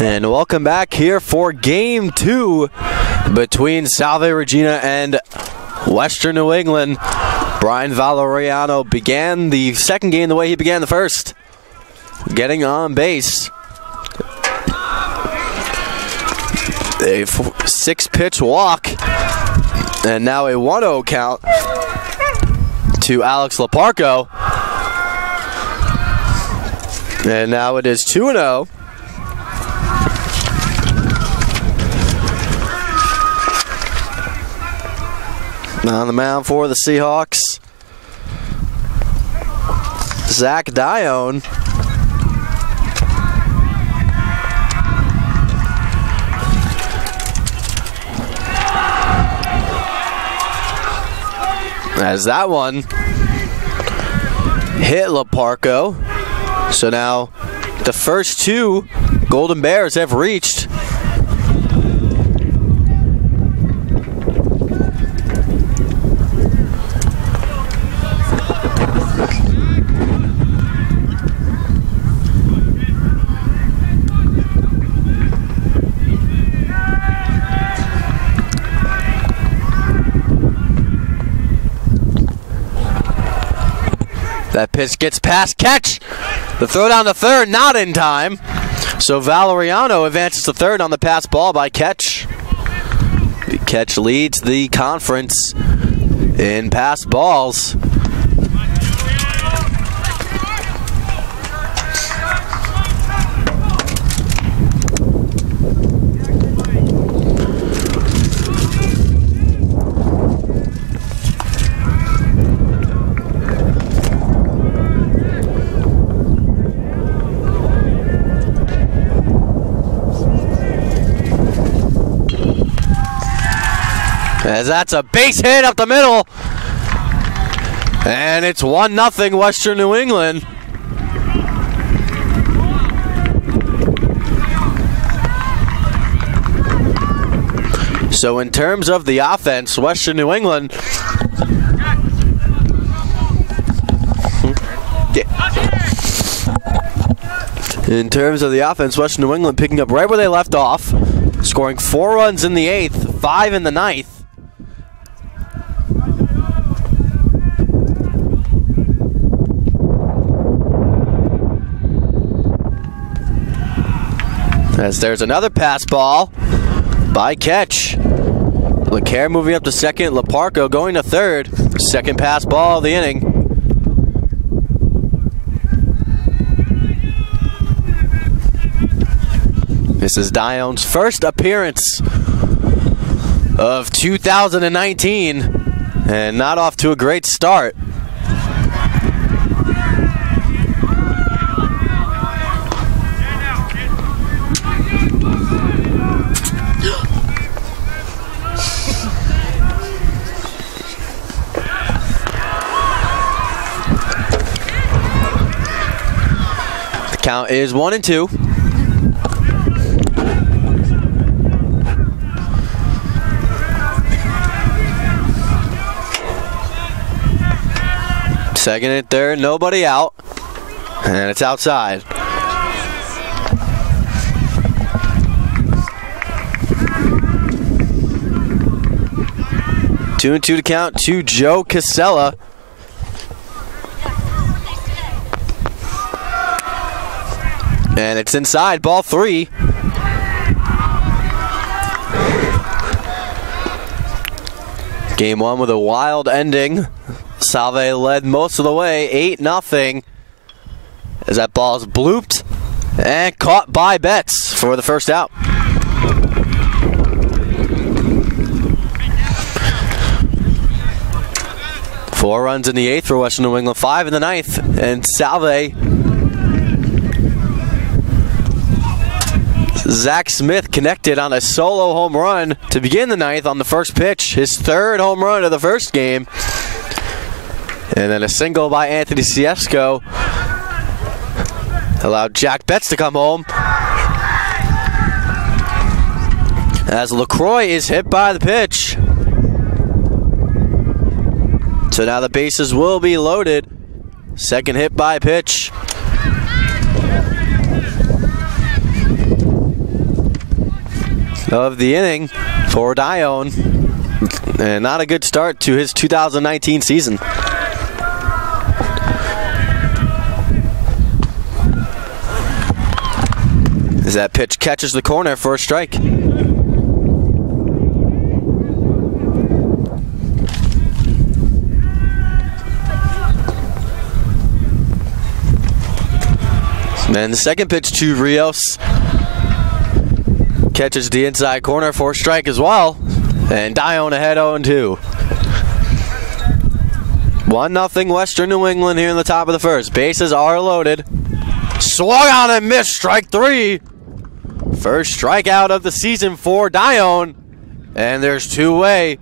And welcome back here for Game 2 between Salve Regina and Western New England. Brian Valeriano began the second game the way he began the first, getting on base. A 6-pitch walk, and now a 1-0 count to Alex Laparco. And now it is 2-0. On the mound for the Seahawks, Zach Dione. As that one hit Laparco. So now the first two Golden Bears have reached. That pitch gets past catch. The throw down to third, not in time. So Valeriano advances to third on the pass ball by Ketch. Ketch leads the conference in pass balls. As that's a base hit up the middle. And it's 1-0 Western New England. So in terms of the offense, Western New England Western New England picking up right where they left off, scoring 4 runs in the 8th, 5 in the 9th. As there's another pass ball by Ketch. LeCaire moving up to second. Laparco going to third. Second pass ball of the inning. This is Dione's first appearance of 2019, and not off to a great start. Count is 1-2. Second and third, nobody out. And it's outside. Two and two to count to Joe Casella. And it's inside, ball 3. Game 1 with a wild ending. Salve led most of the way, 8-0. As that ball is blooped and caught by Betts for the first out. Four runs in the 8th for Western New England, 5 in the 9th, and Salve. Zack Smith connected on a solo home run to begin the 9th on the first pitch. His third home run of the first game. And then a single by Anthony Ciesco allowed Jack Betts to come home. As LaCroix is hit by the pitch. So now the bases will be loaded. Second hit by pitch. of the inning for Dione. And not a good start to his 2019 season. As that pitch catches the corner for a strike. And the second pitch to Rios catches the inside corner for a strike as well. And Dione ahead 0-2. 1-0 Western New England here in the top of the first. Bases are loaded. Swung on and missed, strike 3. First strikeout of the season for Dione. And there's two-way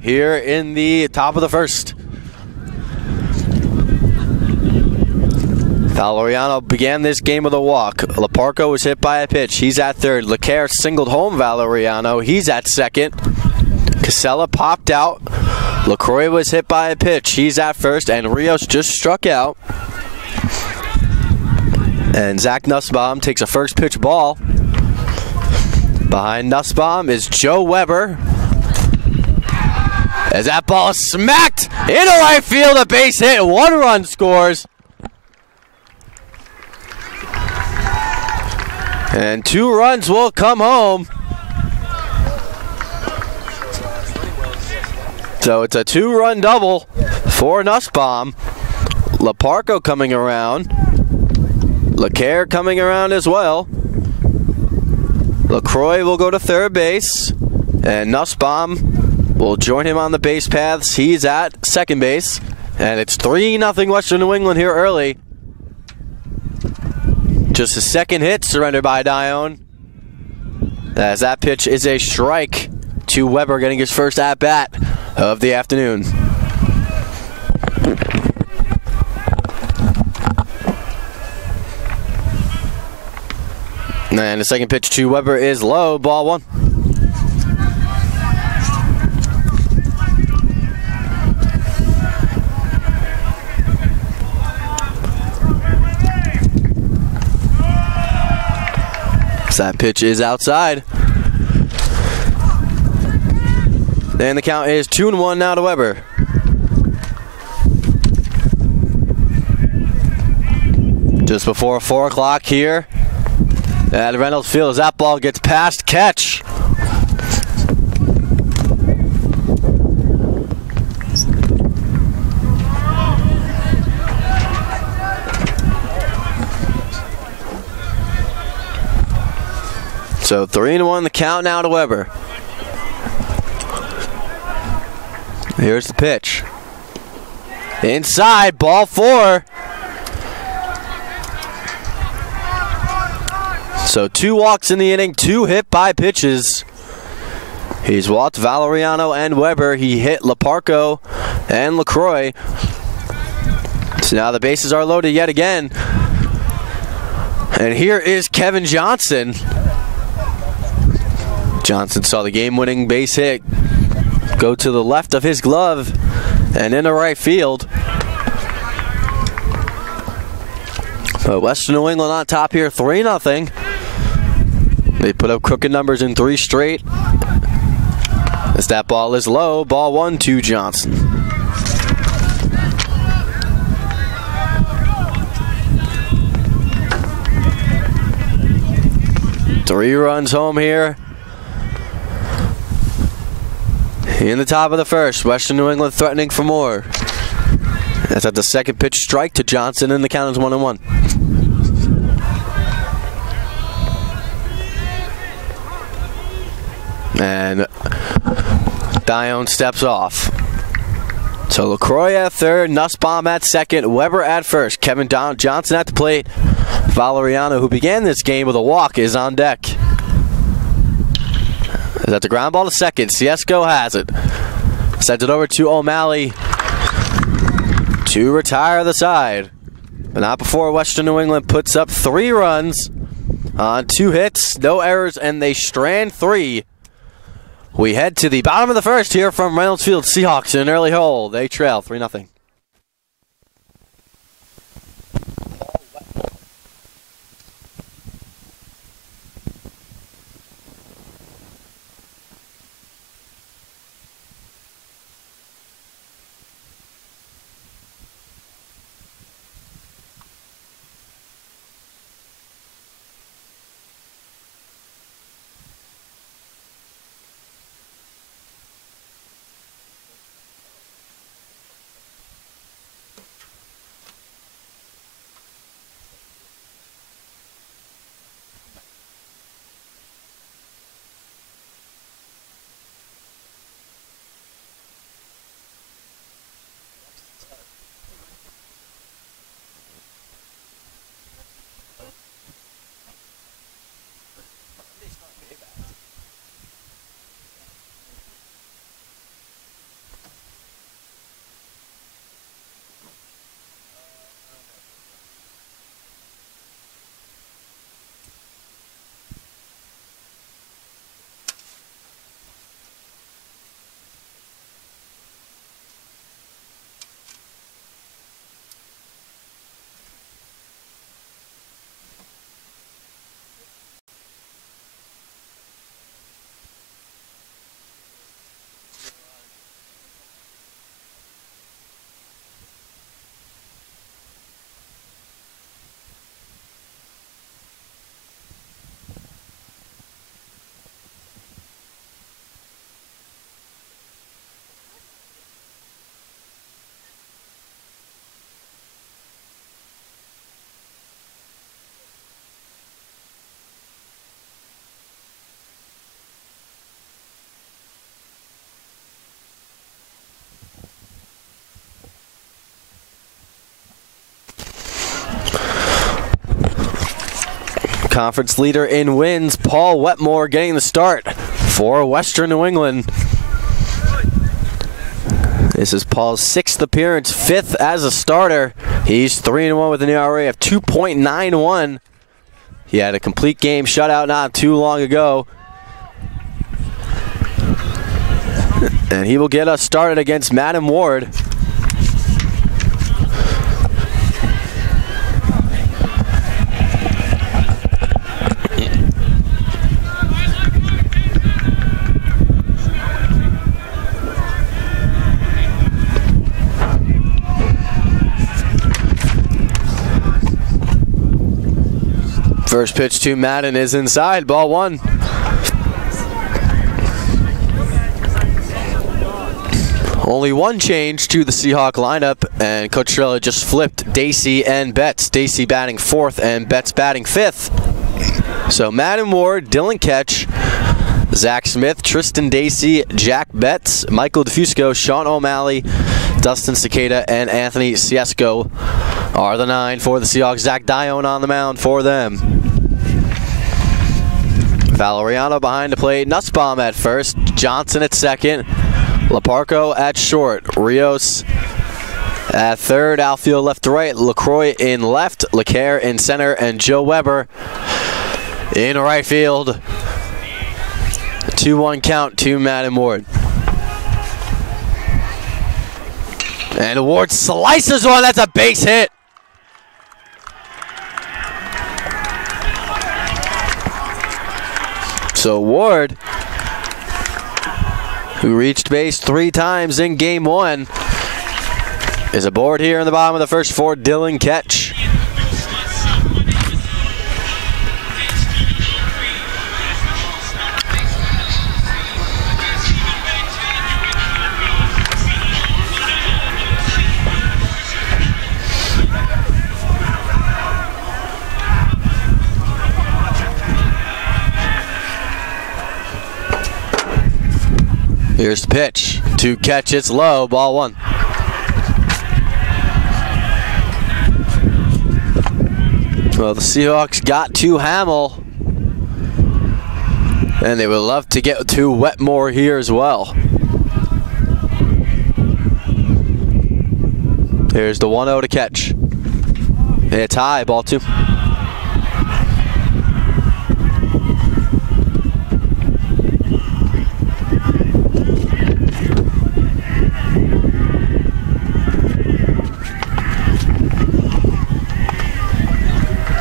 here in the top of the first. Valeriano began this game with a walk. Laparco was hit by a pitch. He's at third. LeCaire singled home Valeriano. He's at second. Casella popped out. LaCroix was hit by a pitch. He's at first. And Rios just struck out. And Zach Nussbaum takes a first pitch ball. Behind Nussbaum is Joe Weber. As that ball is smacked into right field, a base hit, 1 run scores. And 2 runs will come home. So it's a 2-run double for Nussbaum. Laparco coming around. LeCaire coming around as well. LaCroix will go to third base. And Nussbaum will join him on the base paths. He's at second base. And it's 3-0 Western New England here early. Just a second hit surrendered by Dione. As that pitch is a strike to Weber, getting his first at-bat of the afternoon. And the second pitch to Weber is low, ball 1. So that pitch is outside. And the count is 2-1 now to Weber. Just before 4 o'clock here at Reynolds Field, as that ball gets past catch. So 3-1 the count now to Weber. Here's the pitch. Inside, ball 4. So 2 walks in the inning, 2 hit by pitches. He's walked Valeriano and Weber. He hit Laparco and LaCroix. So now the bases are loaded yet again. And here is Kevin Johnson. Johnson saw the game-winning base hit go to the left of his glove and into right field. But Western New England on top here, 3-0. They put up crooked numbers in 3 straight. As that ball is low, ball 1 to Johnson. Three runs home here. In the top of the first, Western New England threatening for more. That's at the second pitch strike to Johnson, and the count is 1-1. And Dione steps off. So LaCroix at third, Nussbaum at second, Weber at first, Kevin Johnson at the plate. Valeriano, who began this game with a walk, is on deck. Is that the ground ball to second? Ciesco has it. Sends it over to O'Malley to retire the side. But not before Western New England puts up 3 runs on 2 hits, no errors, and they strand 3. We head to the bottom of the first here from Reynolds Field. Seahawks in an early hole. They trail 3-0. Conference leader in wins, Paul Wetmore, getting the start for Western New England. This is Paul's 6th appearance, 5th as a starter. He's 3-1 with an ERA of 2.91. He had a complete game shutout not too long ago. And he will get us started against Madam Ward. First pitch to Madden is inside, ball 1. Only one change to the Seahawk lineup, and Coach Trella just flipped Dacey and Betts. Dacey batting 4th and Betts batting 5th. So Madden Ward, Dylan Ketch, Zack Smith, Tristan Dacey, Jack Betts, Michael DeFusco, Sean O'Malley, Dustin Cicada, and Anthony Ciesco are the 9 for the Seahawks. Zach Dione on the mound for them. Valeriano behind the plate, Nussbaum at first, Johnson at second, Laparco at short, Rios at third, outfield left to right, LaCroix in left, LeCaire in center, and Joe Weber in right field. 2-1 count to Madden Ward. And Ward slices one, that's a base hit. So Ward, who reached base 3 times in game 1, is aboard here in the bottom of the first for Dylan Ketch. Here's the pitch to Ketch. It's low, ball 1. Well, the Seahawks got to Hamill, and they would love to get to Wetmore here as well. Here's the 1-0 to Ketch. It's high, ball 2.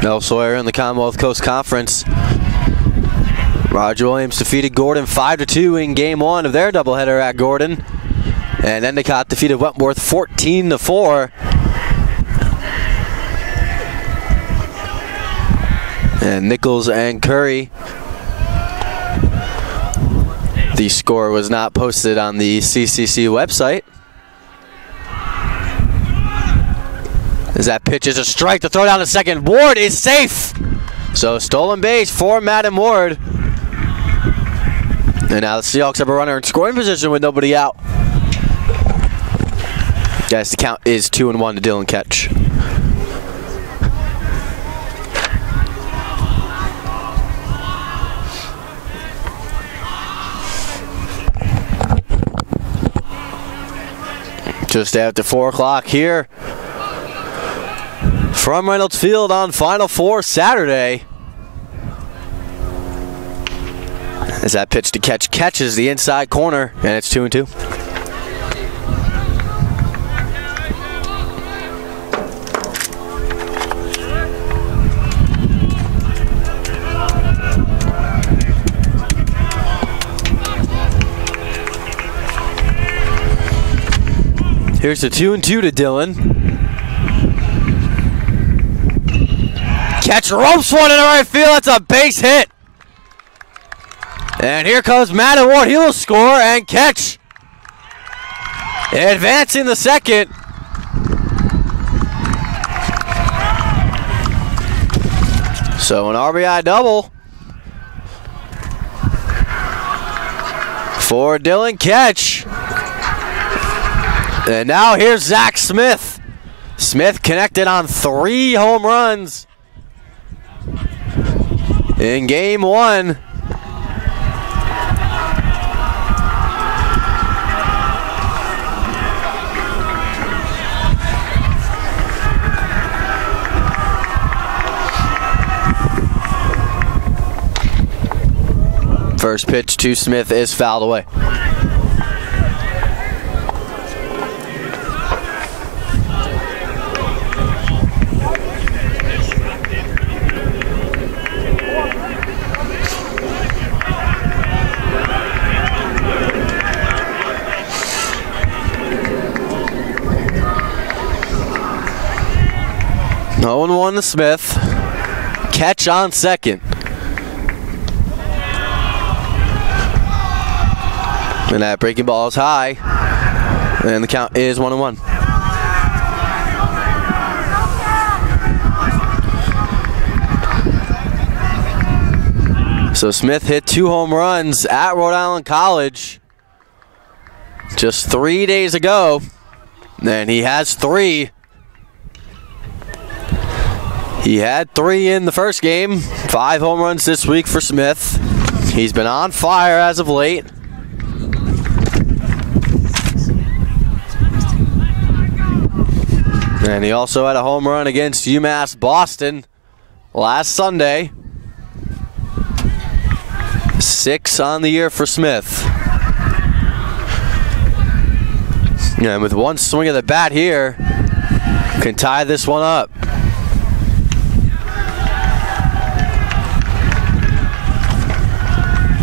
Mel Sawyer in the Commonwealth Coast Conference. Roger Williams defeated Gordon 5-2 in game 1 of their doubleheader at Gordon. And Endicott defeated Wentworth 14-4. And Nichols and Curry. The score was not posted on the CCC website. As that pitch is a strike to throw down to second. Ward is safe. So stolen base for Madden Ward. And now the Seahawks have a runner in scoring position with nobody out. Guys, the count is 2-1 to Dylan Ketch. Just after 4 o'clock here from Reynolds Field on Final Four Saturday. As that pitch to Ketch catches the inside corner, and it's 2-2. Here's the 2-2 to Dylan. Ketch ropes one in the right field. That's a base hit. And here comes Madden Ward. He will score, and Ketch advancing the second. So an RBI double for Dylan Ketch. And now here's Zack Smith. Smith connected on 3 home runs in game one. First pitch to Smith is fouled away. No 0-1 to Smith. Catch on second. And that breaking ball is high. And the count is 1-1. So Smith hit 2 home runs at Rhode Island College just 3 days ago. And he has 3. He had 3 in the first game. 5 home runs this week for Smith. He's been on fire as of late. And he also had a home run against UMass Boston last Sunday. 6 on the year for Smith. And with one swing of the bat here, can tie this one up.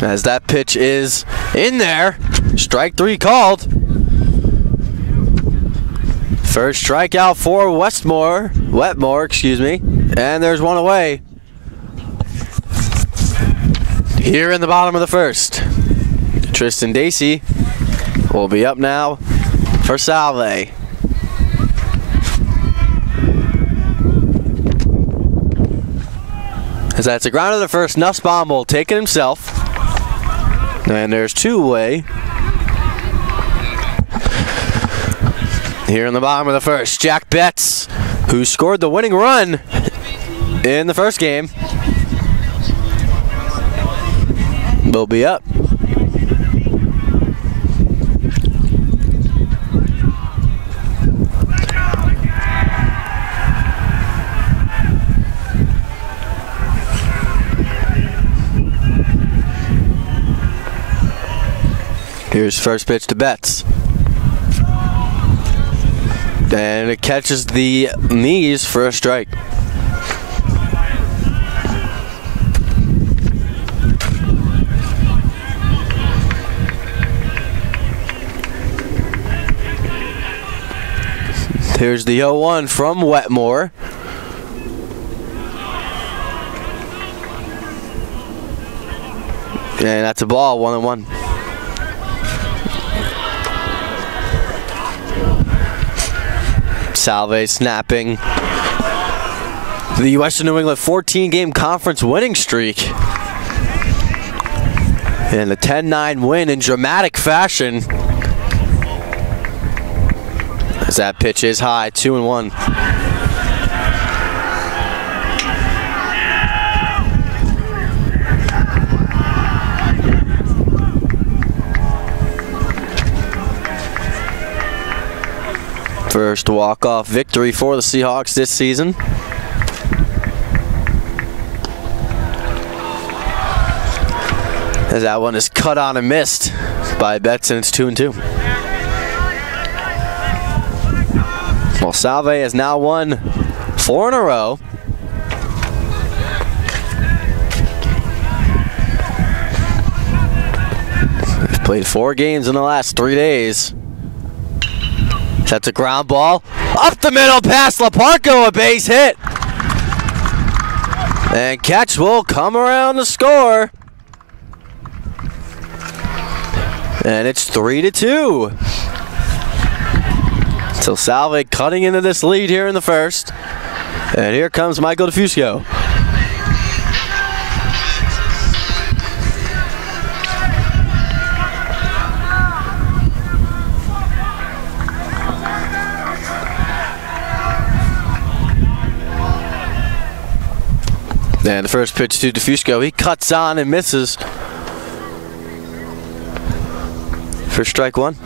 As that pitch is in there. Strike 3 called. First strikeout for Wetmore, excuse me. And there's one away. Here in the bottom of the first. Tristan Dacey will be up now for Salve. As that's a ground to the first, Nussbaum will take it himself. And there's 2 away. Here in the bottom of the first, Jack Betts, who scored the winning run in the first game, will be up. Here's first pitch to Betts. And it catches the knees for a strike. Here's the 0-1 from Wetmore. And that's a ball, 1-1. Salve snapping the Western New England 14-game conference winning streak. And a 10-9 win in dramatic fashion. As that pitch is high, 2-1. First walk-off victory for the Seahawks this season. As that one is cut on and missed by Betts, and it's 2-2. Well, Salve has now won 4 in a row. They've played 4 games in the last 3 days. That's a ground ball. Up the middle past Laparco, a base hit. And catch will come around to score. And it's 3-2. So Salve cutting into this lead here in the first. And here comes Michael DeFusco. And the first pitch to DeFusco, he cuts on and misses for strike one.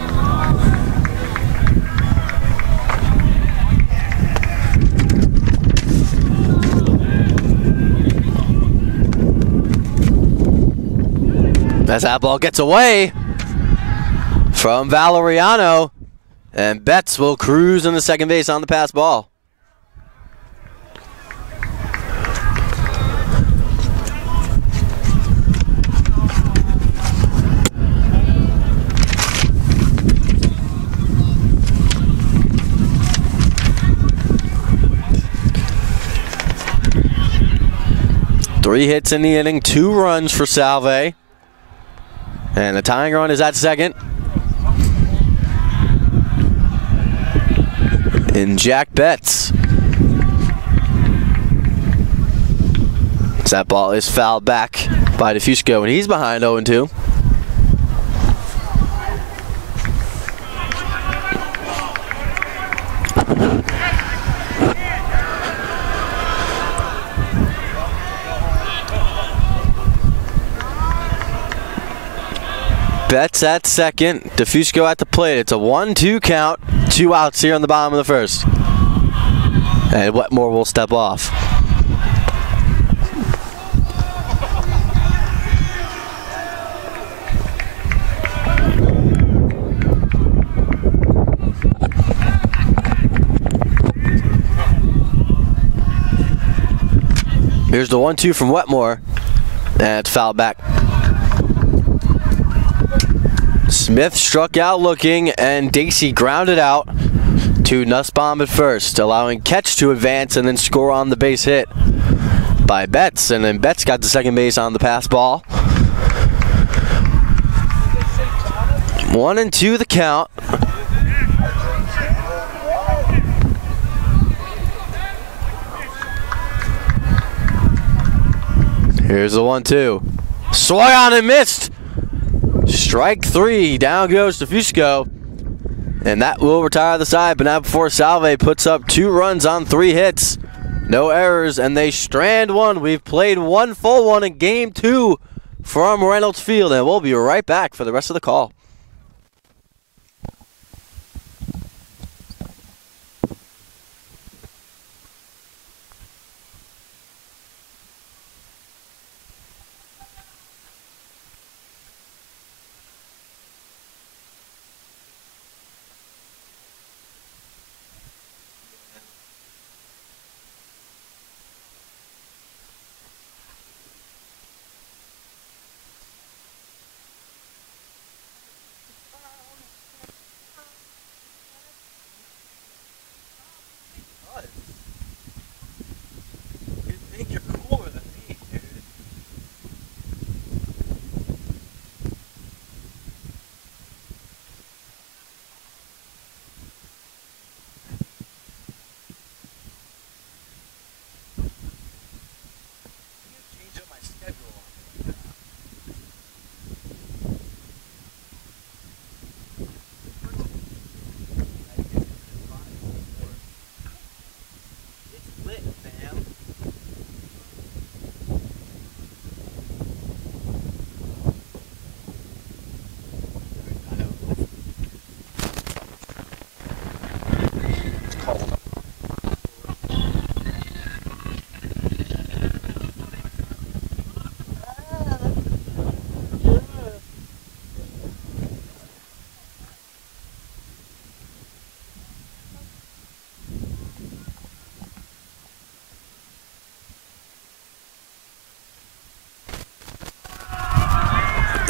As that ball gets away from Valeriano, and Betts will cruise into second base on the pass ball. Three hits in the inning, 2 runs for Salve. And the tying run is at second. In Jack Betts. That ball is fouled back by DeFusco, and he's behind 0-2. Betts at second, DeFusco at the plate. It's a 1-2 count, 2 outs here on the bottom of the first. And Wetmore will step off. Here's the 1-2 from Wetmore, and it's fouled back. Smith struck out looking, and Dacey grounded out to Nussbaum at first, allowing Ketch to advance and then score on the base hit by Betts, and then Betts got to second base on the pass ball. 1-2 the count. Here's the 1-2. Swung on and missed. Strike 3. Down goes DeFusco. And that will retire the side. But now before Salve puts up 2 runs on 3 hits. No errors, and they strand 1. We've played 1 full one in game 2 from Reynolds Field. And we'll be right back for the rest of the call.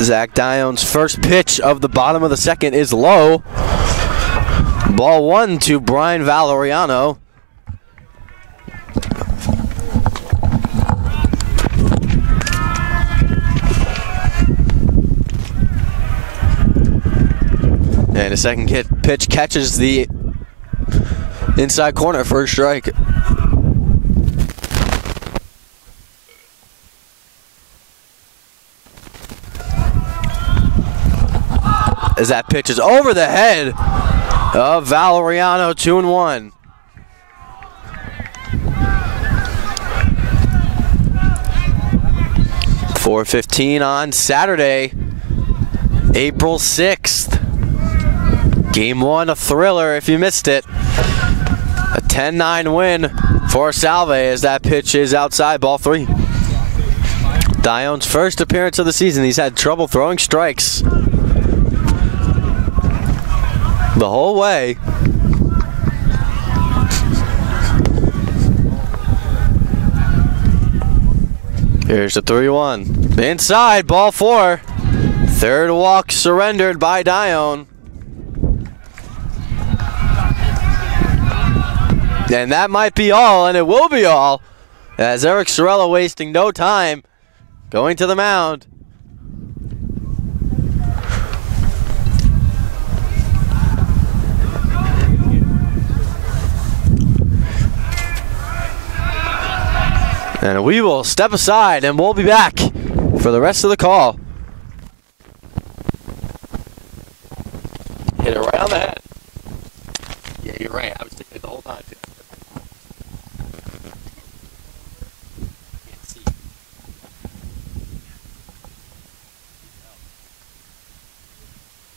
Zach Dion's first pitch of the bottom of the second is low. Ball 1 to Brian Valeriano. And a second pitch catches the inside corner for a strike. As that pitch is over the head of Valeriano, 2-1. 4:15 on Saturday, April 6th. Game 1, a thriller if you missed it. A 10-9 win for Salve as that pitch is outside, ball 3. Dion's first appearance of the season. He's had trouble throwing strikes the whole way. Here's the 3-1. Inside, ball 4. Third walk surrendered by Dion. And that might be all, and it will be all, as Eric Sorella wasting no time going to the mound. And we will step aside and we'll be back for the rest of the call. Hit it right on the head. Yeah, you're right. I was thinking it the whole time, too. Can't see.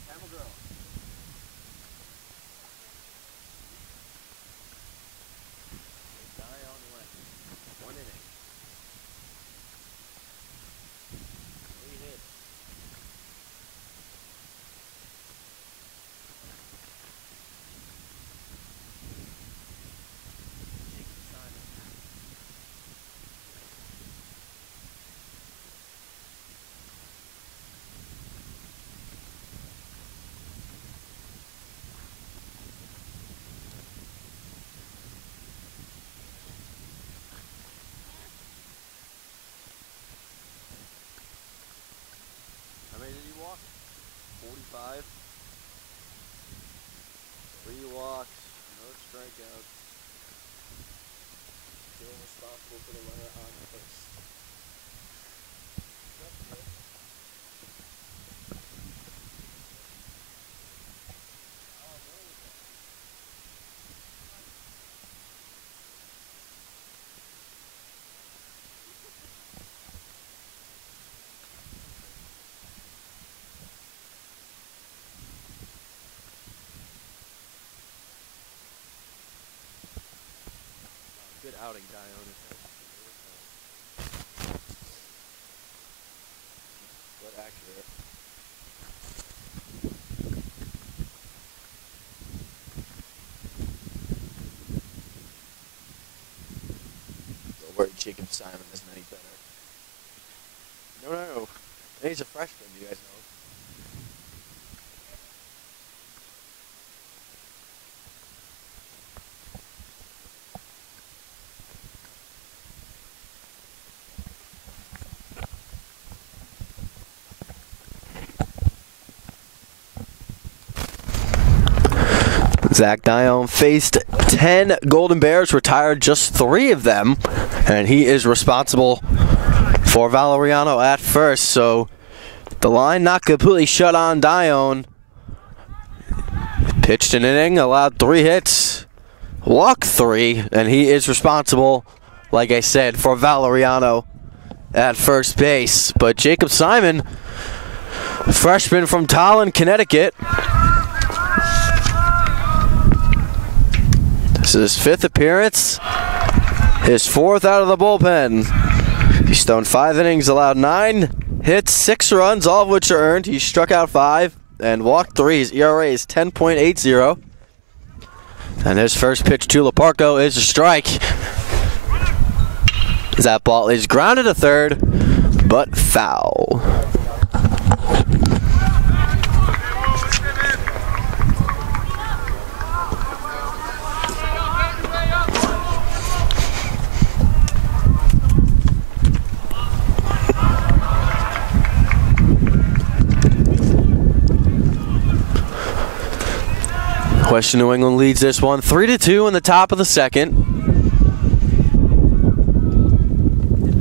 Camel girl. Dion went. 1 inning. 3 hits. How many did he walk? 45. 3 walks, no strikeouts. Still responsible for the runner on base. Good outing, Dion. But accurate. Don't worry, Jacob Simon isn't any better. No. He's a freshman, you guys know. Zach Dion faced 10 Golden Bears, retired just 3 of them, and he is responsible for Valeriano at first. So the line not completely shut on Dion. Pitched an inning, allowed 3 hits, walked 3, and he is responsible, like I said, for Valeriano at first base. But Jacob Simon, freshman from Tallinn, Connecticut. This is his 5th appearance, his 4th out of the bullpen. He's thrown 5 innings, allowed 9 hits, 6 runs, all of which are earned. He struck out 5 and walked 3. His ERA is 10.80. And his first pitch to Laparco is a strike. That ball is grounded to third, but foul. Western New England leads this one 3-2 in the top of the second.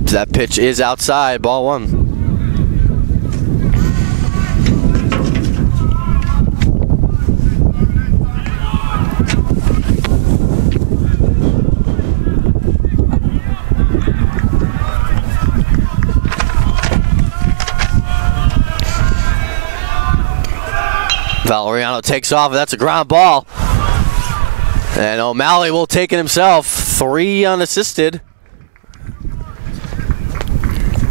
That pitch is outside, ball 1. Valeriano takes off. That's a ground ball. And O'Malley will take it himself. 3 unassisted.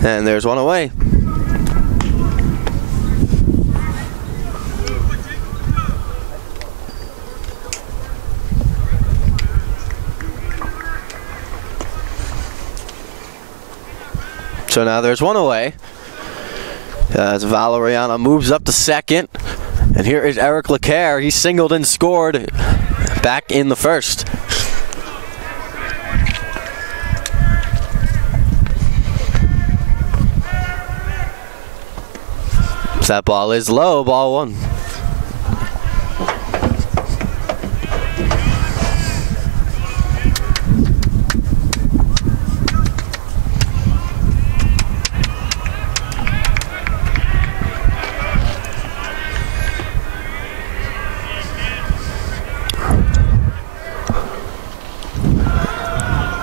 And there's one away. So now there's one away. As Valeriano moves up to second. And here is Eric Leclerc. He singled and scored back in the first. So that ball is low, ball 1.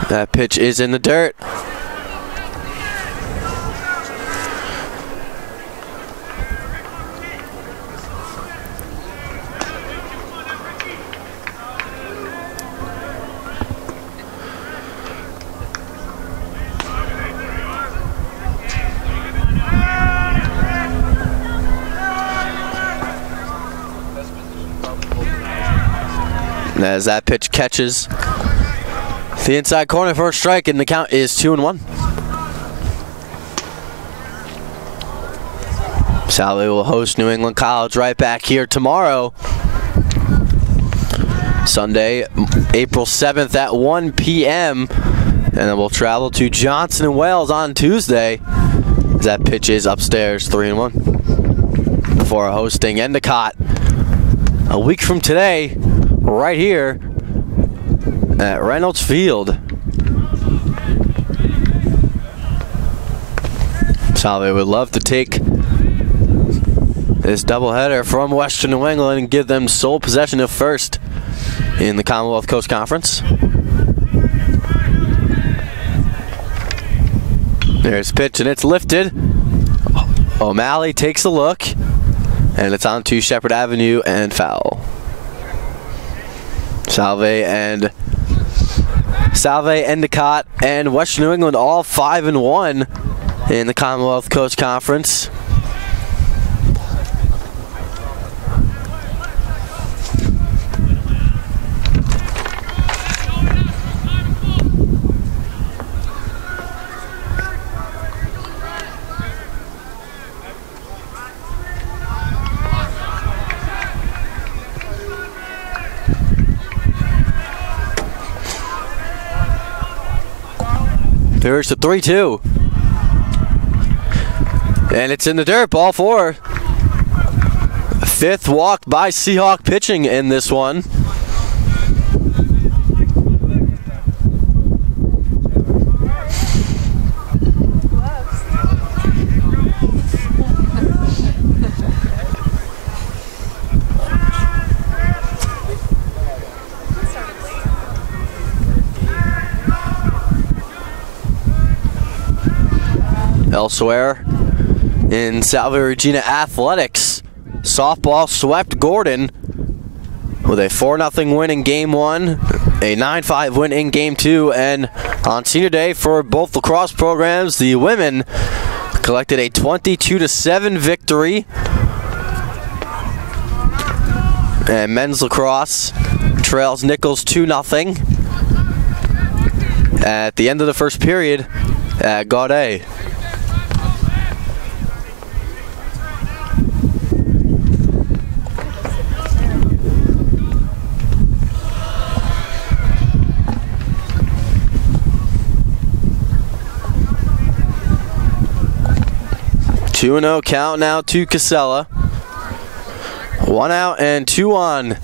That pitch is in the dirt. And as that pitch catches the inside corner for a strike, and the count is 2-1. Salve will host New England College right back here tomorrow, Sunday, April 7th at 1 p.m. And then we'll travel to Johnson & Wales on Tuesday. That pitch is upstairs, 3-1. Before hosting Endicott a week from today, right here at Reynolds Field. Salve would love to take this doubleheader from Western New England and give them sole possession of first in the Commonwealth Coast Conference. There's pitch and it's lifted. O'Malley takes a look and it's on to Shepherd Avenue and foul. Salve, Endicott, and Western New England all 5-1 in the Commonwealth Coast Conference. There's the 3-2. And it's in the dirt, ball 4. 5th walk by Seahawk pitching in this one. Elsewhere in Salve Regina Athletics, softball swept Gordon with a 4-0 win in Game 1, a 9-5 win in Game 2, and on Senior Day for both lacrosse programs, the women collected a 22-7 victory, and men's lacrosse trails Nichols 2-0 at the end of the first period at Rhode. 2-0 count now to Casella. 1 out and 2 on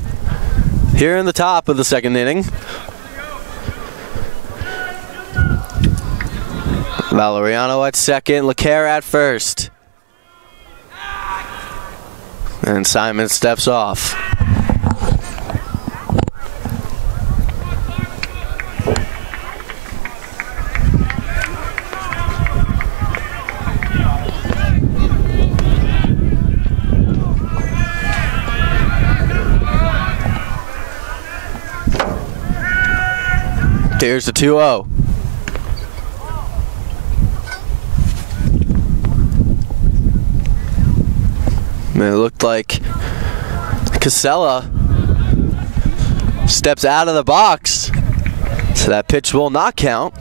here in the top of the second inning. Valeriano at second, Leclerc at first. And Simon steps off. Here's the 2-0. It looked like Casella steps out of the box, so that pitch will not count.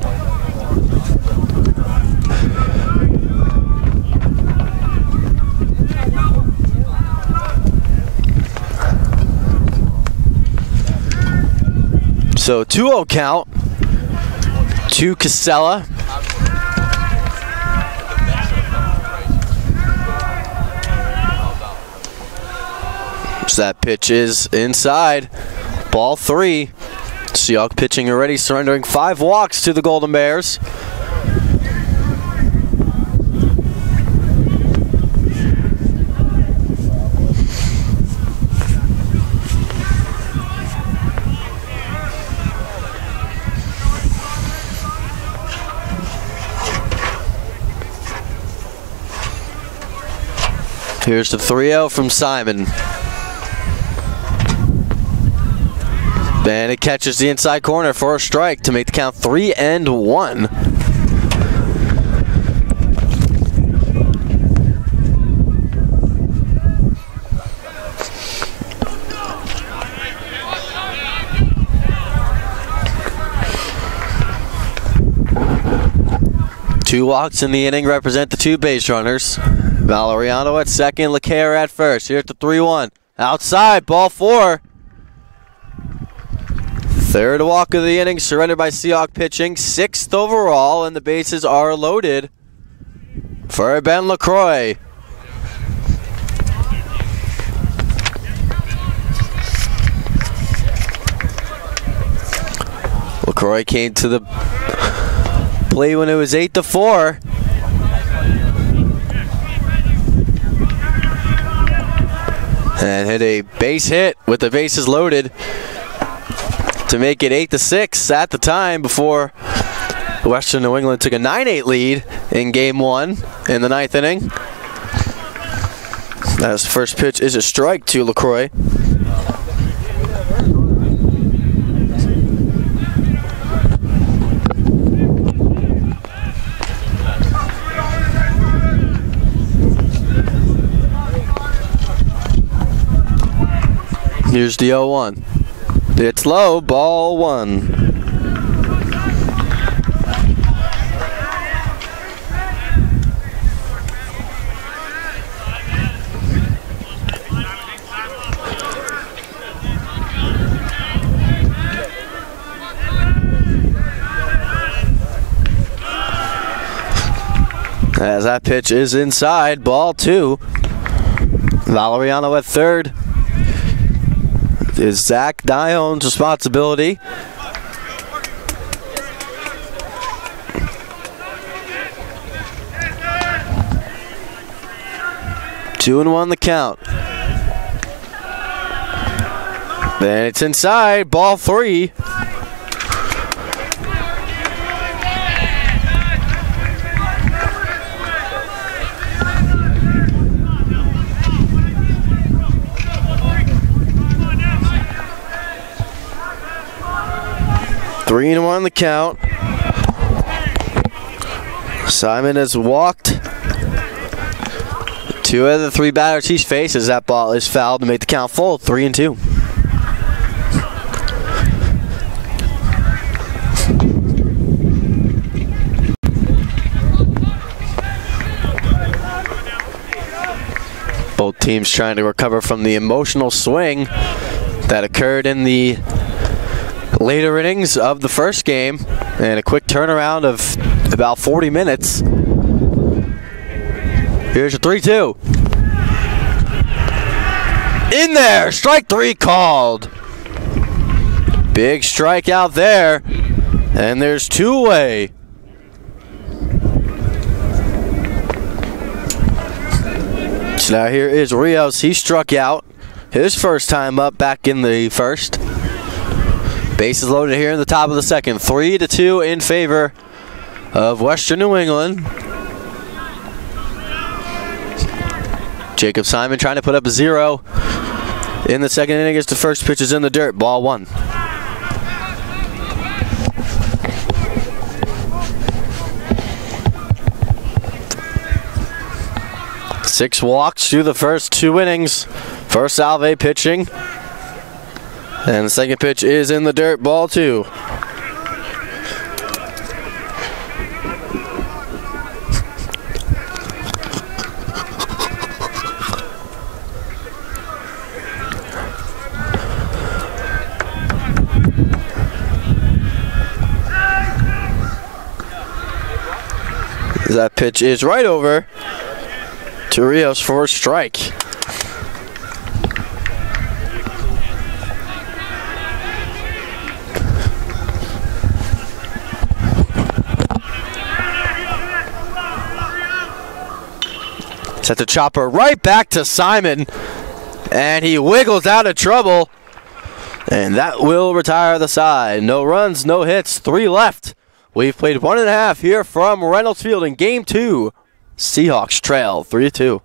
So 2-0 count to Casella. So that pitch is inside. Ball 3. Seahawks pitching already, surrendering 5 walks to the Golden Bears. Here's the 3-0 from Simon. And it catches the inside corner for a strike to make the count 3-1. Two walks in the inning represent the 2 base runners. Valeriano at second, LeCaire at first. Here's the 3-1. Outside, ball 4. Third walk of the inning, surrendered by Seahawks pitching. 6th overall, and the bases are loaded for Ben LaCroix. LaCroix came to the play when it was 8-4. And hit a base hit with the bases loaded to make it 8-6 at the time before Western New England took a 9-8 lead in Game 1 in the 9th inning. As the first pitch is a strike to LaCroix. Here's the 0-1. It's low, ball 1. As that pitch is inside, ball 2. Valeriano at third. Is Zach Dion's responsibility. Two and 1 the count. Then it's inside, ball 3. Three and 1 the count. Simon has walked 2 of the 3 batters he's faced as that ball is fouled to make the count full, 3-2. Both teams trying to recover from the emotional swing that occurred in the later innings of the first game, and a quick turnaround of about 40 minutes. Here's your 3-2. In there, strike 3 called. Big strike out there, and there's 2 away. So now here is Rios. He struck out his first time up back in the first. Bases loaded here in the top of the second. 3-2 in favor of Western New England. Jacob Simon trying to put up a 0 in the second inning as the first pitch is in the dirt. Ball 1. 6 walks through the first 2 innings for Salve pitching. And the second pitch is in the dirt, ball 2. That pitch is right over to Rios for a strike. Set the chopper right back to Simon, and he wiggles out of trouble, and that will retire the side. No runs, no hits, 3 left. We've played 1.5 here from Reynolds Field in Game 2. Seahawks trail 3-2.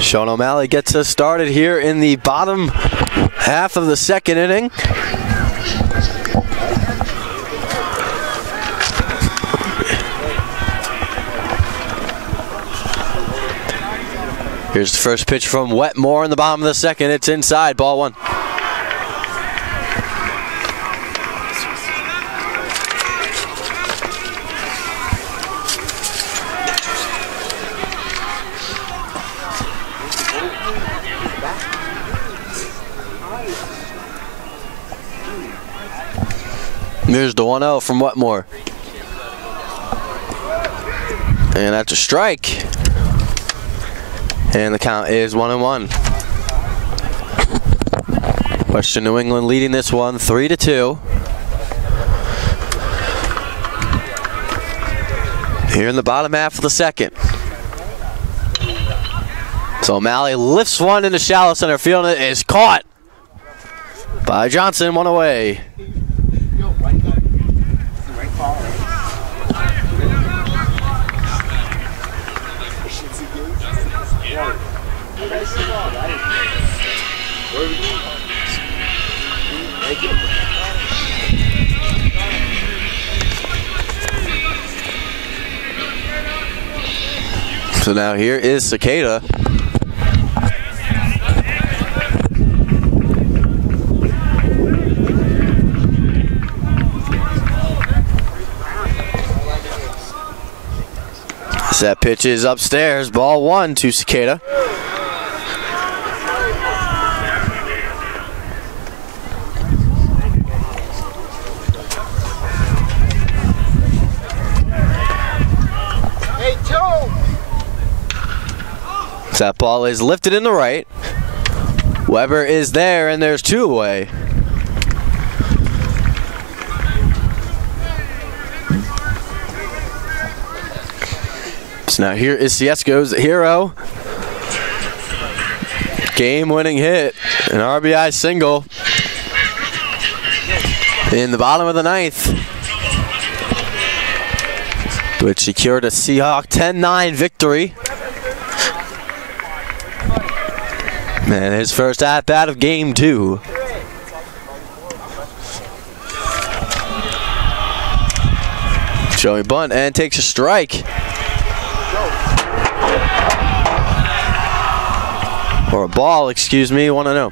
Sean O'Malley gets us started here in the bottom half of the second inning. Here's the first pitch from Wetmore in the bottom of the second. It's inside, ball 1. Here's the 1-0 from Wetmore. And that's a strike. And the count is 1-1. Western New England leading this one 3-2. Here in the bottom half of the second. So O'Malley lifts one into shallow center field, and it is caught by Johnson, 1 away. So now here is Cicada. That pitch is upstairs, ball 1 to Cicada. That ball is lifted in the right. Weber is there, and there's 2 away. So now here is Ciesco's hero. Game-winning hit, an RBI single in the bottom of the ninth, which secured a Seahawk 10-9 victory. And his first at-bat of game 2. Showing bunt and takes a strike. Or a ball, excuse me, 1-0.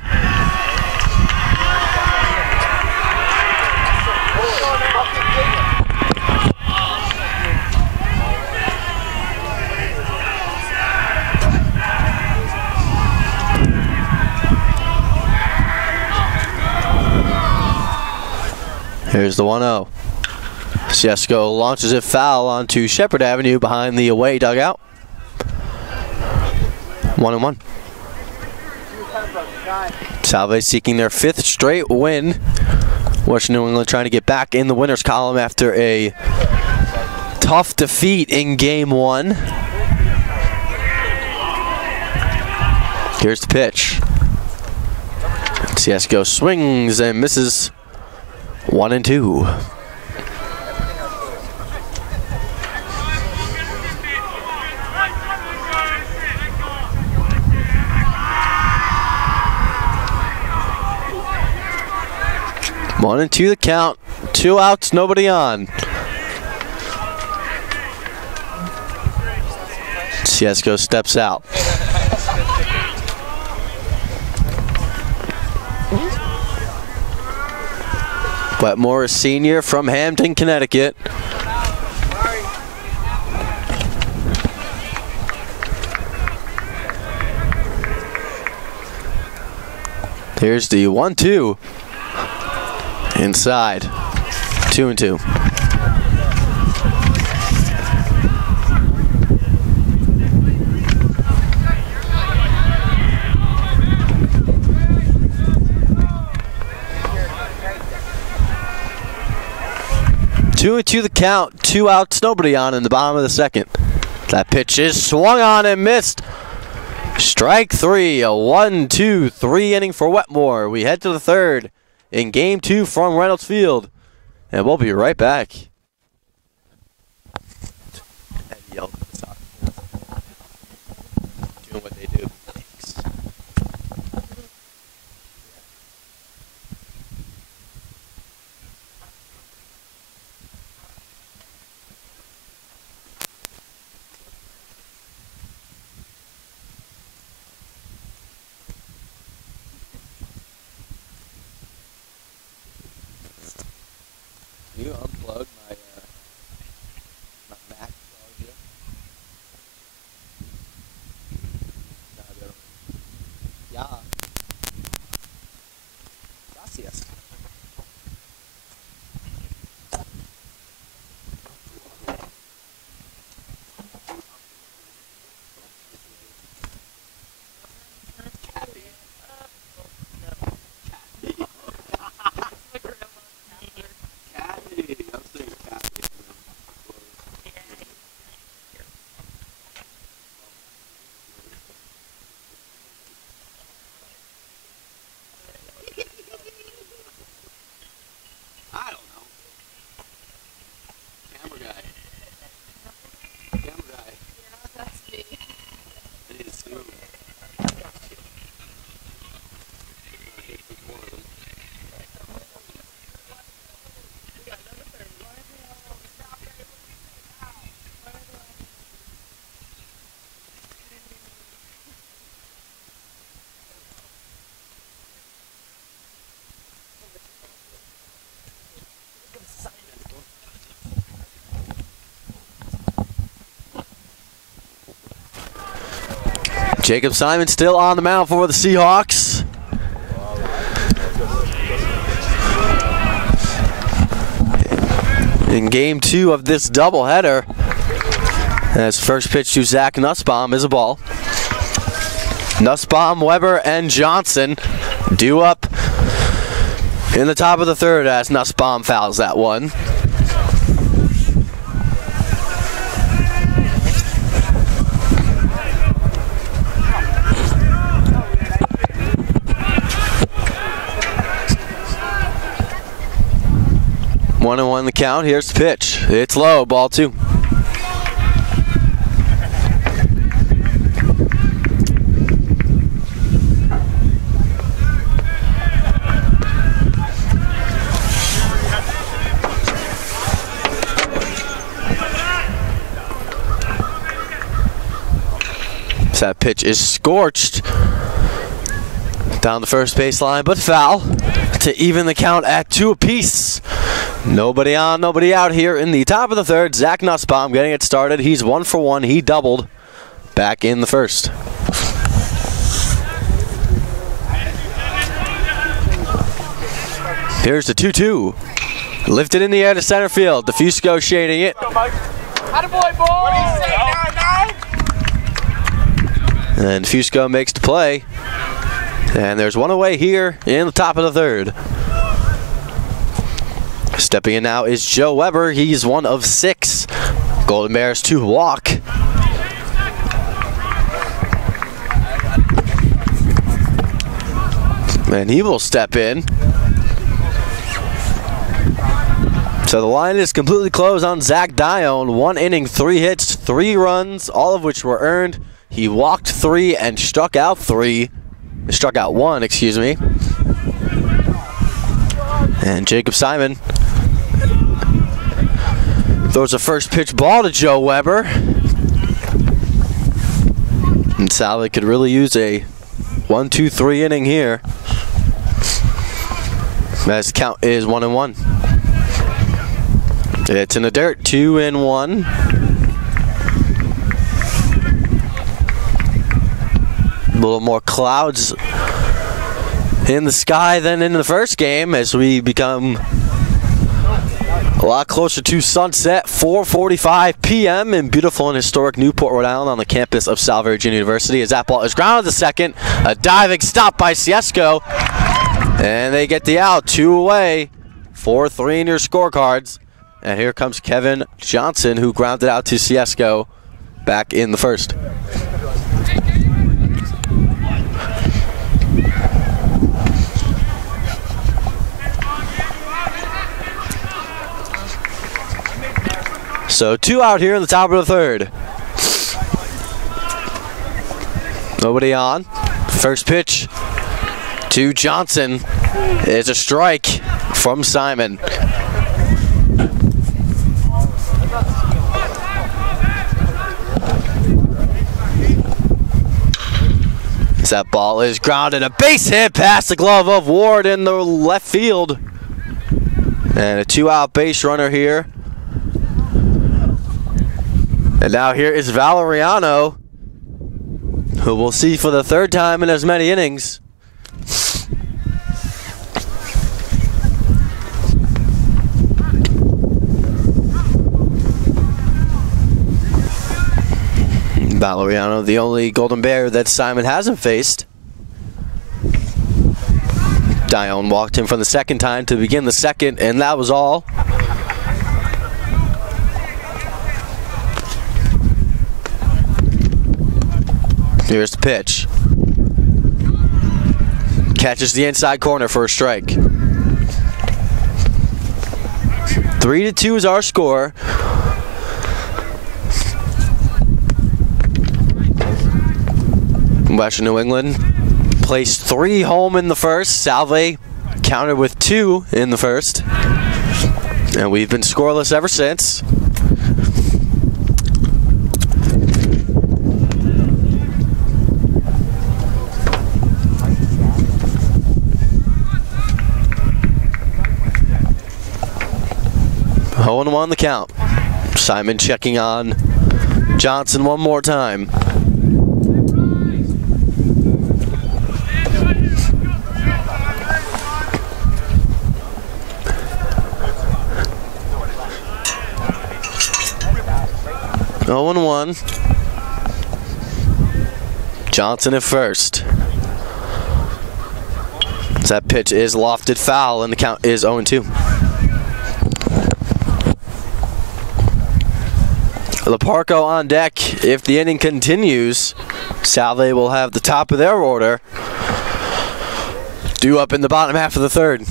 Here's the 1-0. Ciesco launches it foul onto Shepherd Avenue behind the away dugout. 1-1. Salve seeking their 5th straight win. Western New England trying to get back in the winners column after a tough defeat in game 1. Here's the pitch. Ciesco swings and misses. 1-2. One and two the count. 2 outs, nobody on. Ciesco steps out. Wetmore is senior from Hampton, Connecticut. Here's the 1-2. Inside. 2-2. Two and two the count. 2 outs, nobody on in the bottom of the second. That pitch is swung on and missed. Strike 3. A 1-2-3 inning for Wetmore. We head to the 3rd in game 2 from Reynolds Field. And we'll be right back. Doing what they do. You unplug my Mac charger. Yeah. Gracias. Jacob Simon still on the mound for the Seahawks. In game 2 of this doubleheader, as first pitch to Zach Nussbaum is a ball. Nussbaum, Weber, and Johnson due up in the top of the 3rd as Nussbaum fouls that one. 1-1 the count. Here's the pitch. It's low, ball 2. That pitch is scorched down the first baseline, but foul to even the count at 2 apiece. Nobody on, nobody out here in the top of the third. Zach Nussbaum getting it started. He's 1 for 1. He doubled back in the first. Here's the 2-2. Lifted in the air to center field. DeFusco shading it. Attaboy, boy! What do you say, 9-9? And Fusco makes the play. And there's one away here in the top of the third. Stepping in now is Joe Weber. He's 1 of 6. Golden Bears to walk. And he will step in. So the line is completely closed on Zach Dione. 1 inning, 3 hits, 3 runs, all of which were earned. He walked 3 and struck out 1, excuse me. And Jacob Simon throws a first pitch ball to Joe Weber. And Salve could really use a 1-2-3 inning here. As the count is 1-1. It's in the dirt, 2-1. A little more clouds in the sky than in the first game as we become a lot closer to sunset. 4:45 p.m. in beautiful and historic Newport, Rhode Island on the campus of Salve Regina University as that ball is grounded to second. A diving stop by Ciesco. And they get the out, 2 away. 4-3 in your scorecards. And here comes Kevin Johnson, who grounded out to Ciesco back in the first. So 2 out here in the top of the third. Nobody on. First pitch to Johnson is a strike from Simon. That ball is grounded, a base hit past the glove of Ward in the left field. And a 2-out base runner here. And now here is Valeriano, who we'll see for the 3rd time in as many innings. Valeriano, the only Golden Bear that Simon hasn't faced. Dione walked him for the 2nd time to begin the 2nd, and that was all. Here's the pitch. Catches the inside corner for a strike. 3-2 is our score. Western New England placed 3 home in the first. Salve countered with 2 in the first. And we've been scoreless ever since. On the count. Simon checking on Johnson one more time. Oh and 1. Johnson at first. That pitch is lofted foul and the count is 0-2. Leparco on deck. If the inning continues, Salve will have the top of their order due up in the bottom half of the third.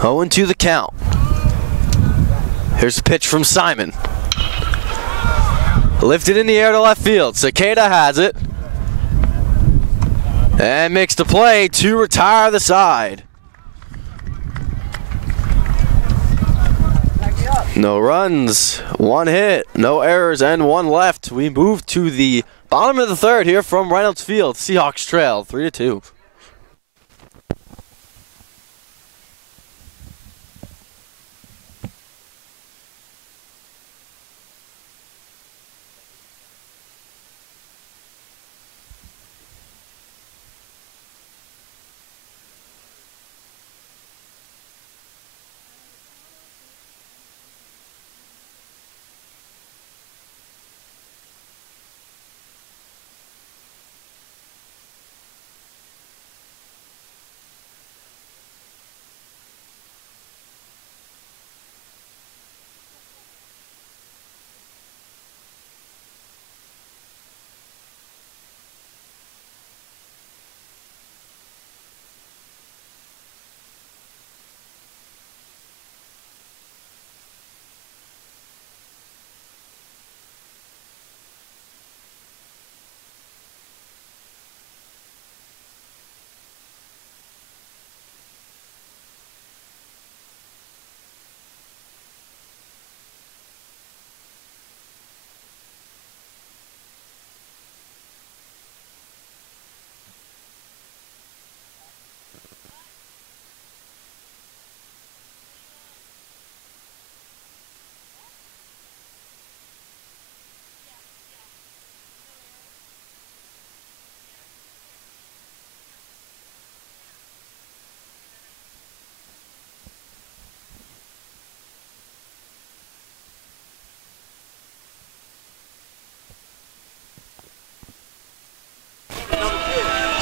0-2 the count. Here's the pitch from Simon. Lifted in the air to left field. Cicada has it. And makes the play to retire the side. No runs, 1 hit, no errors, and 1 left. We move to the bottom of the third here from Reynolds Field. Seahawks trail 3-2.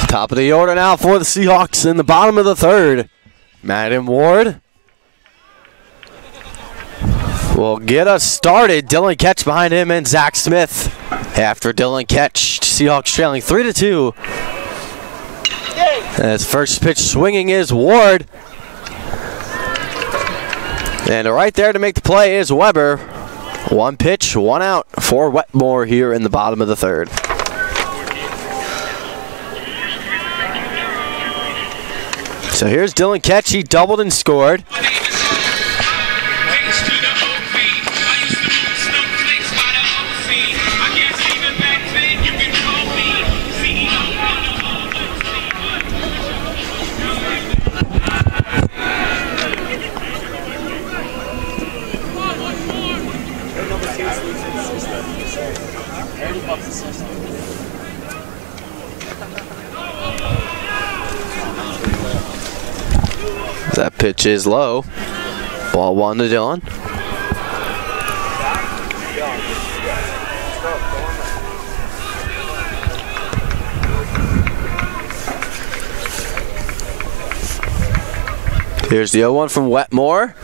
Top of the order now for the Seahawks in the bottom of the third. Madden Ward will get us started. Dylan Ketch behind him and Zack Smith. After Dylan Ketch, Seahawks trailing 3-2. As first pitch swinging is Ward. And right there to make the play is Weber. 1 pitch, 1 out for Wetmore here in the bottom of the third. So here's Dylan Ketch. He doubled and scored. That pitch is low. Ball 1 to Dylan. Here's the 0-1 from Wetmore.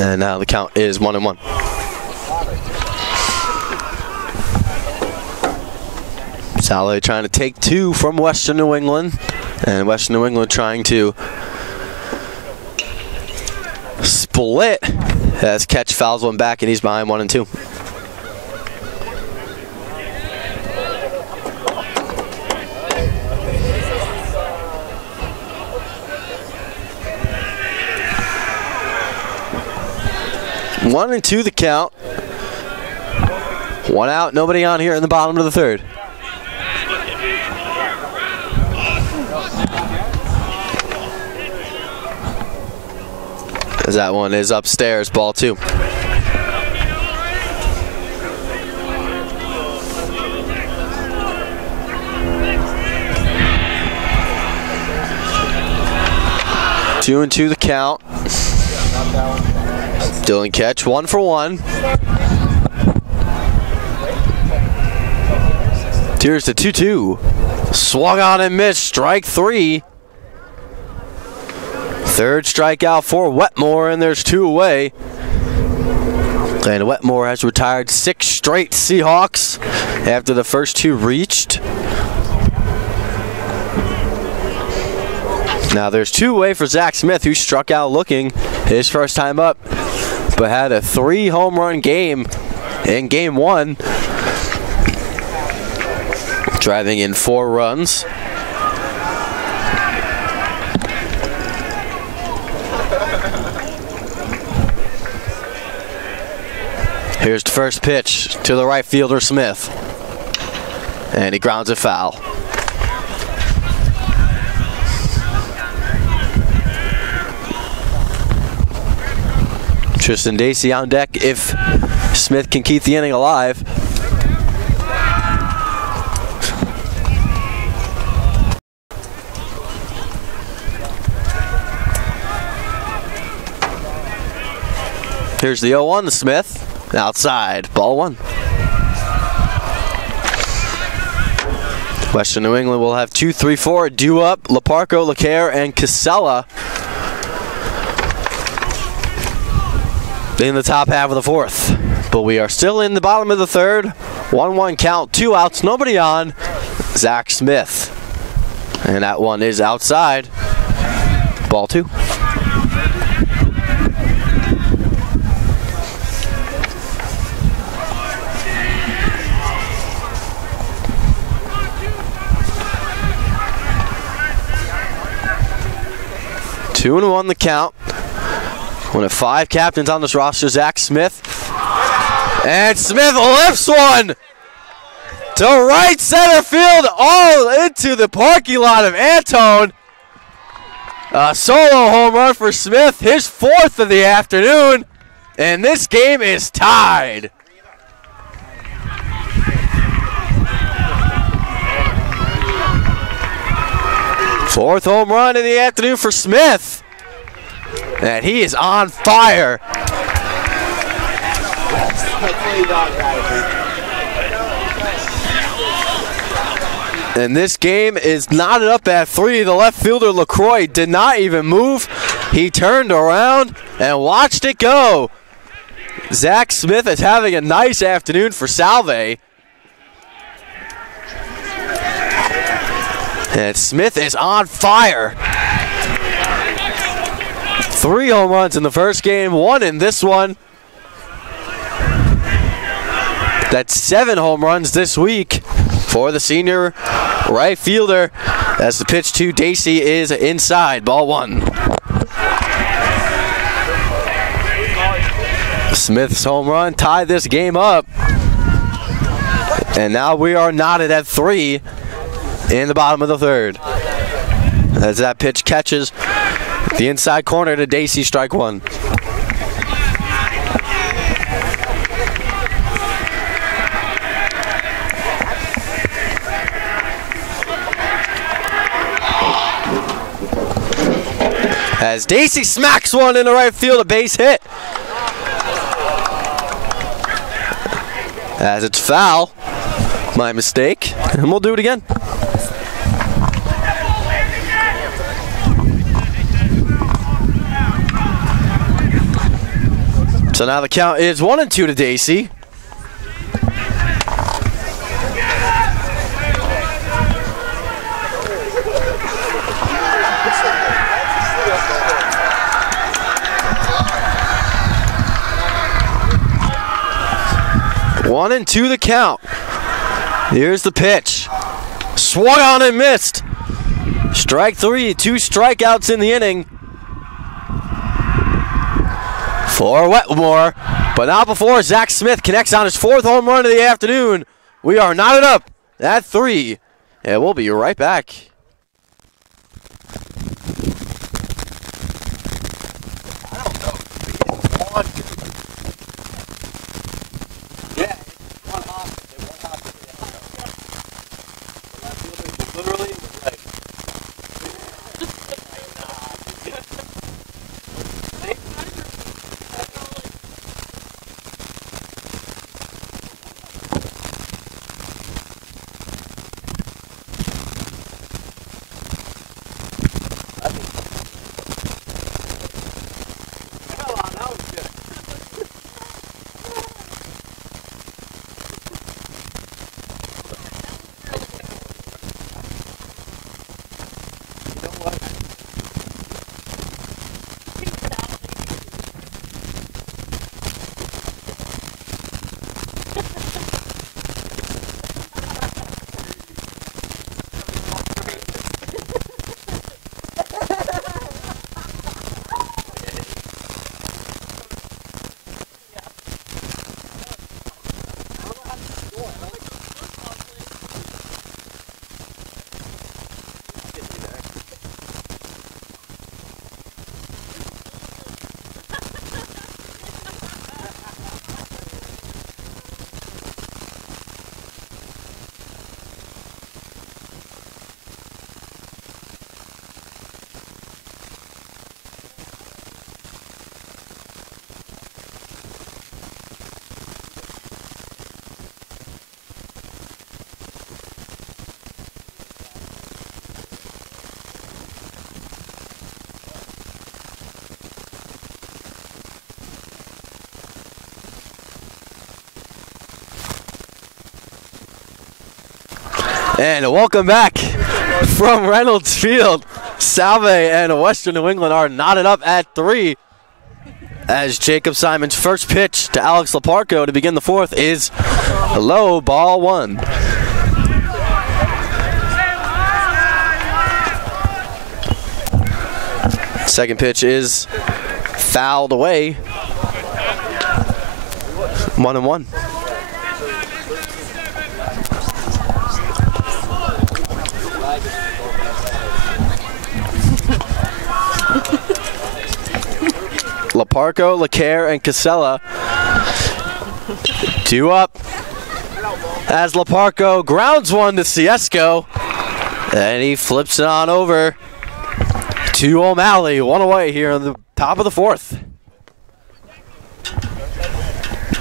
And now the count is 1-1. Salve trying to take 2 from Western New England, and Western New England trying to split as Ketch fouls 1 back and he's behind 1-2. One and 2 the count. 1 out, nobody on here in the bottom of the third. As that one is upstairs, ball 2. Two and 2 the count. Dylan Ketch, 1 for 1. Here's the 2-2. Swung on and missed, strike 3. Third strikeout for Wetmore, and there's 2 away. And Wetmore has retired 6 straight Seahawks after the first 2 reached. Now there's 2 away for Zack Smith, who struck out looking his first time up, but had a 3 home run game in game 1, driving in 4 runs. Here's the first pitch to the right fielder, Smith. And he grounds it foul. Tristan Dacey on deck if Smith can keep the inning alive. Here's the 0-1 to Smith. Outside, ball 1. Western New England will have 2, 3, 4. Due up, Laparco, LeCaire, and Casella in the top half of the 4th. But we are still in the bottom of the 3rd. 1-1 count, 2 outs, nobody on. Zack Smith. And that one is outside. Ball 2. Two and 1 the count. One of 5 captains on this roster, Zack Smith. And Smith lifts one to right center field, all into the parking lot of Antone. A solo home run for Smith, his 4th of the afternoon, and this game is tied. Fourth home run in the afternoon for Smith. And he is on fire. And this game is knotted up at 3. The left fielder, LaCroix, did not even move. He turned around and watched it go. Zack Smith is having a nice afternoon for Salve. And Smith is on fire. 3 home runs in the first game, 1 in this one. That's 7 home runs this week for the senior right fielder. As the pitch to Dacey is inside, ball 1. Smith's home run tied this game up. And now we are knotted at 3 in the bottom of the 3rd. As that pitch catches the inside corner to Dacey, strike 1. As Dacey smacks one in the right field, a base hit. As it's foul, my mistake, and we'll do it again. So now the count is 1-2 to Dacey. One and 2 the count. Here's the pitch. Swung on and missed. Strike 3, 2 strikeouts in the inning for Wetmore. But not before Zack Smith connects on his 4th home run of the afternoon. We are knotted up at 3, and we'll be right back. And welcome back from Reynolds Field. Salve and Western New England are knotted up at 3 as Jacob Simon's first pitch to Alex Laparco to begin the fourth is low, ball 1. Second pitch is fouled away. 1-1. Laparco, LeCaire, and Casella 2 up as Laparco grounds one to Ciesco, and he flips it on over to O'Malley. 1 away here on the top of the fourth.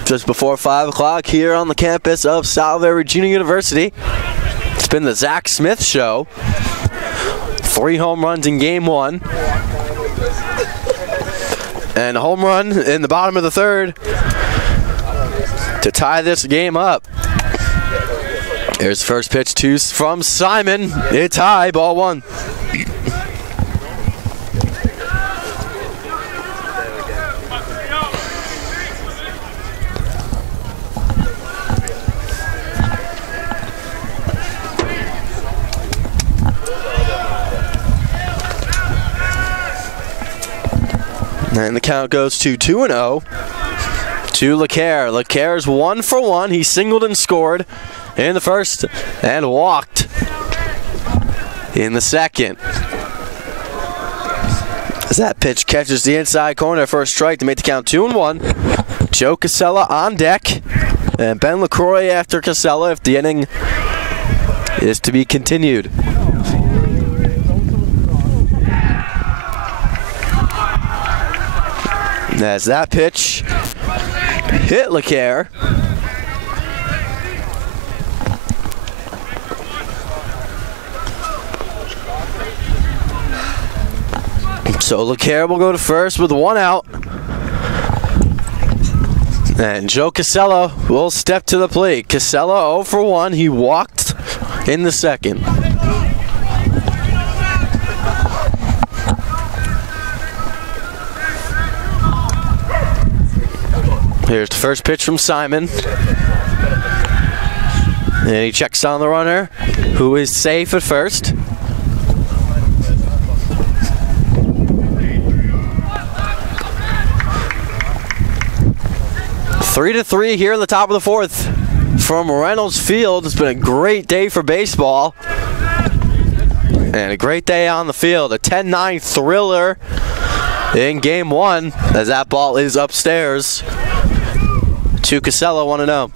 Just before 5 o'clock here on the campus of Salve Regina University. It's been the Zack Smith show. 3 home runs in game 1. And a home run in the bottom of the third to tie this game up. Here's first pitch from Simon. It's high, ball 1. And the count goes to 2-0 to LeCaire. LeCaire's 1 for 1. He singled and scored in the first and walked in the second. As that pitch catches the inside corner for a strike to make the count 2-1. Joe Casella on deck. And Ben LaCroix after Casella if the inning is to be continued. As that pitch hit LeCaire. So LeCaire will go to first with 1 out. And Joe Casella will step to the plate. Casella 0 for 1. He walked in the second. Here's the first pitch from Simon. And he checks on the runner, who is safe at first. Three to 3 here at the top of the fourth from Reynolds Field. It's been a great day for baseball. And a great day on the field. A 10-9 thriller in game 1 as that ball is upstairs to Casella, 1-0.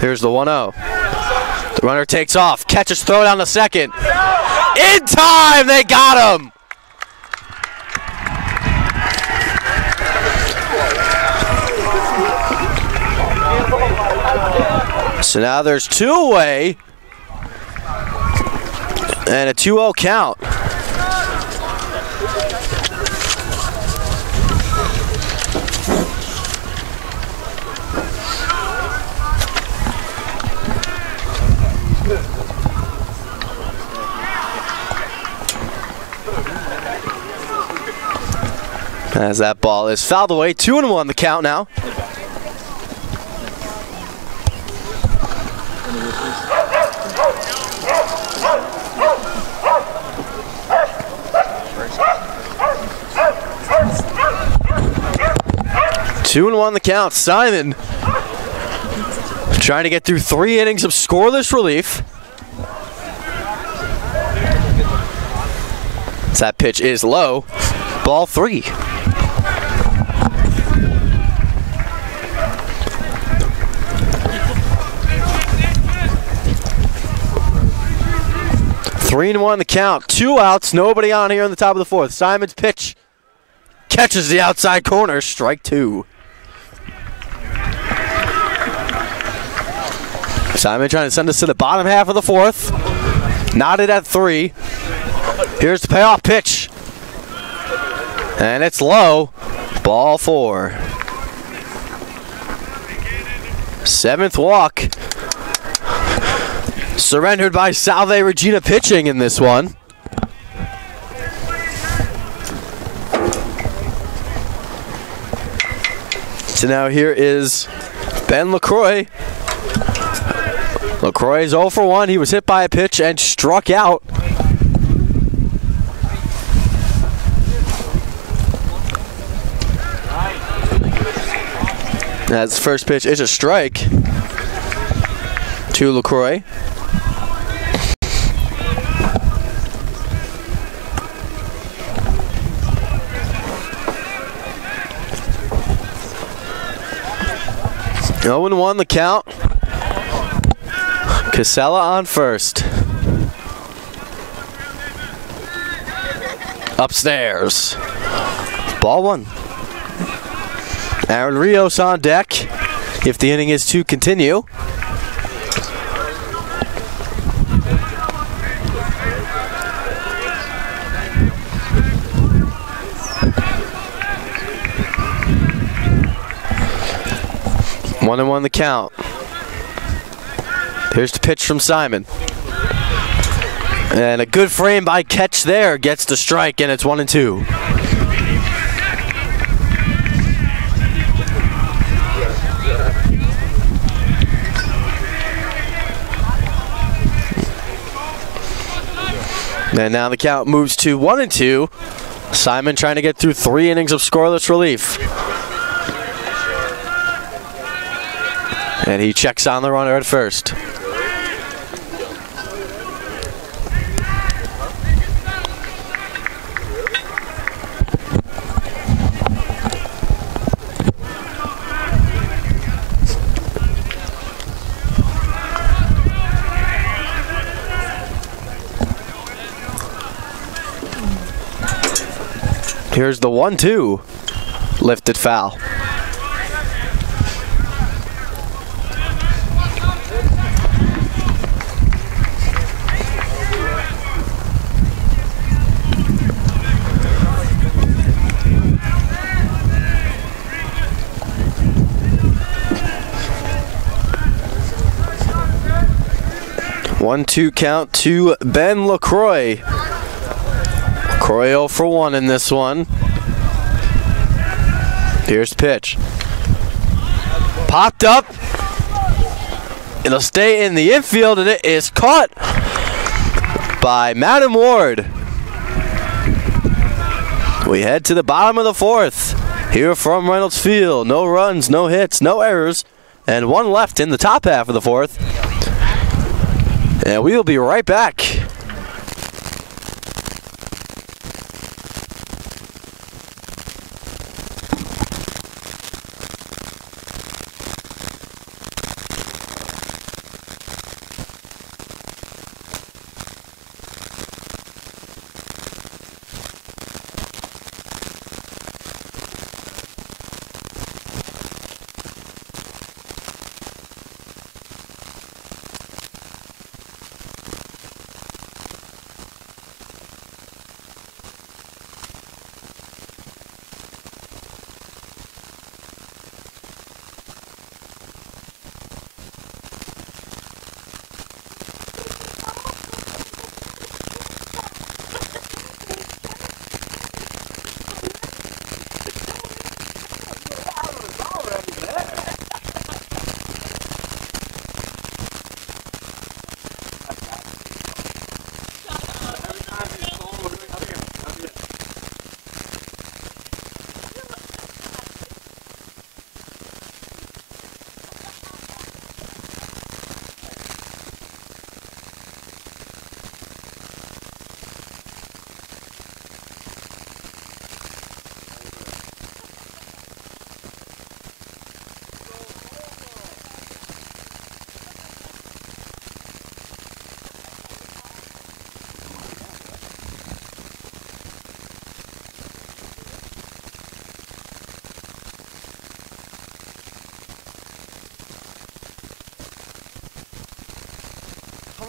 Here's the 1-0. The runner takes off, catches, throw down the second. In time, they got him. So now there's 2 away and a 2-0 count. As that ball is fouled away, 2-1 the count now. Two and 1 the count. Simon trying to get through 3 innings of scoreless relief. That pitch is low. Ball 3. Three and 1 the count. 2 outs. Nobody on here in the top of the fourth. Simon's pitch catches the outside corner. Strike 2. Simon trying to send us to the bottom half of the fourth. Knotted at 3. Here's the payoff pitch. And it's low. Ball 4. 7th walk. Surrendered by Salve Regina pitching in this one. So now here is Ben LaCroix. LaCroix is 0 for 1. He was hit by a pitch and struck out. That's first pitch is a strike to LaCroix. Oh and 1 the count. Casella on first. Upstairs. Ball 1. Aaron Rios on deck if the inning is to continue. One and 1 the count. Here's the pitch from Simon. And a good frame by Ketch there gets the strike, and it's 1 and 2. And now the count moves to 1 and 2. Simon trying to get through 3 innings of scoreless relief. And he checks on the runner at first. Here's the 1-2. Lifted foul. One-two count to Ben LaCroix. LaCroix 0 for 1 in this one. Here's the pitch. Popped up. It'll stay in the infield, and it is caught by Madam Ward. We head to the bottom of the 4th. Here from Reynolds Field. No runs, no hits, no errors, and 1 left in the top half of the 4th. And we will be right back.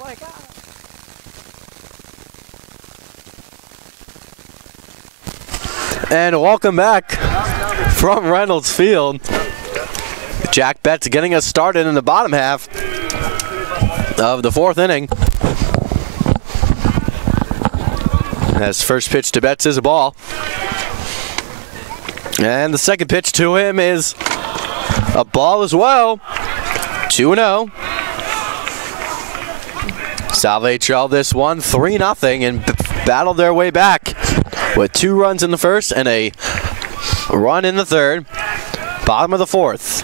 my God. And welcome back from Reynolds Field. Jack Betts getting us started in the bottom half of the fourth inning. As first pitch to Betts is a ball. And the second pitch to him is a ball as well. 2-0. Salve trailed this one 3-0 and battled their way back with 2 runs in the first and a run in the third. Bottom of the fourth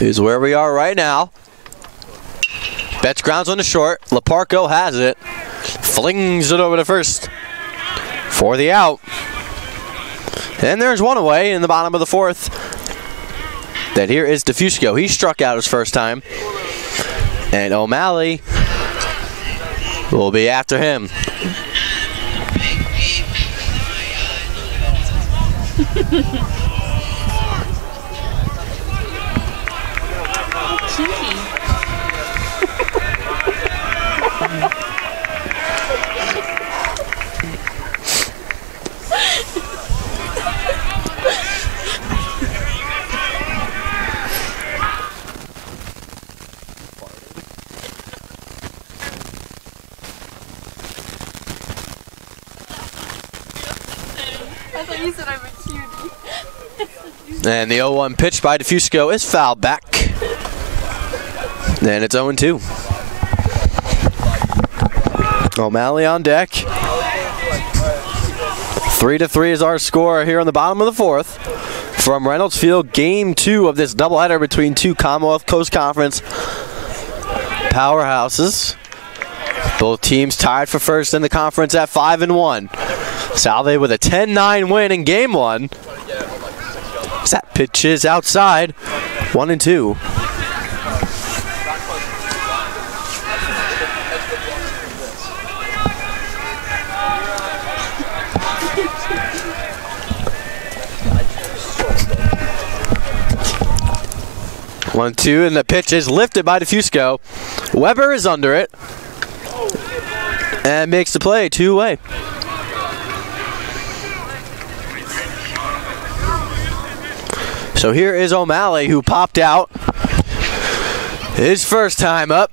is where we are right now. Betts grounds on the short. Laparco has it. Flings it over to first for the out. And there's one away in the bottom of the fourth. Then here is DeFusco. He struck out his first time. And O'Malley will be after him. I thought you said I'm a cutie. And the 0-1 pitch by DeFusco is fouled back. And it's 0-2. O'Malley on deck. 3-3 is our score here on the bottom of the fourth. From Reynolds Field, game 2 of this doubleheader between 2 Commonwealth Coast Conference powerhouses. Both teams tied for first in the conference at 5-1. Salve with a 10-9 win in game 1. That pitch is outside. 1-2. One, two, and the pitch is lifted by DeFusco. Weber is under it and makes the play 2-away. So here is O'Malley, who popped out his first time up.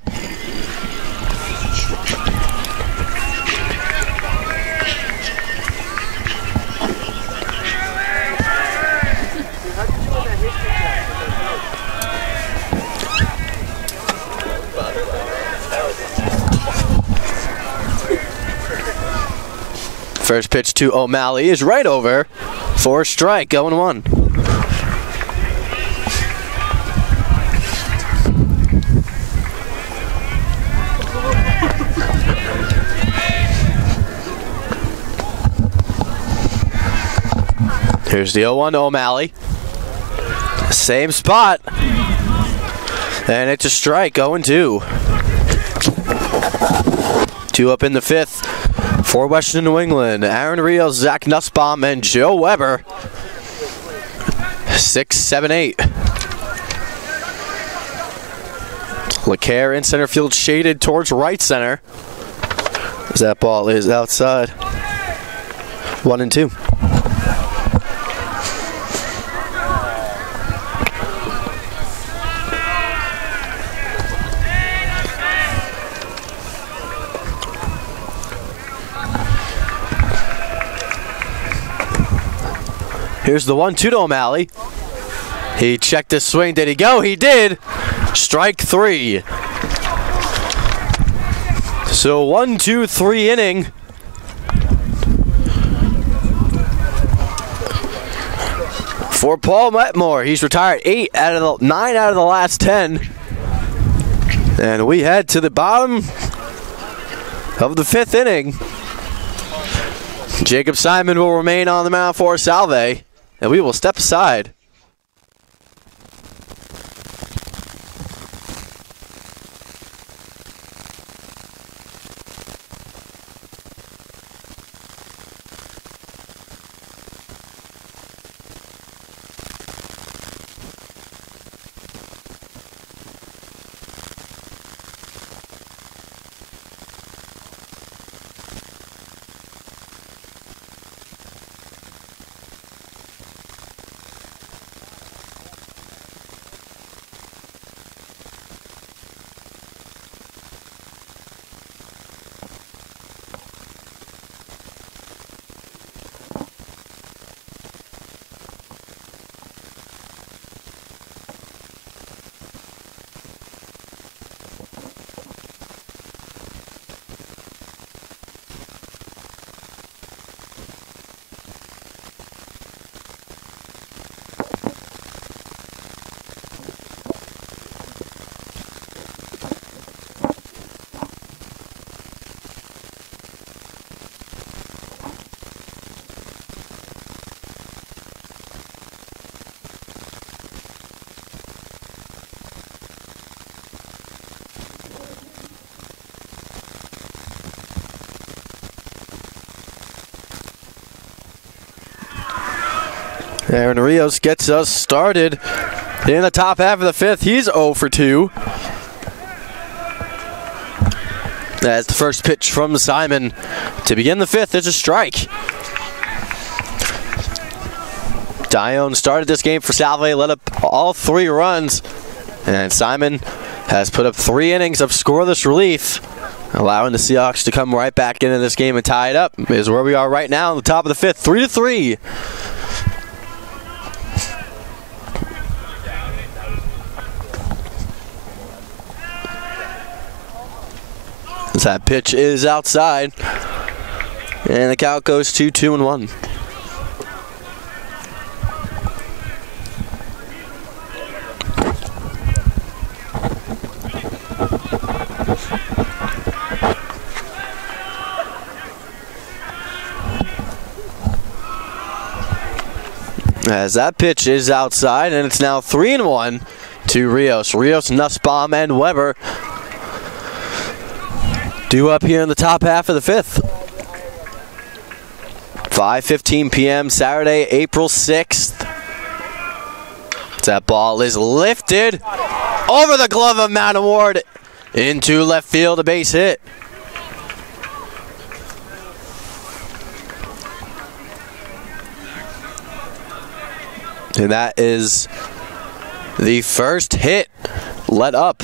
First pitch to O'Malley is right over for a strike, 0-1. Here's the 0-1 to O'Malley. Same spot. And it's a strike, 0-2. 2 up in the fifth for Western New England. Aaron Rios, Zach Nussbaum, and Joe Weber. 6, 7, 8. LeCaire in center field, shaded towards right center. As that ball is outside. 1-2. Here's the 1-2 to O'Malley. He checked his swing. Did he go? He did. Strike 3. So 1-2-3 inning. For Paul Metmore. He's retired 9 out of the last 10. And we head to the bottom of the 5th inning. Jacob Simon will remain on the mound for Salve. And we will step aside. Aaron Rios gets us started in the top half of the fifth. He's 0 for 2. As the first pitch from Simon to begin the fifth is a strike. Dione started this game for Salve, let up all 3 runs, and Simon has put up 3 innings of scoreless relief, allowing the Seahawks to come right back into this game and tie it up. Is where we are right now in the top of the fifth, 3-3. As that pitch is outside, and the count goes to 2-1. As that pitch is outside, and it's now 3-1 to Rios. Rios, Nussbaum, and Weber due up here in the top half of the fifth. 5:15 p.m. Saturday, April 6th. That ball is lifted over the glove of Matt Ward into left field, a base hit. And that is the first hit let up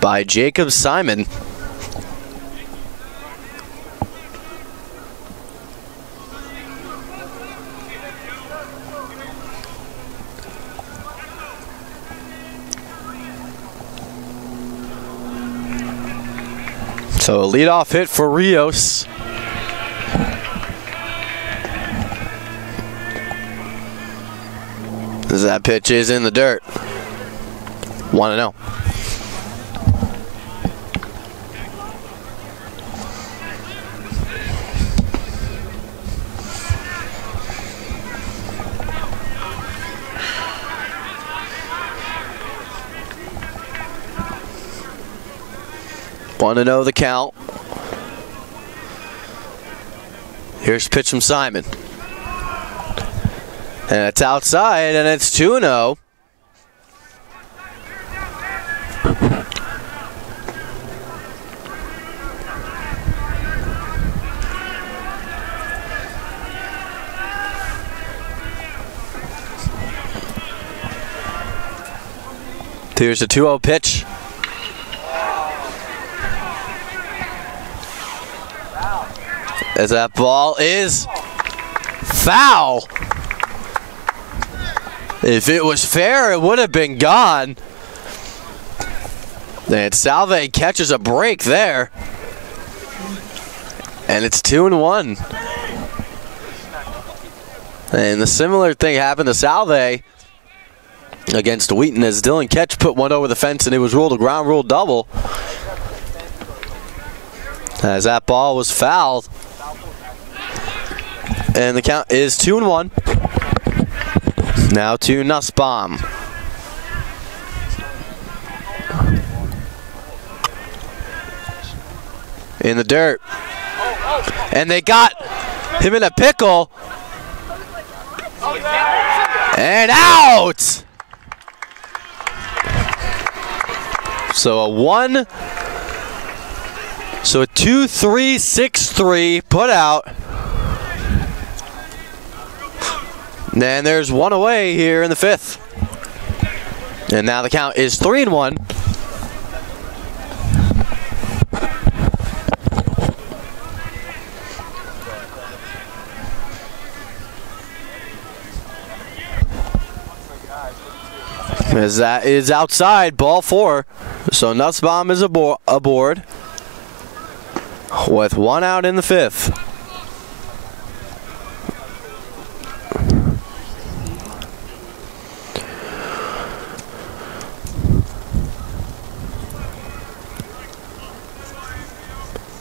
by Jacob Simon. So a leadoff hit for Rios. As that pitch is in the dirt. 1-0. Want to know the count. Here's a pitch from Simon. And it's outside, and it's 2-0. Here's a 2-0 pitch. As that ball is foul. If it was fair, it would have been gone. And Salve catches a break there. And it's 2-1. And the similar thing happened to Salve against Wheaton as Dylan Ketch put one over the fence and it was ruled a ground rule double. As that ball was fouled. And the count is 2-1. Now to Nussbaum. In the dirt. And they got him in a pickle. And out! So a 2-3-6-3 put out. And there's one away here in the fifth. And now the count is 3-1. As that is outside, ball 4. So Nussbaum is aboard with 1 out in the fifth.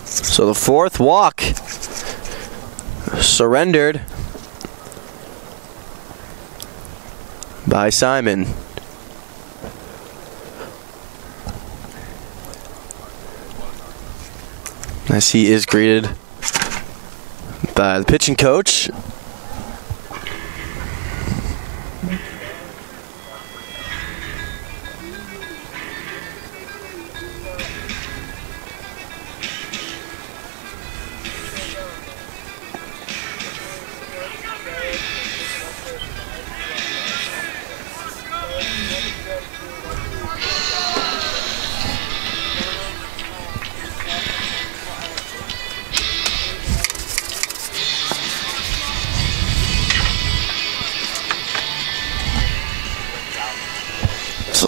So the 4th walk surrendered by Simon. As he is greeted by the pitching coach.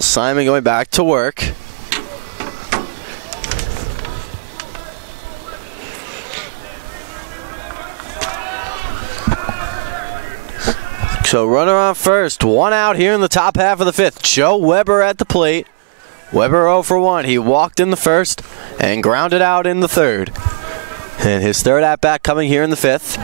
Simon going back to work. So runner on first, one out here in the top half of the fifth. Joe Weber at the plate. Weber 0 for 1. He walked in the first and grounded out in the third. And his third at-bat coming here in the fifth.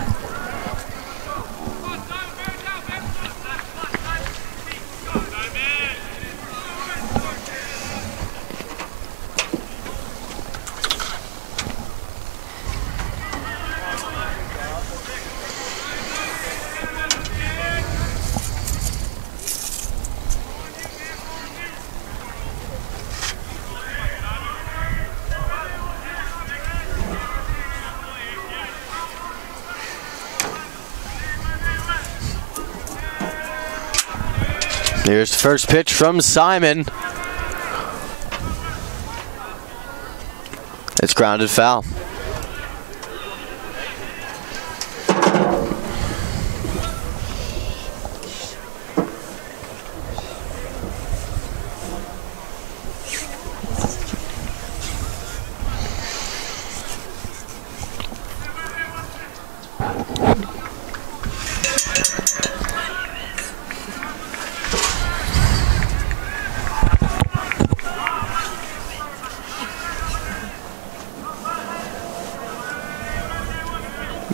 Here's the first pitch from Simon. It's grounded foul.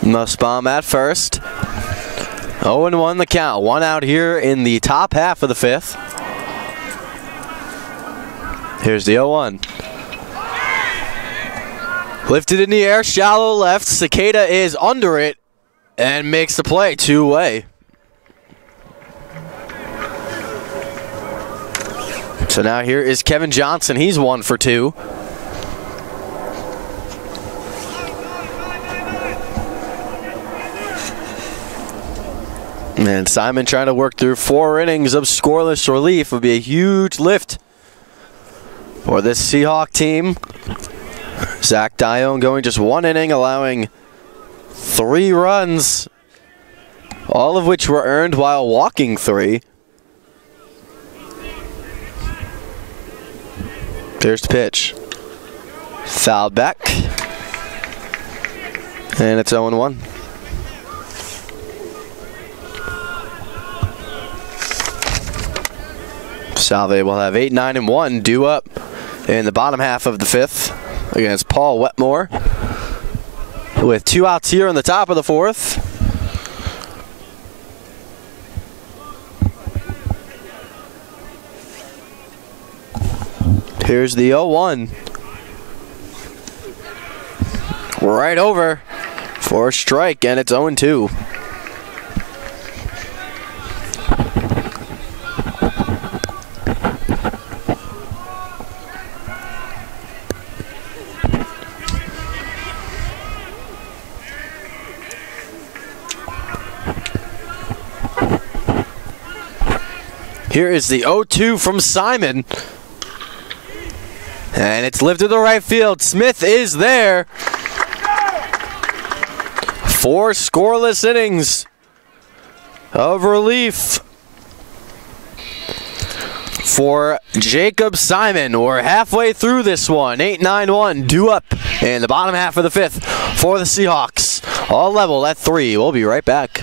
Nussbaum at first. 0-1 the count. One out here in the top half of the fifth. Here's the 0-1. Lifted in the air, shallow left. Cicada is under it and makes the play two-way. So now here is Kevin Johnson. He's 1 for 2. And Simon trying to work through 4 innings of scoreless relief would be a huge lift for this Seahawk team. Zach Dione going just 1 inning, allowing 3 runs, all of which were earned while walking 3. There's the pitch. Fouled back. And it's 0-1. Salve will have 8, 9, and 1 due up in the bottom half of the fifth against Paul Wetmore. With 2 outs here in the top of the fourth. Here's the 0-1. Right over for a strike, and it's 0-2. Here is the 0-2 from Simon. And it's lifted to right field. Smith is there. 4 scoreless innings of relief for Jacob Simon. We're halfway through this one. 8-9-1 due up in the bottom half of the fifth for the Seahawks. All level at 3. We'll be right back.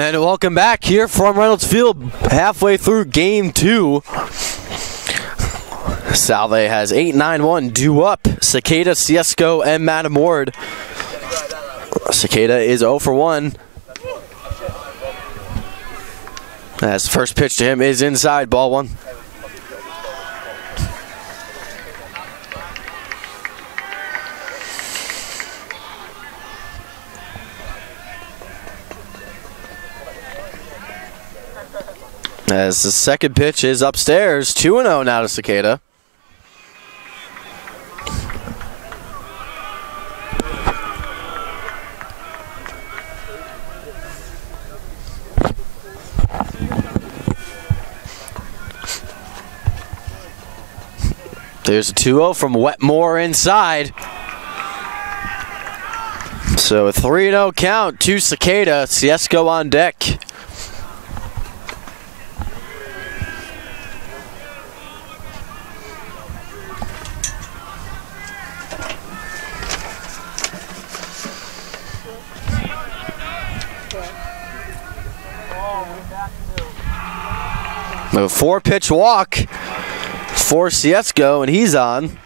And welcome back here from Reynolds Field, halfway through game 2. Salve has 8-9-1 due up. Cicada, Ciesco, and Madam Ward. Cicada is 0 for 1. As first pitch to him is inside, ball 1. As the second pitch is upstairs, 2-0 now to Cicada. There's a 2-0 from Wetmore inside. So a 3-0 count to Cicada. Ciesco on deck. A 4-pitch walk for Ciesco, and he's on.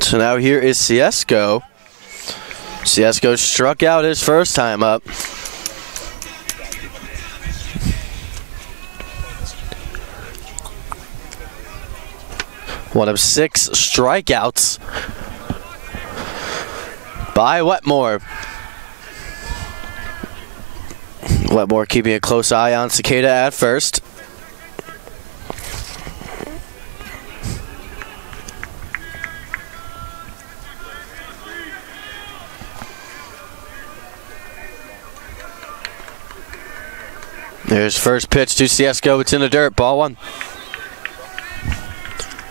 So now here is Ciesco. Ciesco struck out his first time up. One of 6 strikeouts by Wetmore. Wetmore keeping a close eye on Cicada at first. There's first pitch to Ciesco. It's in the dirt. Ball 1.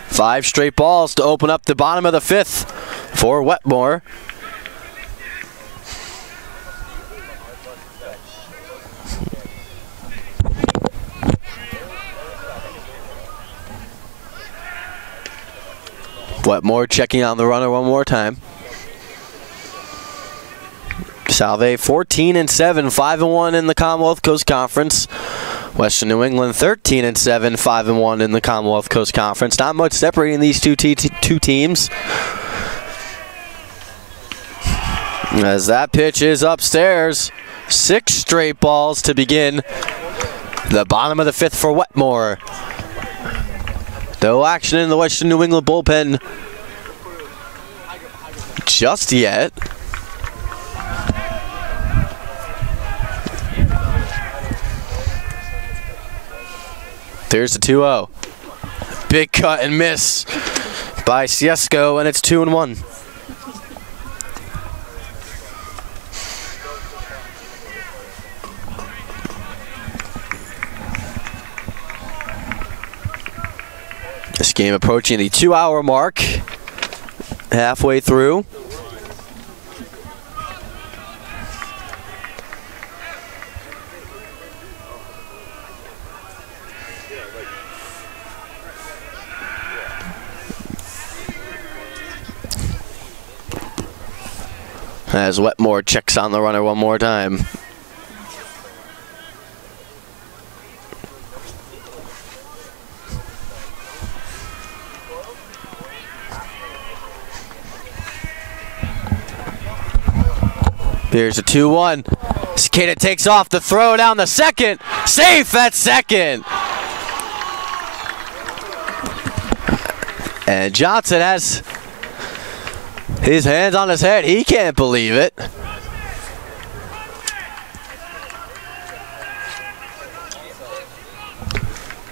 5 straight balls to open up the bottom of the 5th for Wetmore. Wetmore checking on the runner one more time. Salve 14-7, 5-1 in the Commonwealth Coast Conference. Western New England 13-7, 5-1 in the Commonwealth Coast Conference. Not much separating these two teams. As that pitch is upstairs, 6 straight balls to begin the bottom of the 5th for Wetmore. No action in the Western New England bullpen just yet. There's the 2-0. Big cut and miss by Ciesco, and it's 2-1. This game approaching the 2-hour mark, halfway through. As Wetmore checks on the runner one more time. Here's a 2-1. Cicada takes off the throw down the second. Safe at second. And Johnson has his hands on his head. He can't believe it.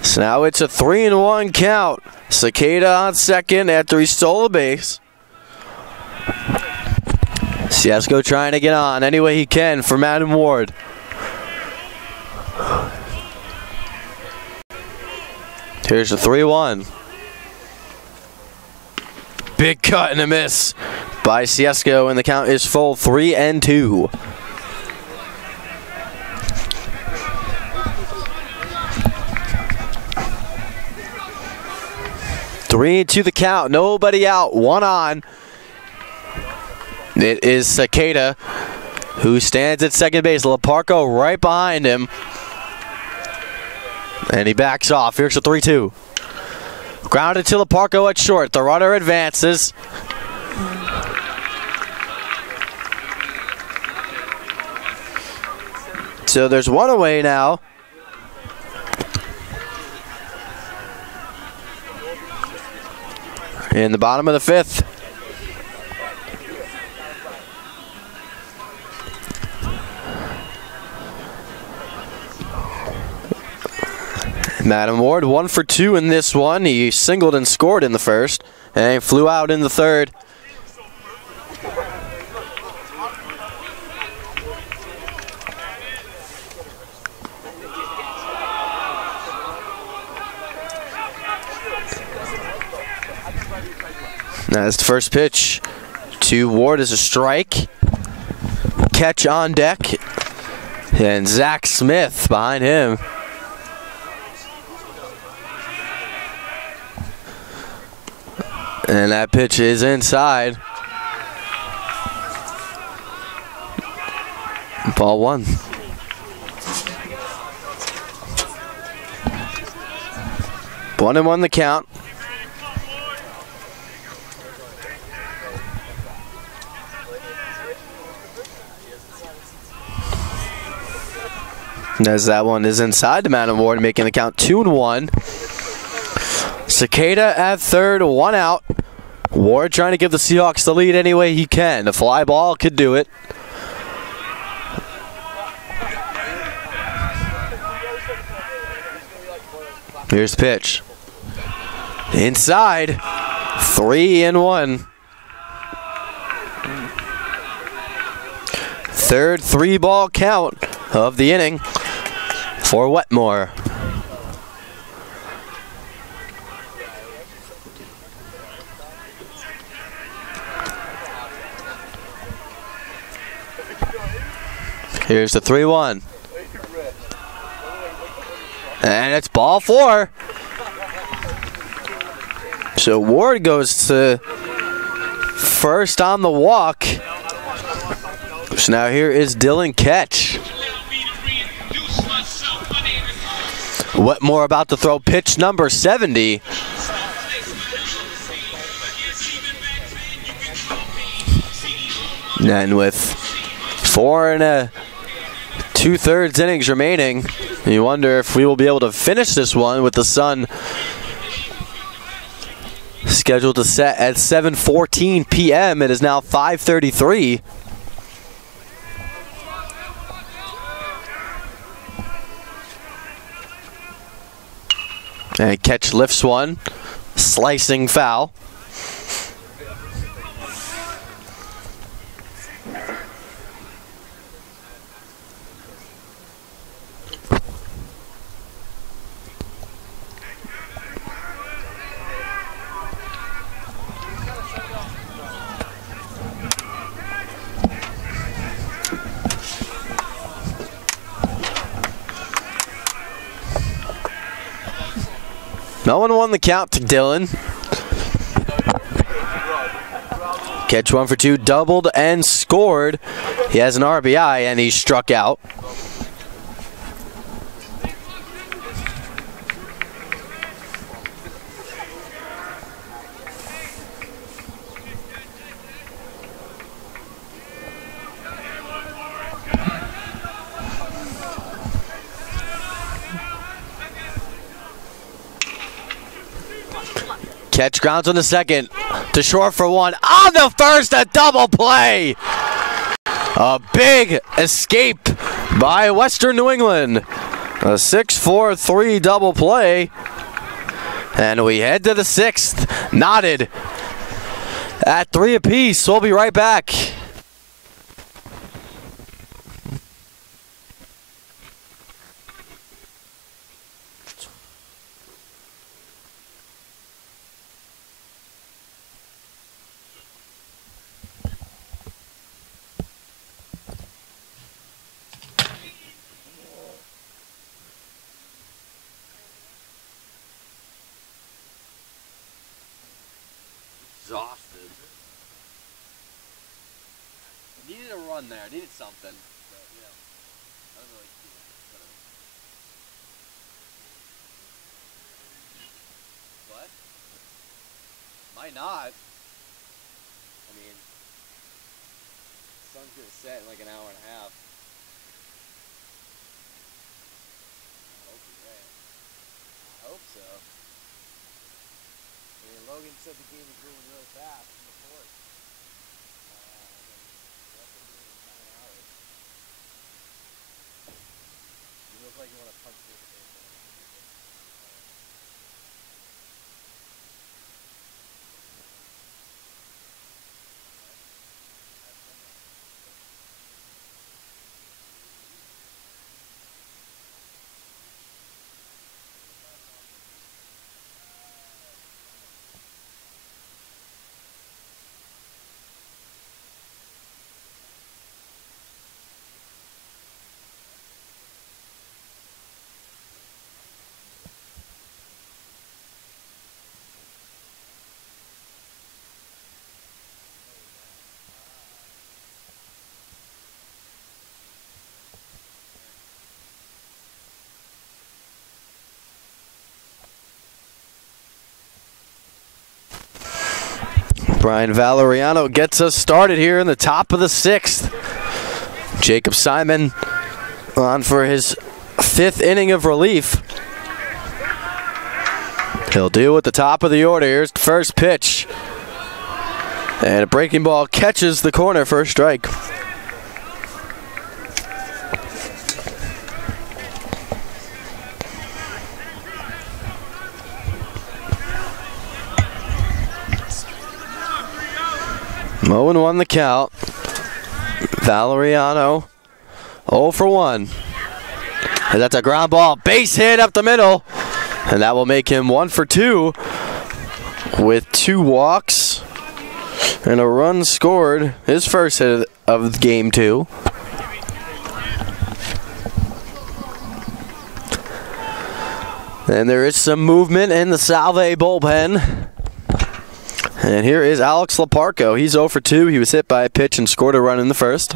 So now it's a 3-1 count. Cicada on second after he stole a base. Ciesco trying to get on any way he can for Madam Ward. Here's the 3-1. Big cut and a miss by Ciesco, and the count is full 3-2. 3-2 the count. Nobody out. One on. It is Cicada who stands at second base. Laparco right behind him. And he backs off. Here's the 3-2. Grounded to Laparco at short. The runner advances. So there's one away now. In the bottom of the fifth. Madam Ward 1 for 2 in this one. He singled and scored in the first and flew out in the third. That's the first pitch to Ward is a strike. Catch on deck. And Zack Smith behind him. And that pitch is inside. Ball one. One and one the count. As that one is inside the Madam Ward, making the count 2-1. Cicada at third, one out. Ward trying to give the Seahawks the lead any way he can. A fly ball could do it. Here's the pitch. Inside. 3-1. Third 3-ball count of the inning for Wetmore. Here's the 3-1. And it's ball 4. So Ward goes to first on the walk. So now here is Dylan Ketch. Wetmore about to throw pitch number 70. And with 4 2/3 innings remaining, you wonder if we will be able to finish this one with the sun scheduled to set at 7:14 p.m. It is now 5:33. And Ketch lifts one, slicing foul. No one won the count to Dylan. Catch 1 for 2, doubled and scored. He has an RBI and he struck out. Catch grounds on the second, to short for 1. On the first, a double play. A big escape by Western New England. A 6-4-3 double play. And we head to the 6th, knotted at 3 apiece. We'll be right back. exhausted. I needed a run there. I needed something. But, you know, I don't really feel it. What? Might not. I mean, the sun's going to set in like an hour and a half. I hope you're right. I hope so. I mean, Logan said the game was moving really fast in the fourth. You look like you want to punch me in the face. Brian Valeriano gets us started here in the top of the sixth. Jacob Simon on for his fifth inning of relief. He'll deal at the top of the order. Here's the first pitch. And a breaking ball catches the corner for a strike. Moen won the count. Valeriano 0 for 1. And that's a ground ball, base hit up the middle. And that will make him 1 for 2 with 2 walks and a run scored. His first hit of game 2. And there is some movement in the Salve bullpen. And here is Alex Laparco. He's 0 for 2. He was hit by a pitch and scored a run in the first.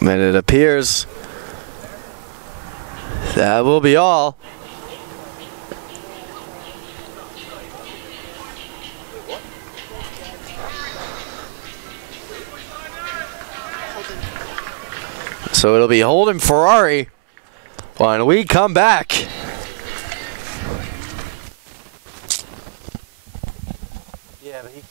And it appears that will be all. So it'll be Holden Ferrari when we come back. Yeah, but he can't.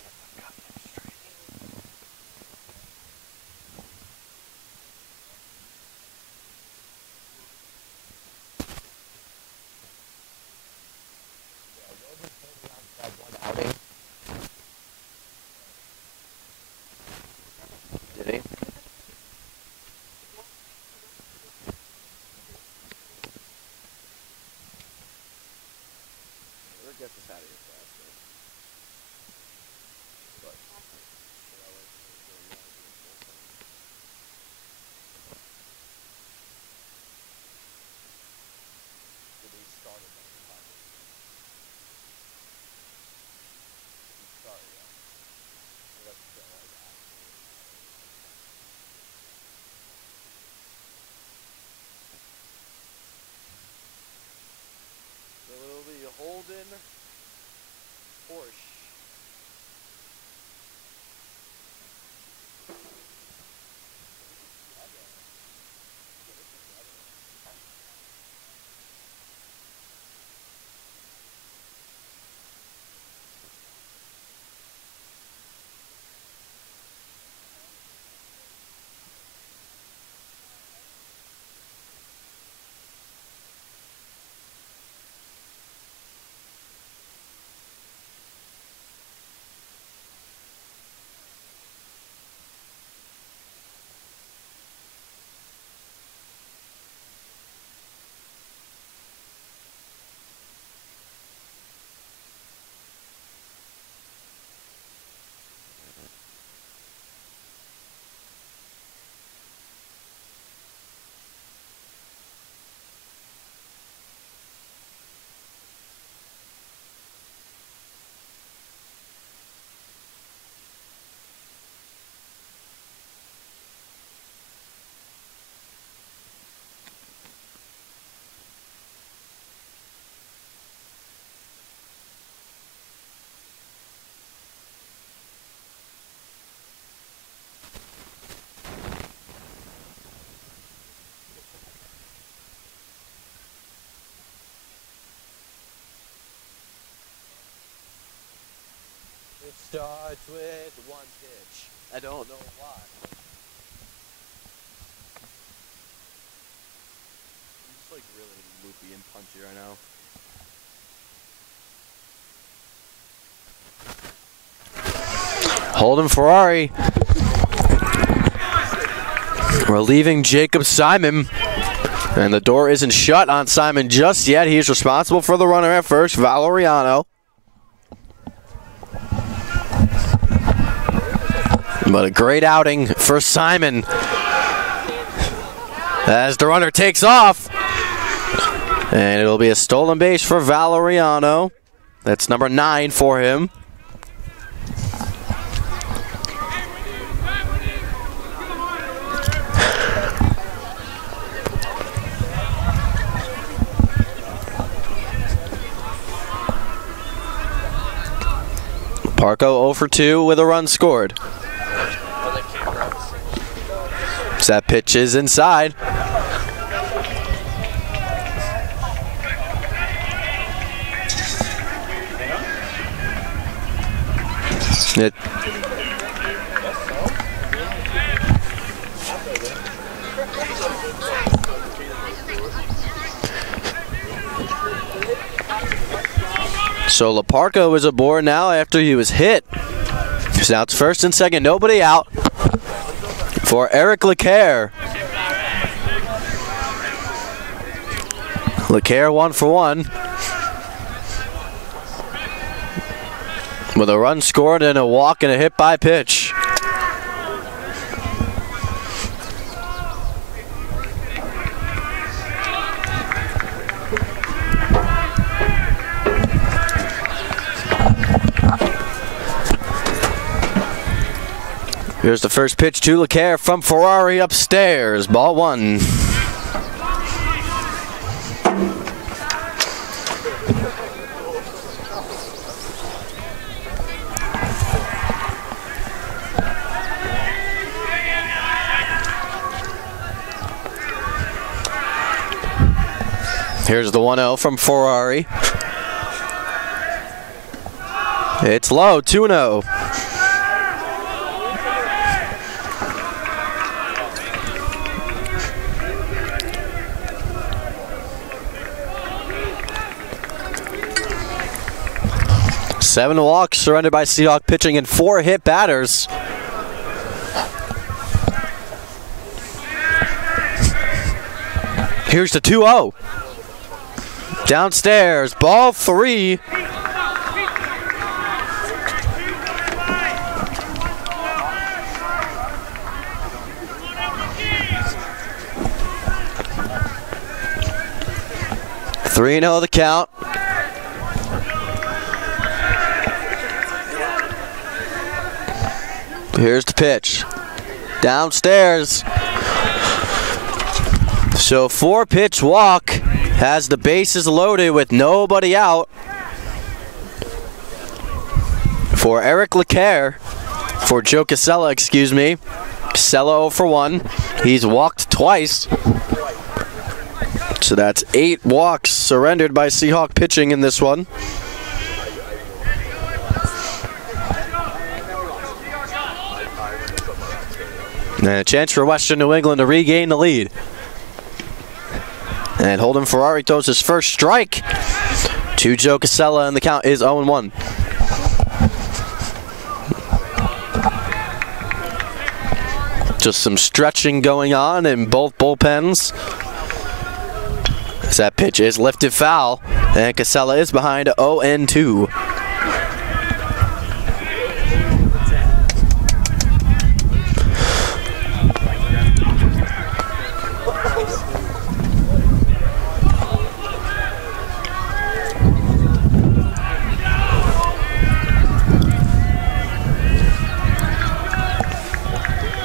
Did he? starts with one pitch. I don't know why. I'm just like really loopy and punchy right now. Holden Ferrari relieving Jacob Simon. And the door isn't shut on Simon just yet. He's responsible for the runner at first, Valeriano. But a great outing for Simon as the runner takes off. And it'll be a stolen base for Valeriano. That's number 9 for him. Parco 0 for 2 with a run scored. That pitch is inside. So Laparco is aboard now after he was hit. So now it's first and second, nobody out for Eric LeCaire. LeCaire 1 for 1. With a run scored and a walk and a hit by pitch. Here's the first pitch to LeCaire from Ferrari upstairs. Ball 1. Here's the 1-0 from Ferrari. It's low, 2-0. Seven walks surrendered by Seahawks pitching and 4 hit batters. Here's the 2-0. Downstairs, ball 3. Three 0 the count. Here's the pitch. Downstairs. So 4-pitch walk has the bases loaded with nobody out for Eric LeCaire, for Joe Casella, excuse me. Casella 0 for 1. He's walked twice. So that's 8 walks surrendered by Seahawk pitching in this one. And a chance for Western New England to regain the lead. And Holden Ferrari throws his first strike to Joe Casella, and the count is 0-1. Just some stretching going on in both bullpens. As that pitch is lifted foul, and Casella is behind 0-2.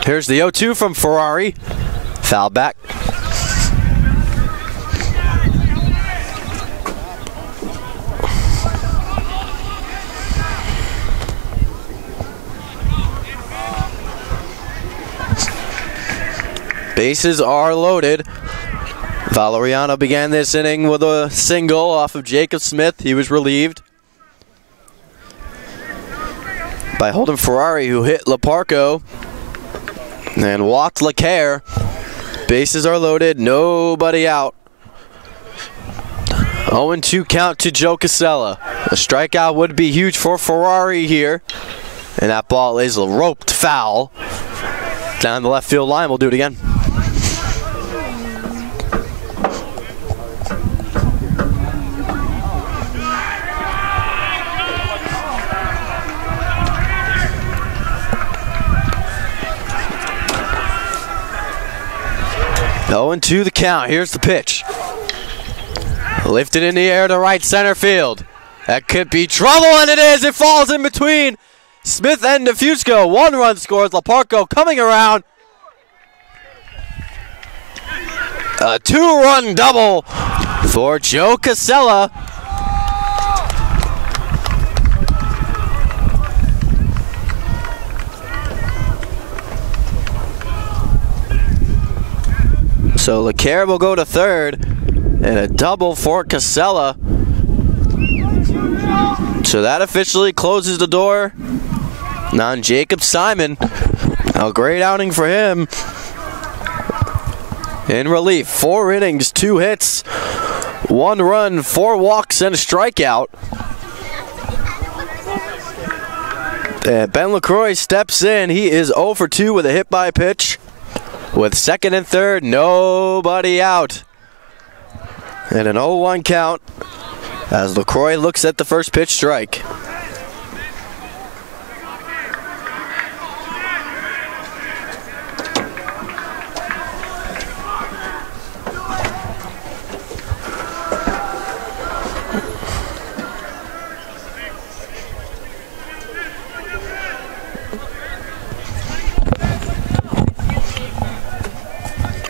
Here's the 0-2 from Ferrari. Foul back. Bases are loaded. Valeriano began this inning with a single off of Jacob Smith. He was relieved. by Holden Ferrari, who hit Leparco and walked LeCaire. Bases are loaded, nobody out. 0-2 count to Joe Casella. A strikeout would be huge for Ferrari here. And that ball is a roped foul down the left field line. We'll do it again. Oh, and 2 the count. Here's the pitch. Lifted in the air to right center field. That could be trouble, and it is. It falls in between Smith and Defusco. 1 run scores. Leparco coming around. A 2-run double for Joe Casella. So LeCaire will go to third, and a double for Casella. So that officially closes the door on Jacob Simon. A great outing for him. In relief, 4 innings, 2 hits, 1 run, 4 walks, and a strikeout. And Ben LaCroix steps in. He is 0 for 2 with a hit by pitch. With second and third, nobody out. And an 0-1 count as LaCroix looks at the first pitch strike.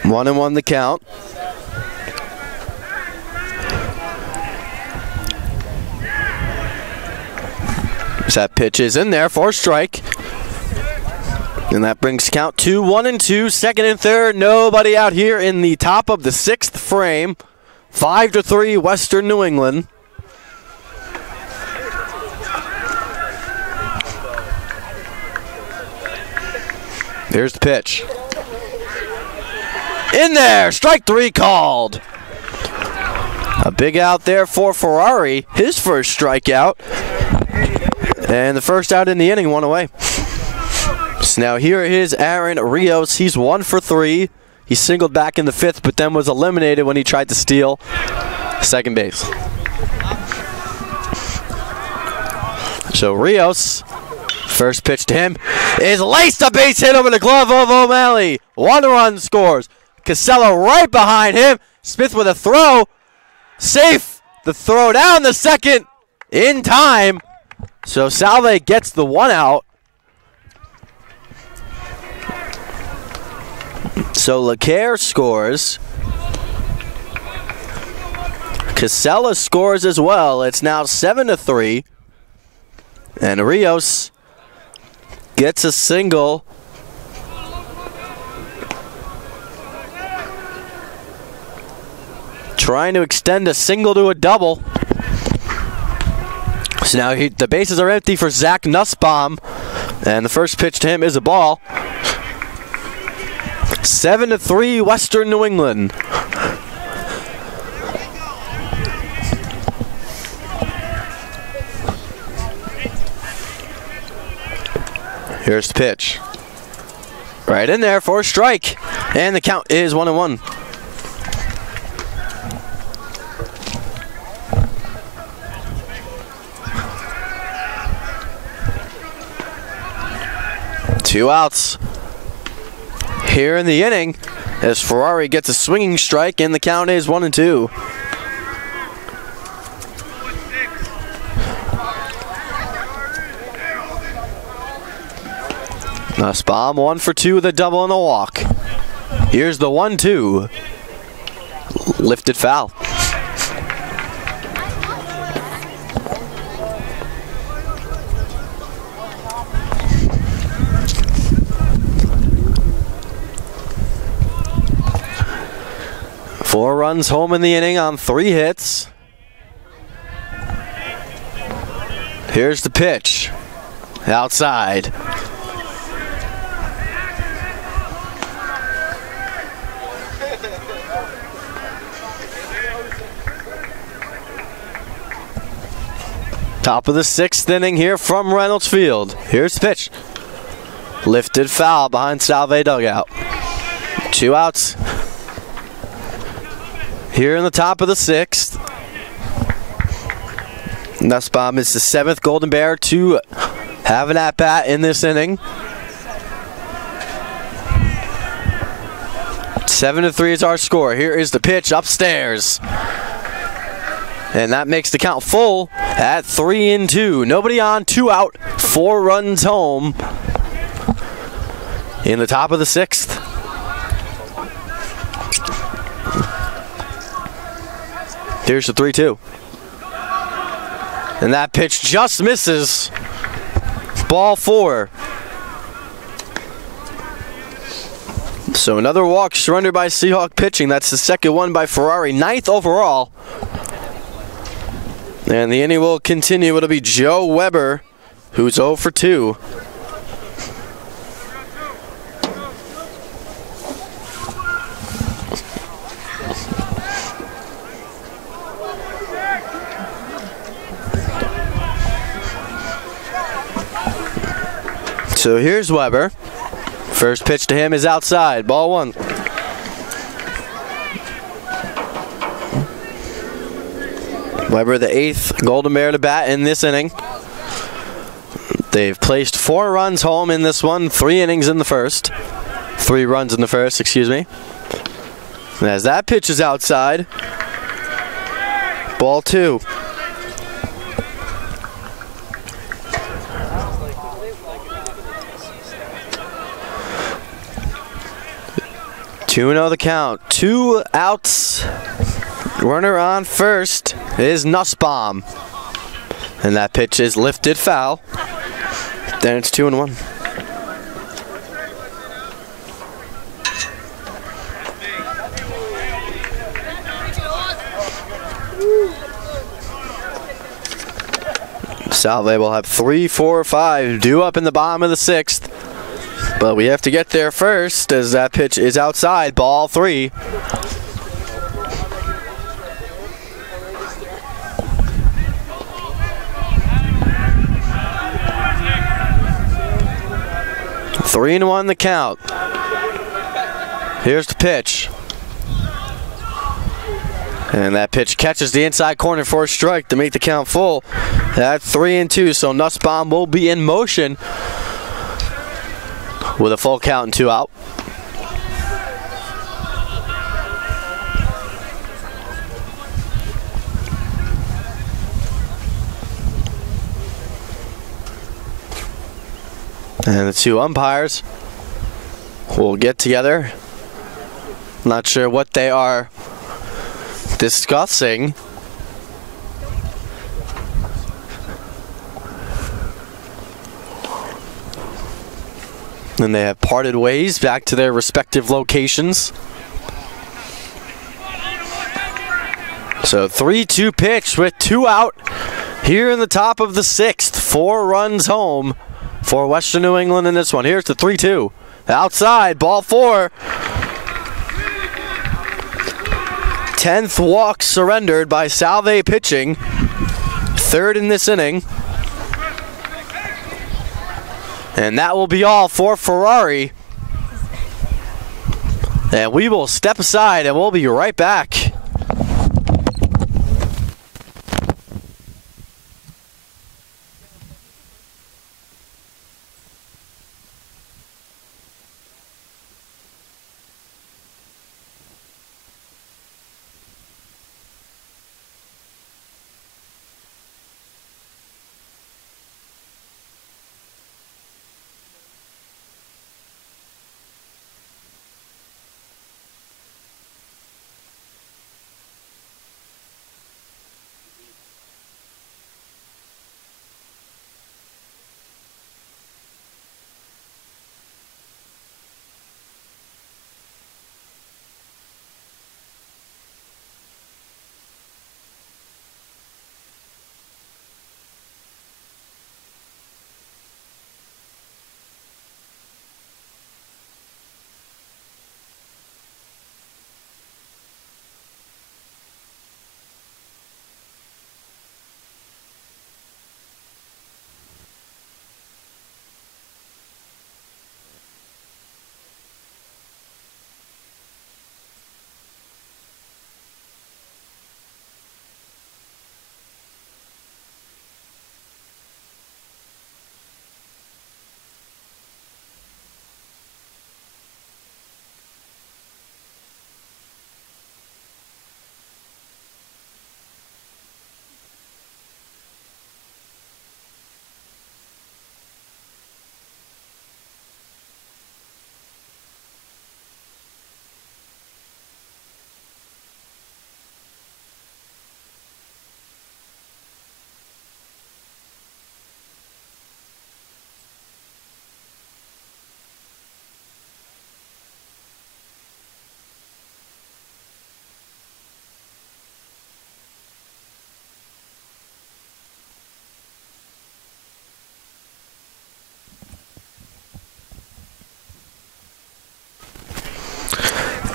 One and 1 the count. That pitch is in there for a strike. And that brings count to 1-2, second and third. Nobody out here in the top of the 6th frame. 5-3 Western New England. Here's the pitch. In there, strike 3 called. A big out there for Ferrari, his first strikeout. And the first out in the inning, 1 away. So now here is Aaron Rios. He's 1 for 3. He singled back in the 5th, but then was eliminated when he tried to steal second base. So Rios, first pitch to him, is laced a base hit over the glove of O'Malley. 1 run scores. Casella right behind him. Smith with a throw. Safe. The throw down the second in time. So Salve gets the 1 out. So LeCaire scores. Casella scores as well. It's now 7-3. And Rios gets a single. Trying to extend a single to a double. So now the bases are empty for Zach Nussbaum. And the first pitch to him is a ball. 7-3 Western New England. Here's the pitch. Right in there for a strike. And the count is 1-1. Two outs here in the inning as Ferrari gets a swinging strike, and the count is 1-2. Nussbaum 1 for 2 with a double and a walk. Here's the 1-2. Lifted foul. Four runs home in the inning on 3 hits. Here's the pitch. outside. Top of the 6th inning here from Reynolds Field. Here's the pitch. Lifted foul behind Salve dugout. 2 outs here in the top of the 6th. Nussbaum is the 7th Golden Bear to have an at-bat in this inning. 7-3 is our score. Here is the pitch upstairs. And that makes the count full at 3-2. Nobody on, 2 out, 4 runs home in the top of the 6th. Here's the 3-2. And that pitch just misses. Ball 4. So another walk surrendered by Seahawk pitching. That's the second one by Ferrari, 9th overall. And the inning will continue. It'll be Joe Weber, who's 0 for 2. So here's Weber. First pitch to him is outside. Ball 1. Weber, the 8th Golden Bear to bat in this inning. They've placed 4 runs home in this one. 3 innings in the first. 3 runs in the first, excuse me. And as that pitch is outside. Ball 2. Two and 0 the count. 2 outs. Runner on first is Nussbaum. And that pitch is lifted foul. Then it's 2-1. Salve will have 3, 4, 5 due up in the bottom of the 6th. But we have to get there first as that pitch is outside. Ball 3. Three and 1 the count. Here's the pitch. And that pitch catches the inside corner for a strike to make the count full. At 3-2, so Nussbaum will be in motion with a full count and 2 out. And the 2 umpires will get together. Not sure what they are discussing. And they have parted ways back to their respective locations. So 3-2 pitch with 2 out here in the top of the 6th. 4 runs home for Western New England in this one. Here's the 3-2. Outside, ball 4. 10th walk surrendered by Salve pitching. 3rd in this inning. And that will be all for Ferrari. And we will step aside and we'll be right back.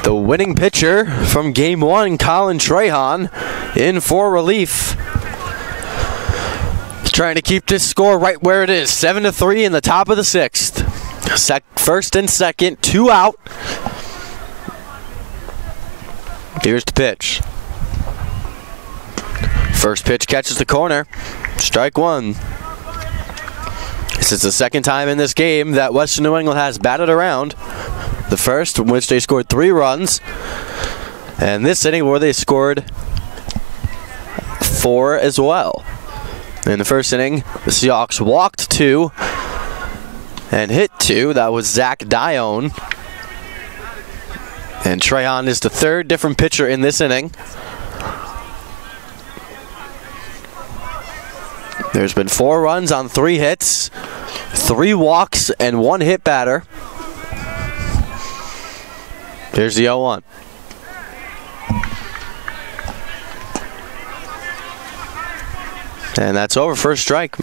The winning pitcher from Game 1, Colin Trahan, in for relief. Trying to keep this score right where it is, 7-3 in the top of the 6th. First and second, 2 out. Here's the pitch. First pitch catches the corner. Strike 1. This is the second time in this game that Western New England has batted around. The first, in which they scored 3 runs. And this inning where they scored 4 as well. In the first inning, the Seahawks walked 2 and hit 2. That was Zach Dione. And Trahan is the third different pitcher in this inning. There's been 4 runs on 3 hits, 3 walks, and 1 hit batter. Here's the 0-1. And that's over. First strike.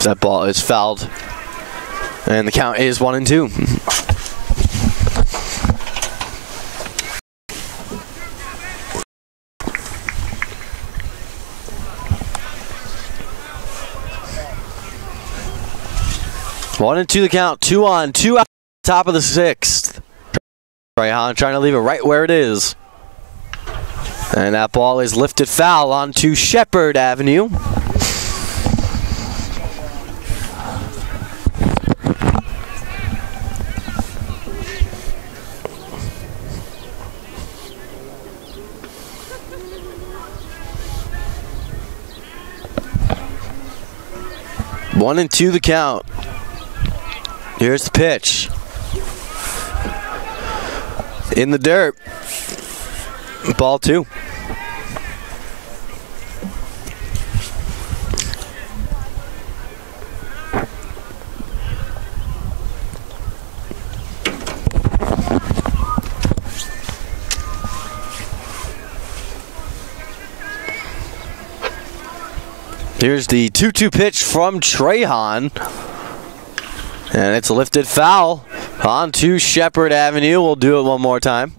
That ball is fouled. And the count is 1-2. One and 2 the count. 2 on, 2 out. Top of the 6th. Trahan trying to leave it right where it is. And that ball is lifted foul onto Shepherd Avenue. One and 2 the count. Here's the pitch. In the dirt. Ball 2. Here's the 2-2 pitch from Trahan. And it's a lifted foul onto Shepherd Avenue. We'll do it one more time.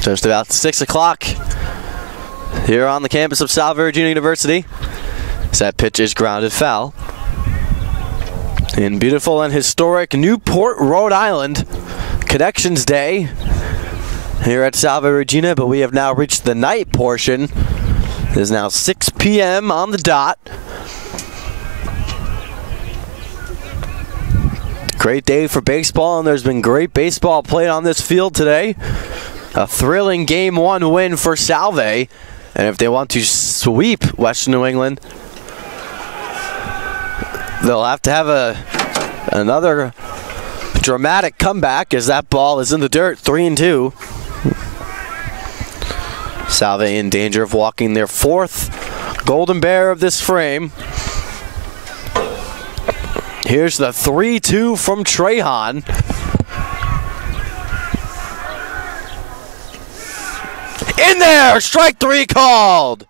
Just about 6 o'clock here on the campus of Salve Regina University. That pitch is grounded foul. In beautiful and historic Newport, Rhode Island, Connections Day here at Salve Regina, but we have now reached the night portion. It is now 6 p.m. on the dot. Great day for baseball, and there's been great baseball played on this field today. A thrilling Game 1 win for Salve, and if they want to sweep Western New England, they'll have to have another dramatic comeback as that ball is in the dirt, 3-2. Salve in danger of walking their 4th Golden Bear of this frame. Here's the 3-2 from Trahan. In there! Strike 3 called!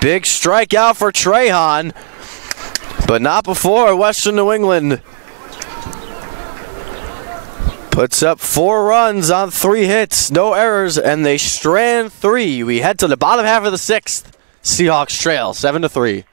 Big strikeout for Trahan, but not before Western New England puts up 4 runs on 3 hits, no errors, and they strand 3. We head to the bottom half of the 6th. Seahawks trail 7-3.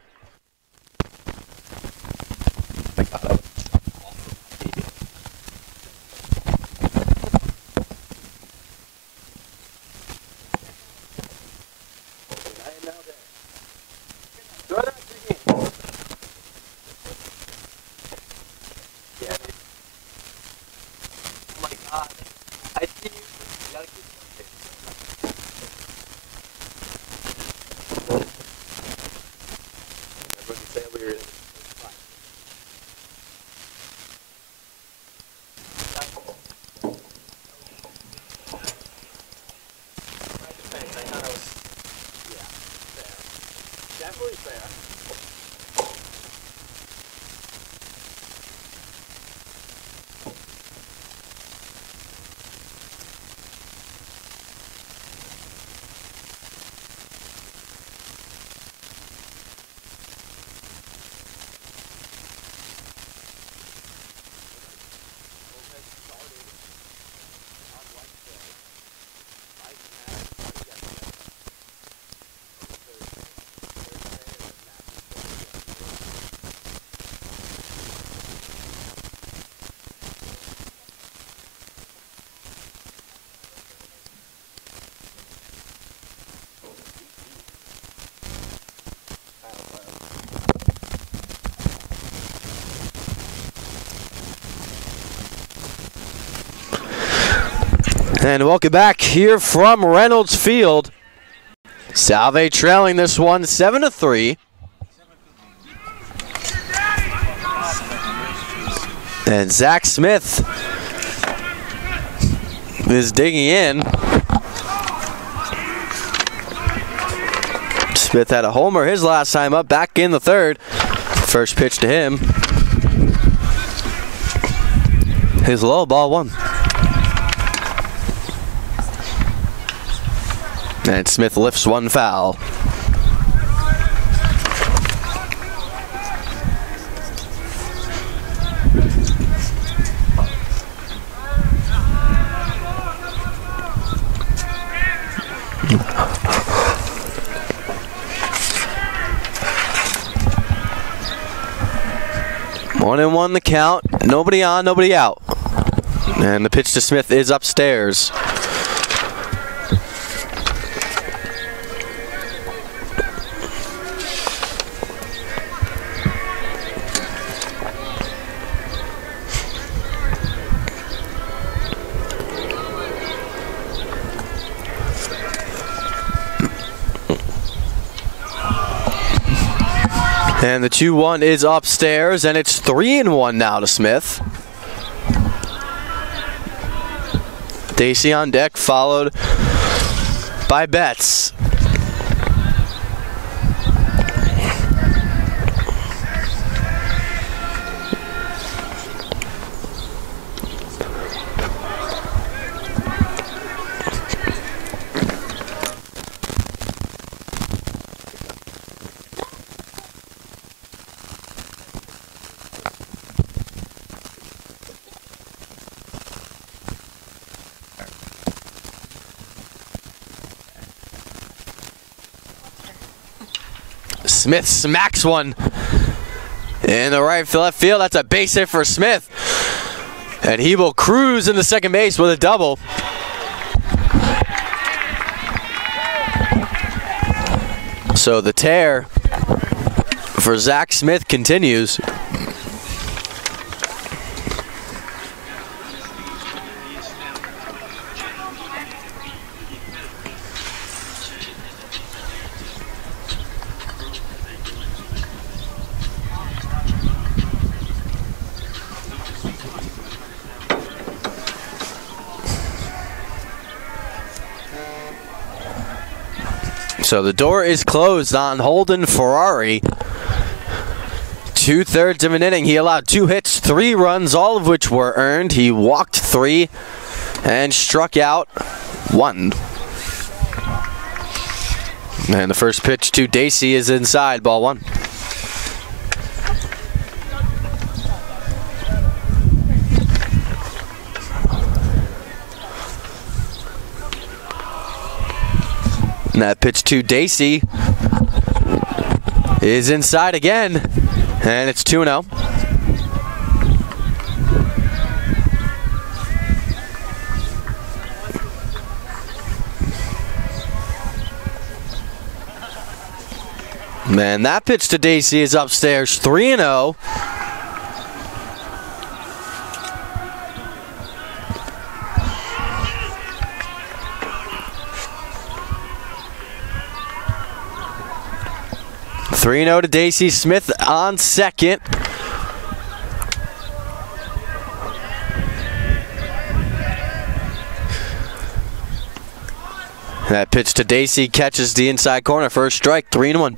And welcome back here from Reynolds Field. Salve trailing this one 7-3. And Zack Smith is digging in. Smith had a homer his last time up, back in the third. First pitch to him. His low, ball one. And Smith lifts one foul. One and one the count. Nobody on, nobody out. And the pitch to Smith is upstairs. And the 2-1 is upstairs, and it's 3-1 now to Smith. Dacey on deck, followed by Betts. Smith smacks one in the right left field. That's a base hit for Smith. And he will cruise into second base with a double. So the tear for Zack Smith continues. So the door is closed on Holden Ferrari. 2/3 of an inning. He allowed 2 hits, 3 runs, all of which were earned. He walked 3 and struck out 1. And the first pitch to Dacey is inside, ball 1. And that pitch to Dacey is inside again, and it's 2-0. Man, that pitch to Dacey is upstairs, 3-0. To Dacey. Smith on second. That pitch to Dacey catches the inside corner. First strike, 3-1.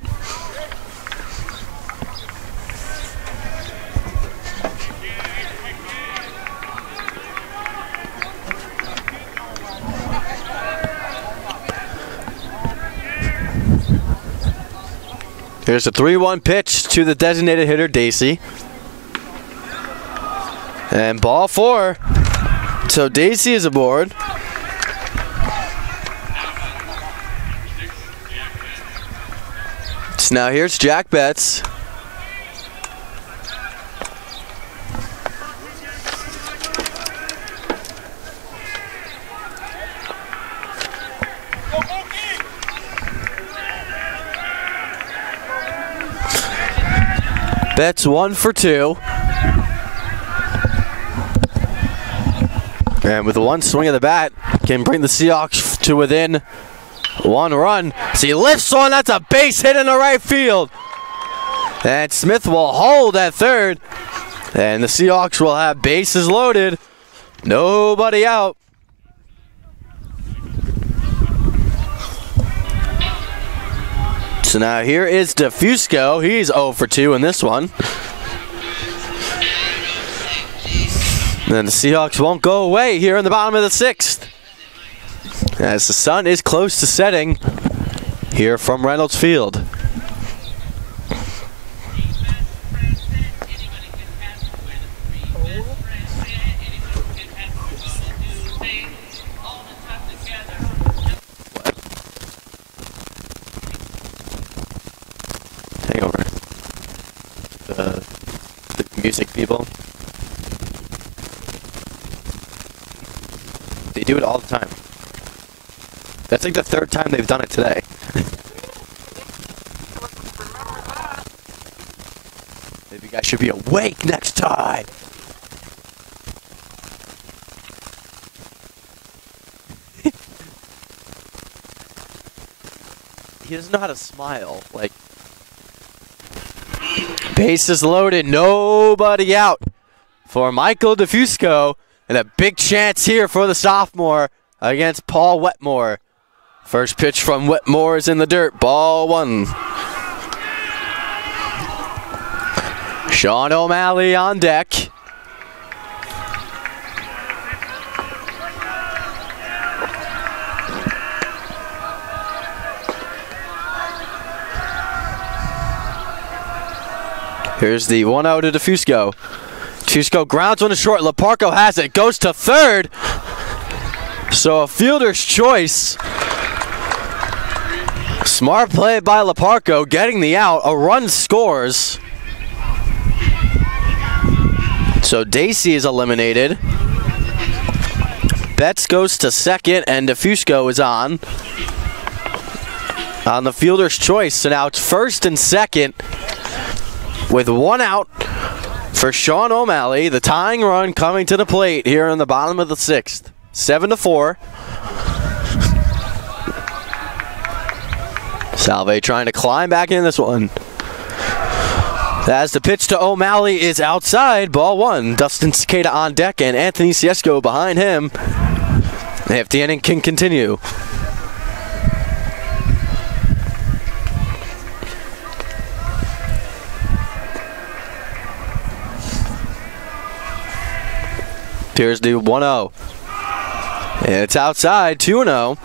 Here's a 3-1 pitch to the designated hitter, Dacey. And ball 4. So Dacey is aboard. So now here's Jack Betts. Betts 1 for 2. And with one swing of the bat, can bring the Seahawks to within 1 run. So he lifts one, that's a base hit in the right field. And Smith will hold at third. And the Seahawks will have bases loaded. Nobody out. So now here is DeFusco. He's 0 for 2 in this one. And the Seahawks won't go away here in the bottom of the 6th. As the sun is close to setting here from Reynolds Field. Hang over. The music people. They do it all the time. That's like the 3rd time they've done it today. Maybe you guys should be awake next time. He doesn't know how to smile. Like, bases loaded, nobody out for Michael DeFusco, and a big chance here for the sophomore against Paul Wetmore. First pitch from Wetmore is in the dirt, ball 1. Sean O'Malley on deck. Here's the 1-0 to DeFusco. DeFusco grounds one to short. Leparco has it. Goes to third. So a fielder's choice. Smart play by Leparco, getting the out. A run scores. So Dacey is eliminated. Betts goes to second, and DeFusco is on the fielder's choice. So now it's first and second with 1 out for Sean O'Malley. The tying run coming to the plate here in the bottom of the 6th. 7-4. Salve trying to climb back in this one. As the pitch to O'Malley is outside, ball 1. Dustin Cicada on deck and Anthony Ciesco behind him. If the inning can continue. Here's the 1-0. And it's outside, 2-0.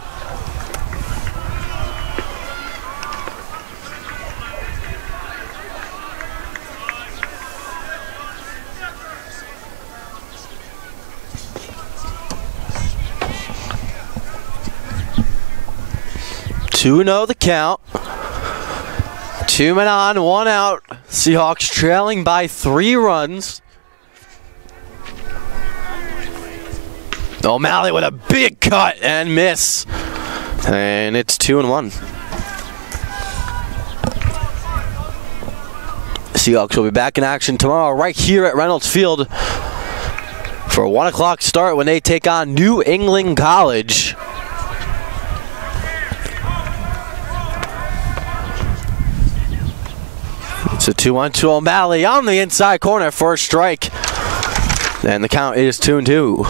The count. 2 men on, 1 out. Seahawks trailing by 3 runs. O'Malley with a big cut and miss. And it's 2-1. Seahawks will be back in action tomorrow right here at Reynolds Field for a 1 o'clock start when they take on New England College. It's a 2-1 to O'Malley on the inside corner for a strike. And the count is 2-2.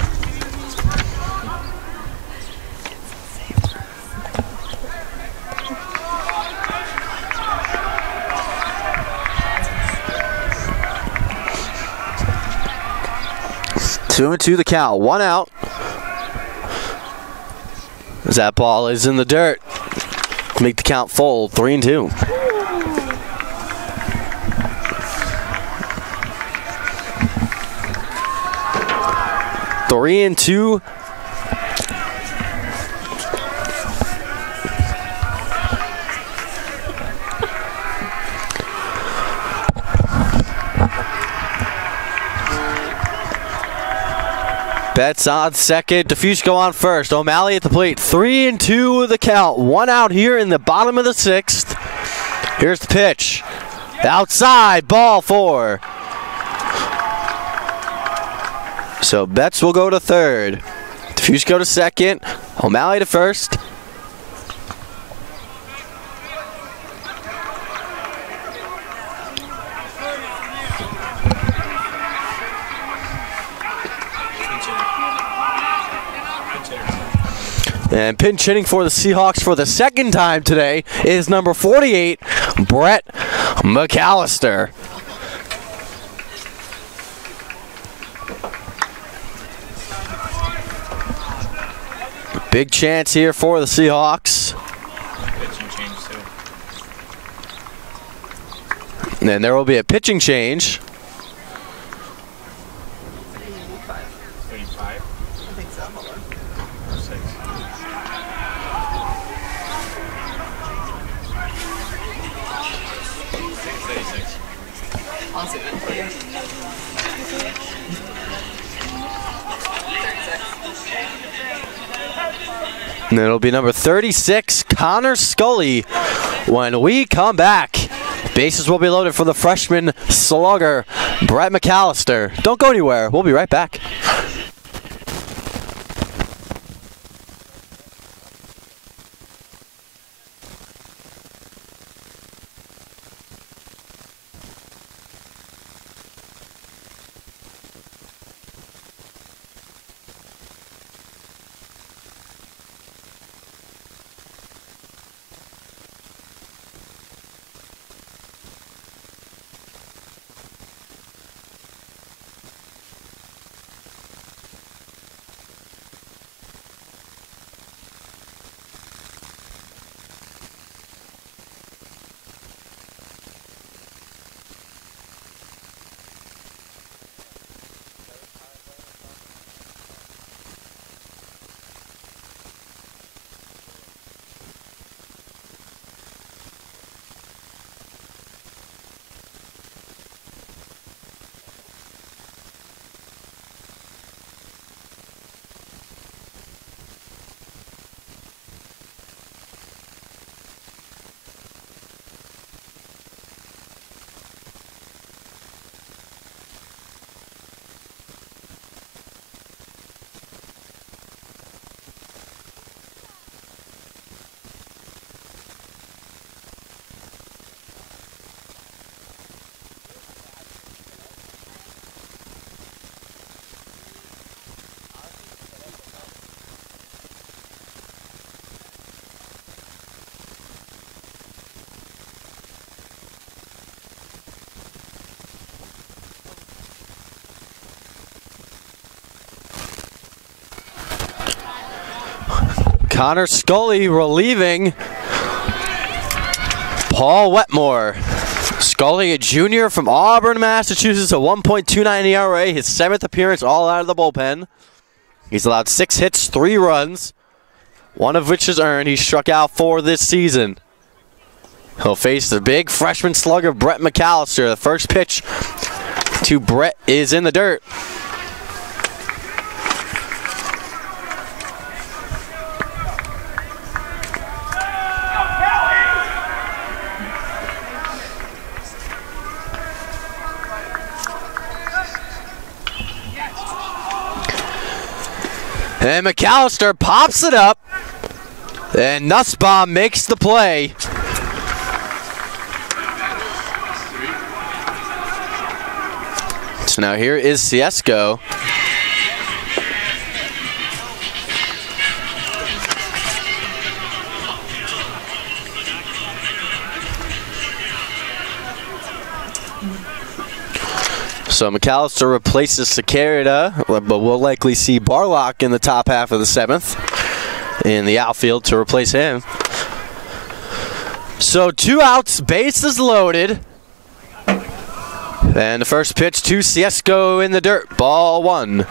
Two and 2 the count. 1 out. As that ball is in the dirt. Make the count full. 3-2. 3-2. Betts on second. DeFusco on first. O'Malley at the plate. 3-2 the count. 1 out here in the bottom of the 6th. Here's the pitch. Outside. Ball 4. So Betts will go to third. Fusco to second. O'Malley to first. And pinch hitting for the Seahawks for the second time today is number 48, Brett McAllister. Big chance here for the Seahawks. And then there will be a pitching change. 35? I think so. Hold on. 6. Honestly, And it'll be number 36, Connor Scully, when we come back. Bases will be loaded for the freshman slugger, Brett McAllister. Don't go anywhere. We'll be right back. Connor Scully relieving Paul Wetmore. Scully, a junior from Auburn, Massachusetts, a 1.29 ERA, his 7th appearance all out of the bullpen. He's allowed 6 hits, 3 runs, one of which is earned. He struck out 4 this season. He'll face the big freshman slugger, Brett McAllister. The first pitch to Brett is in the dirt. And McAllister pops it up, and Nussbaum makes the play. So now here is Ciesco. So McAllister replaces Sequeira, but we'll likely see Barlock in the top half of the 7th in the outfield to replace him. So 2 outs, bases loaded. And the first pitch to Ciesco in the dirt, ball 1.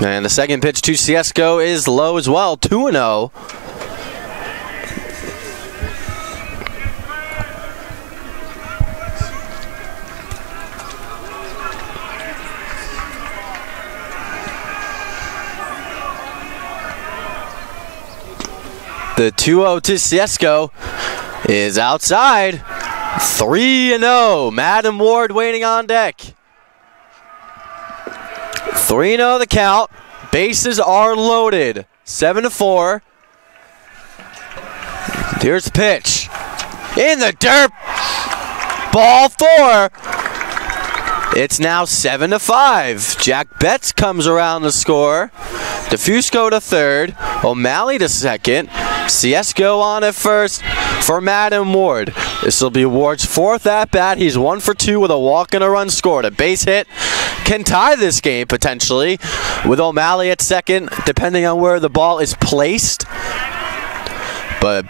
And the second pitch to Ciesco is low as well, 2-0. The 2-0 to Siesko is outside. 3-0. Madden Ward waiting on deck. 3-0 the count. Bases are loaded. 7-4. Here's the pitch. In the dirt. Ball 4. It's now 7-5. Jack Betts comes around to score. DeFusco to third. O'Malley to second. Siesko on at first for Madden Ward. This will be Ward's 4th at-bat. He's 1 for 2 with a walk and a run scored. A base hit can tie this game potentially with O'Malley at second, depending on where the ball is placed. But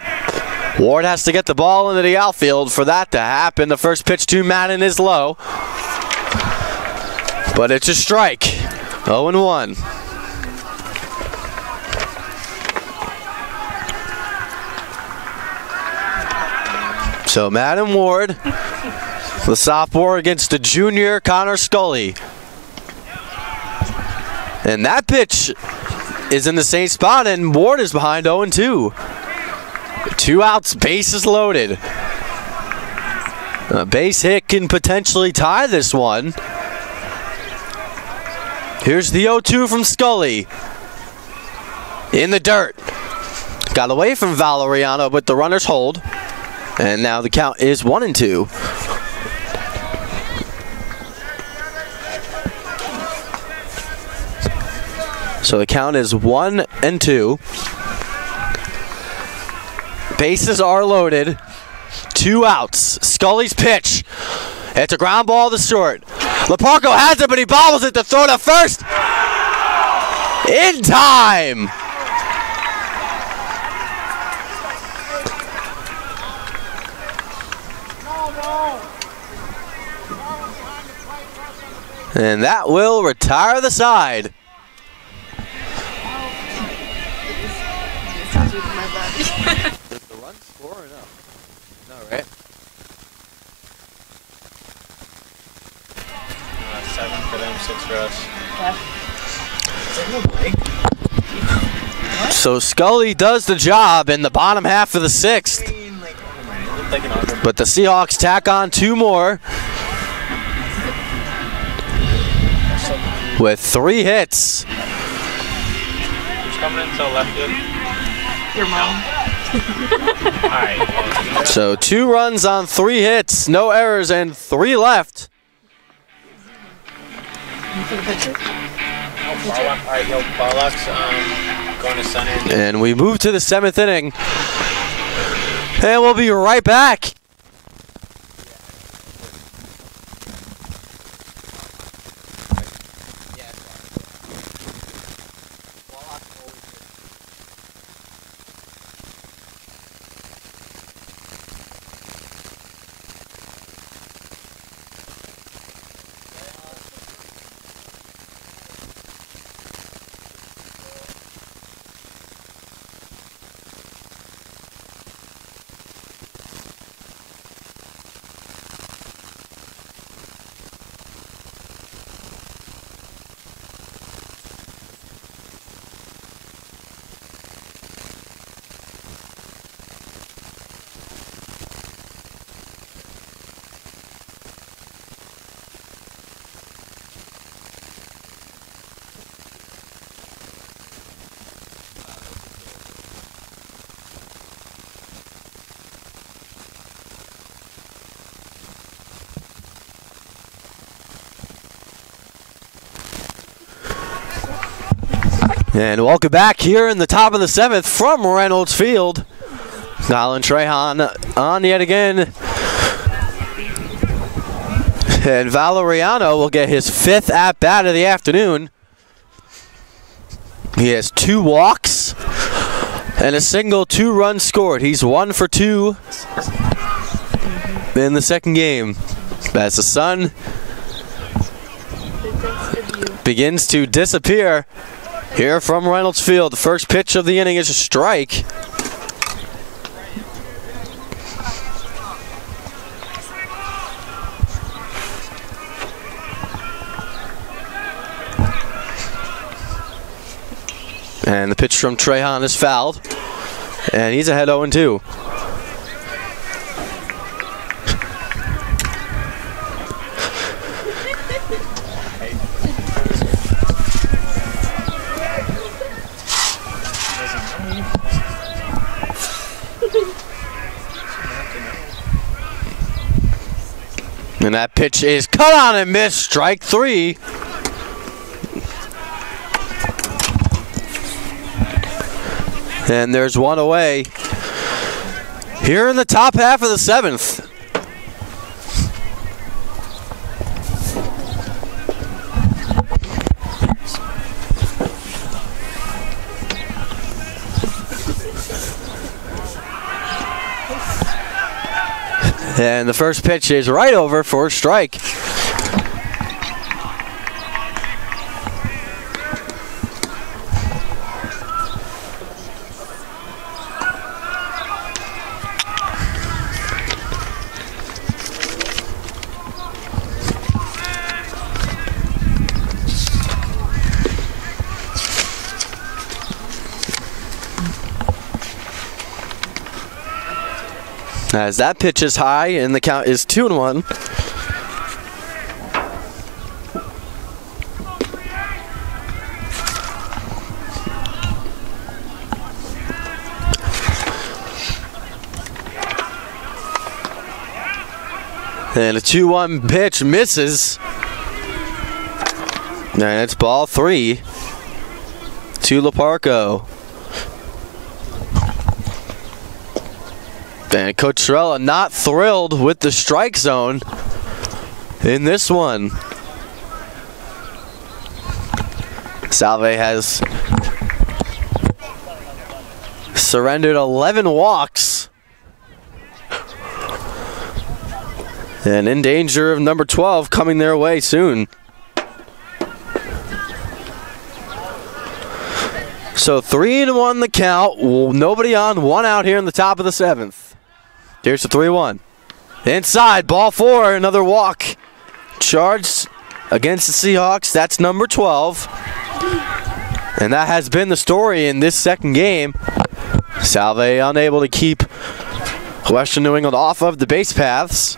Ward has to get the ball into the outfield for that to happen. The first pitch to Madden is low. But it's a strike. 0-1. So Madden Ward, the sophomore against the junior Connor Scully. And that pitch is in the same spot, and Ward is behind 0-2. 2 outs, bases loaded. A base hit can potentially tie this one. Here's the 0-2 from Scully. In the dirt. Got away from Valeriano, but the runners hold. And now the count is 1-2. So the count is 1-2. Bases are loaded. 2 outs. Scully's pitch. It's a ground ball to short. Leparco has it, but he bobbles it to throw to first. In time. And that will retire the side. Does the run score or no? No, right? 7 for them, 6 for us. So Scully does the job in the bottom half of the 6th. But the Seahawks tack on 2 more. With 3 hits. Who's coming in to left good? Your mom. Alright. So 2 runs on 3 hits, no errors, and 3 left. Barlock's going to center. And we move to the 7th inning. And we'll be right back. And welcome back here in the top of the 7th from Reynolds Field. Colin Trehan on yet again. And Valeriano will get his 5th at-bat of the afternoon. He has 2 walks and a single 2-run scored. He's 1 for 2 in the second game. As the sun begins to disappear here from Reynolds Field. The first pitch of the inning is a strike. And the pitch from Trehan is fouled. And he's ahead 0-2. And that pitch is cut on and missed. Strike 3. And there's one away. Here in the top half of the 7th. And the first pitch is right over for a strike. As that pitch is high and the count is 2-1. And a 2-1 pitch misses. And it's ball 3 to Leparco. And Coach Sorella not thrilled with the strike zone in this one. Salve has surrendered 11 walks. And in danger of number 12 coming their way soon. So 3-1 the count. Nobody on, 1 out here in the top of the 7th. Here's the 3-1. Inside, ball 4, another walk. Charged against the Seahawks. That's number 12. And that has been the story in this second game. Salve unable to keep Western New England off of the base paths.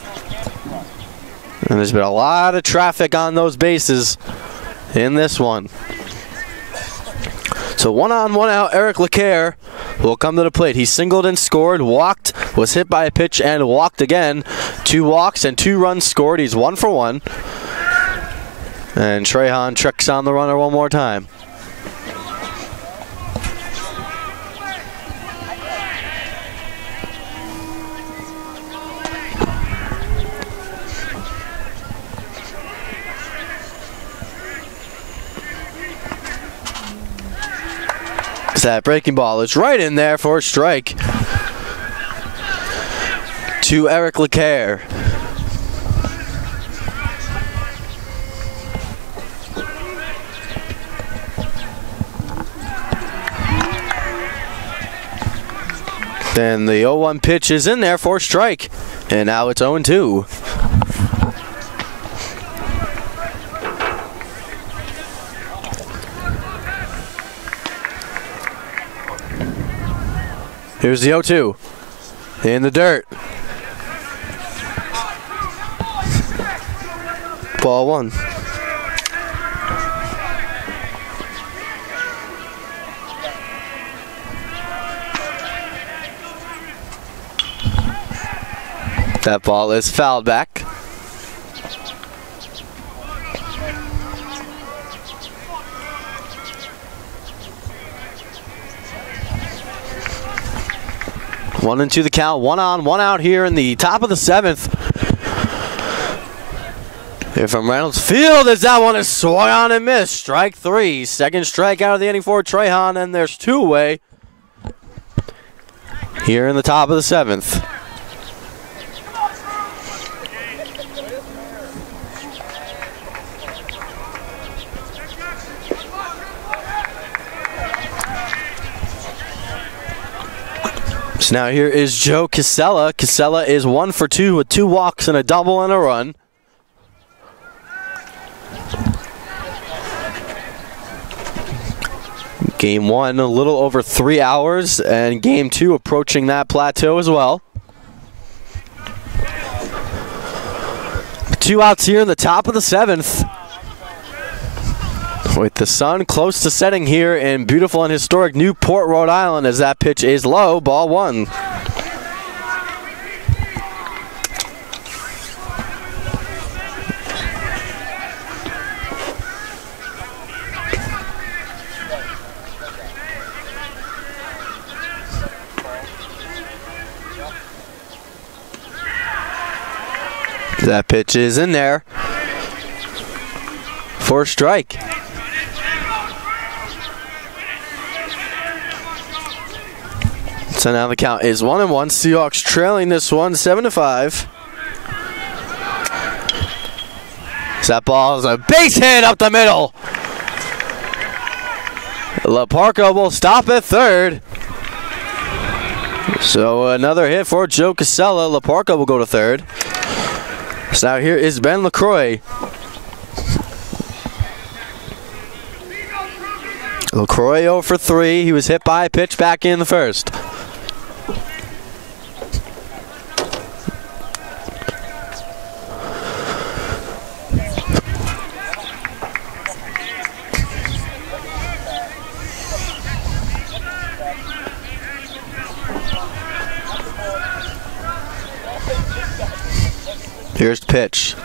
And there's been a lot of traffic on those bases in this one. So 1 on, 1 out, Eric LeCaire will come to the plate. He singled and scored, walked, was hit by a pitch and walked again. 2 walks and 2 runs scored. He's 1 for 1. And Trehan tricks on the runner one more time. That breaking ball is right in there for a strike to Eric LeCaire. Then the 0-1 pitch is in there for a strike, and now it's 0-2. Here's the 0-2 in the dirt. Ball 1. That ball is fouled back. One and 2 the count, 1 on, 1 out here in the top of the 7th. Here from Reynolds field as that one is swung on and missed. Strike 3. Second strike out of the inning for Trehan, and there's 2 away here in the top of the 7th. So now here is Joe Casella. Casella is 1 for 2 with 2 walks and a double and a run. Game 1 a little over 3 hours, and Game 2 approaching that plateau as well. 2 outs here in the top of the 7th. With the sun close to setting here in beautiful and historic Newport, Rhode Island, as that pitch is low, ball 1. That pitch is in there for a strike. So now the count is 1-1. Seahawks trailing this one 7-5. So that ball is a base hit up the middle. LaParco will stop at third. So another hit for Joe Casella. LaParco will go to third. So now here is Ben LaCroix. LaCroix 0 for 3. He was hit by a pitch back in the first. Here's the pitch.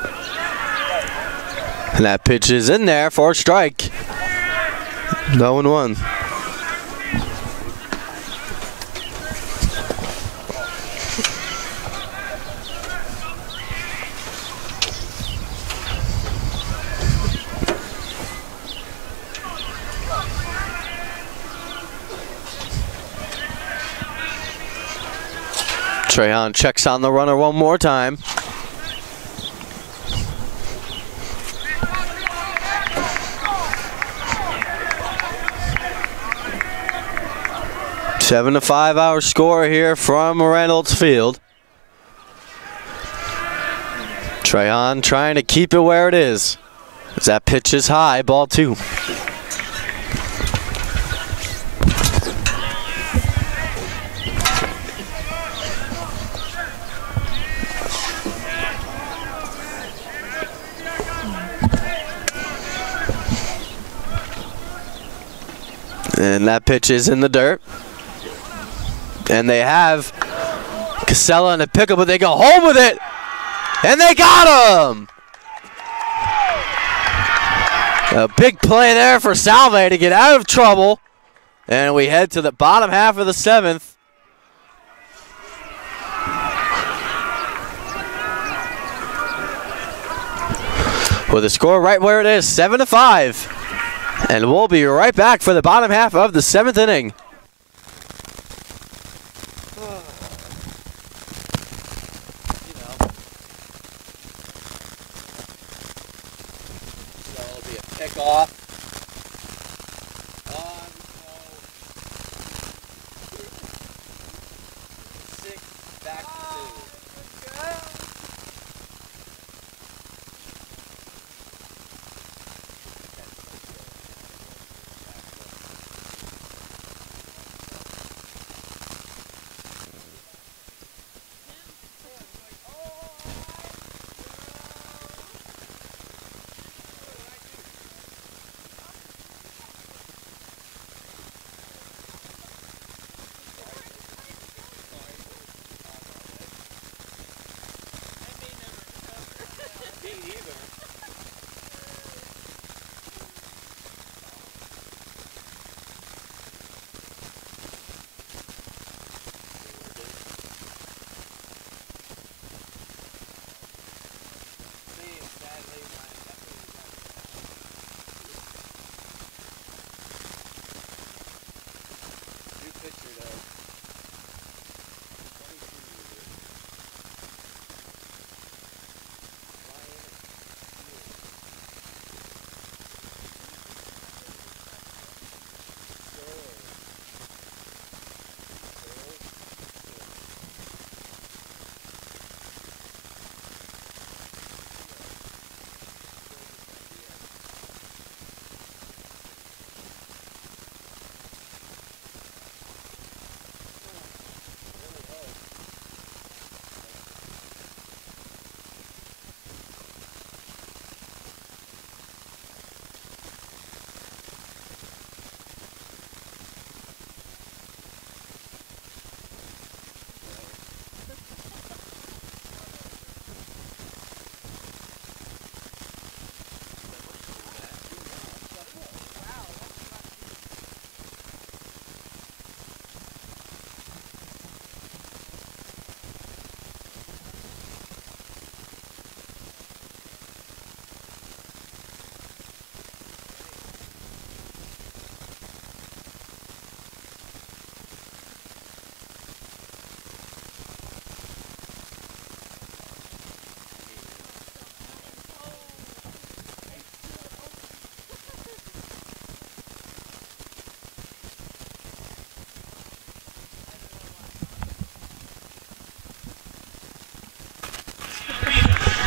And that pitch is in there for a strike. 0-1. Trehan checks on the runner one more time. 7-5 our score here from Reynolds Field. Trehan trying to keep it where it is. As that pitch is high, ball 2. And that pitch is in the dirt. And they have Casella in the pickup, but they go home with it. And they got him! A big play there for Salve to get out of trouble. And we head to the bottom half of the 7th. With the score right where it is, 7-5. And we'll be right back for the bottom half of the 7th inning. Off. Six, back to 2.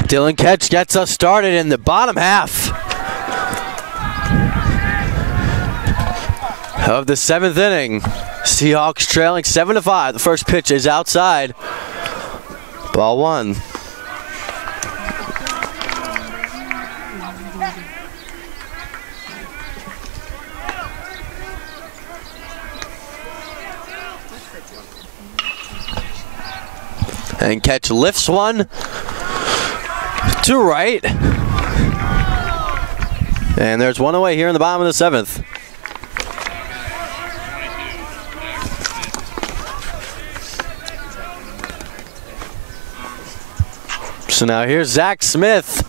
Dylan Ketch gets us started in the bottom half of the 7th inning. Seahawks trailing 7-5. The first pitch is outside. Ball 1. And Ketch lifts one to right. And there's one away here in the bottom of the 7th. So now here's Zack Smith,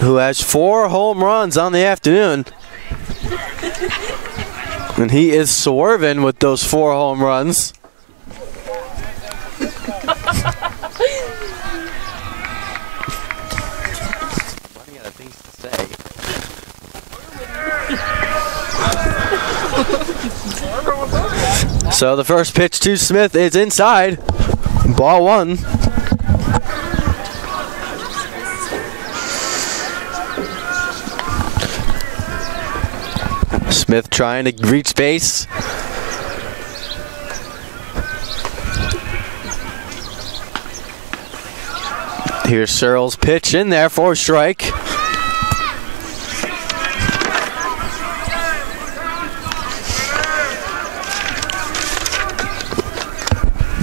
who has 4 home runs on the afternoon. And he is swerving with those 4 home runs. So the first pitch to Smith is inside. Ball 1. Smith trying to reach base. Here's Searles' pitch in there for a strike.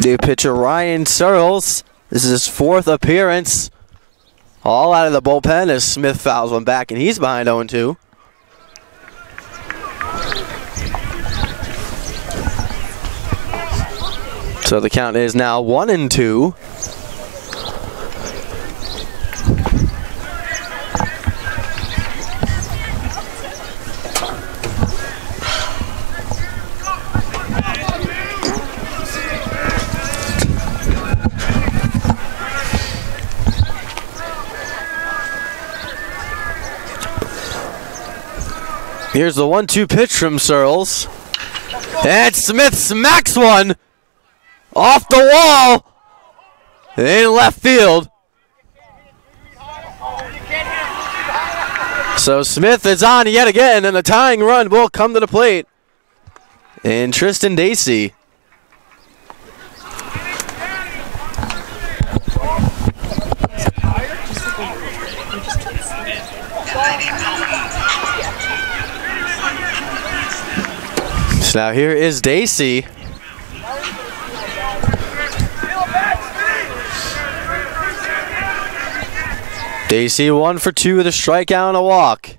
New pitcher Ryan Searles. This is his 4th appearance. All out of the bullpen as Smith fouls one back, and he's behind 0-2. So the count is now 1-2. Here's the 1-2 pitch from Searles. And Smith smacks one off the wall in left field. So Smith is on yet again, and a tying run will come to the plate. And Tristan Dacey. So now here is Dacey. Dacey 1 for 2 with a strikeout and a walk.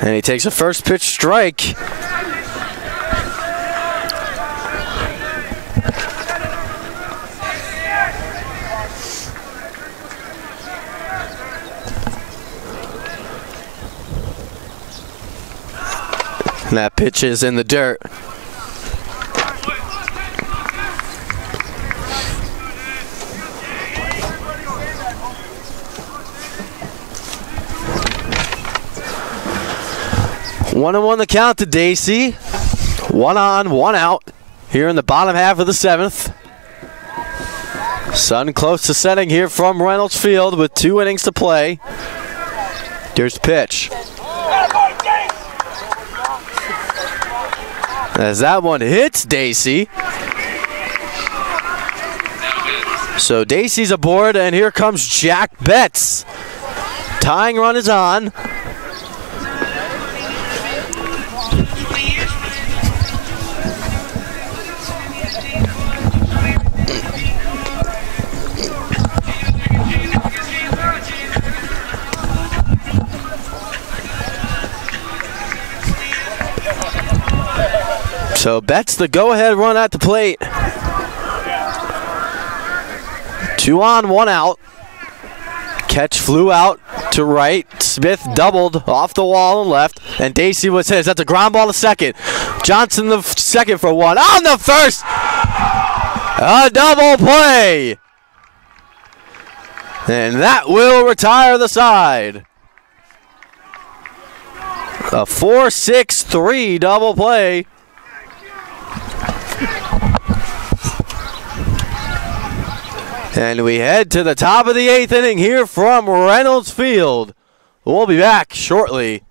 And he takes a first pitch strike. And that pitch is in the dirt. One and 1 the count to Dacey. 1 on, 1 out here in the bottom half of the 7th. Sun close to setting here from Reynolds Field with 2 innings to play. Here's the pitch. As that one hits Dacey. So Dacey's aboard, and here comes Jack Betts. Tying run is on. So Betts the go-ahead run at the plate. 2 on, 1 out. Catch flew out to right. Smith doubled off the wall and left. And Dacey was his. That's a ground ball to second. Johnson the second for 1. On the first! A double play! And that will retire the side. A 4-6-3 double play. And we head to the top of the 8th inning here from Reynolds Field. We'll be back shortly.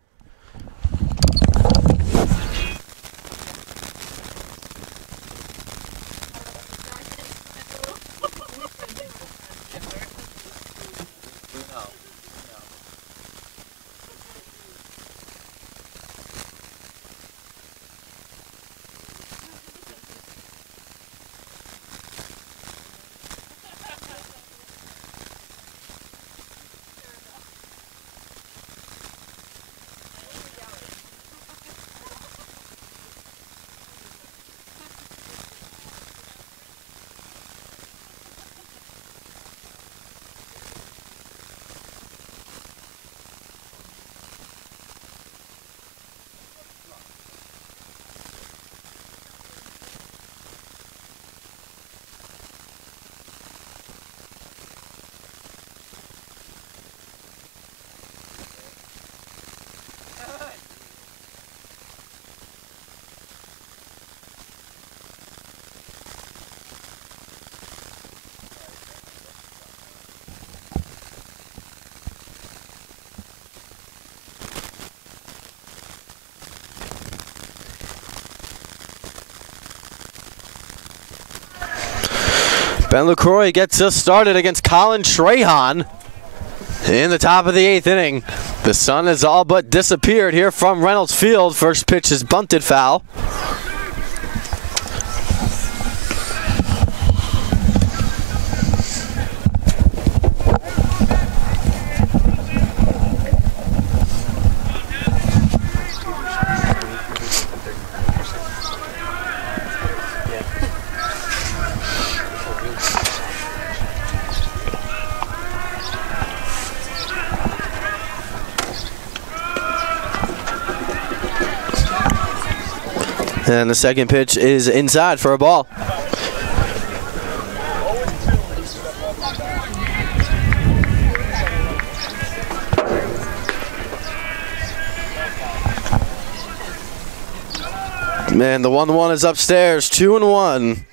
Ben LaCroix gets us started against Colin Trahan in the top of the 8th inning. The sun has all but disappeared here from Reynolds Field. First pitch is bunted foul. And the second pitch is inside for a ball. Man, the 1-1 is upstairs, 2-1.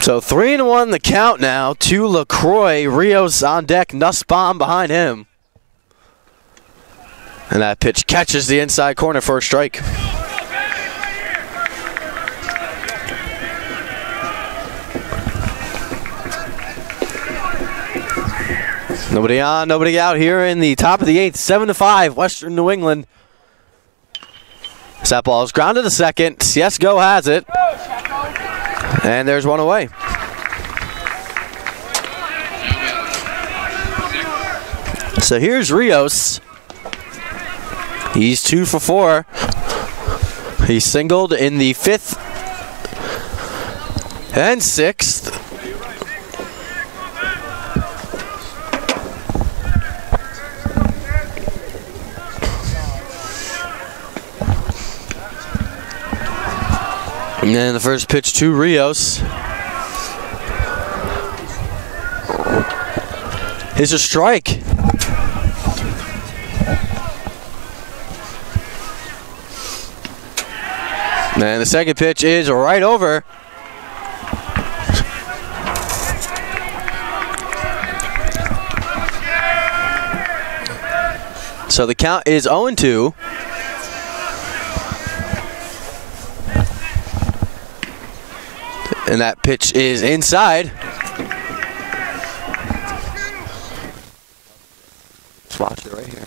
So 3-1 the count now to LaCroix. Rios on deck, Nussbaum behind him. And that pitch catches the inside corner for a strike. Nobody on, nobody out here in the top of the 8th, 7-5, Western New England. That ball is grounded to second. Ciesco has it. And there's one away. So here's Rios. He's 2 for 4. He singled in the 5th and 6th. And then the first pitch to Rios is a strike. And the second pitch is right over. So the count is 0-2. And that pitch is inside. Let's watch it right here.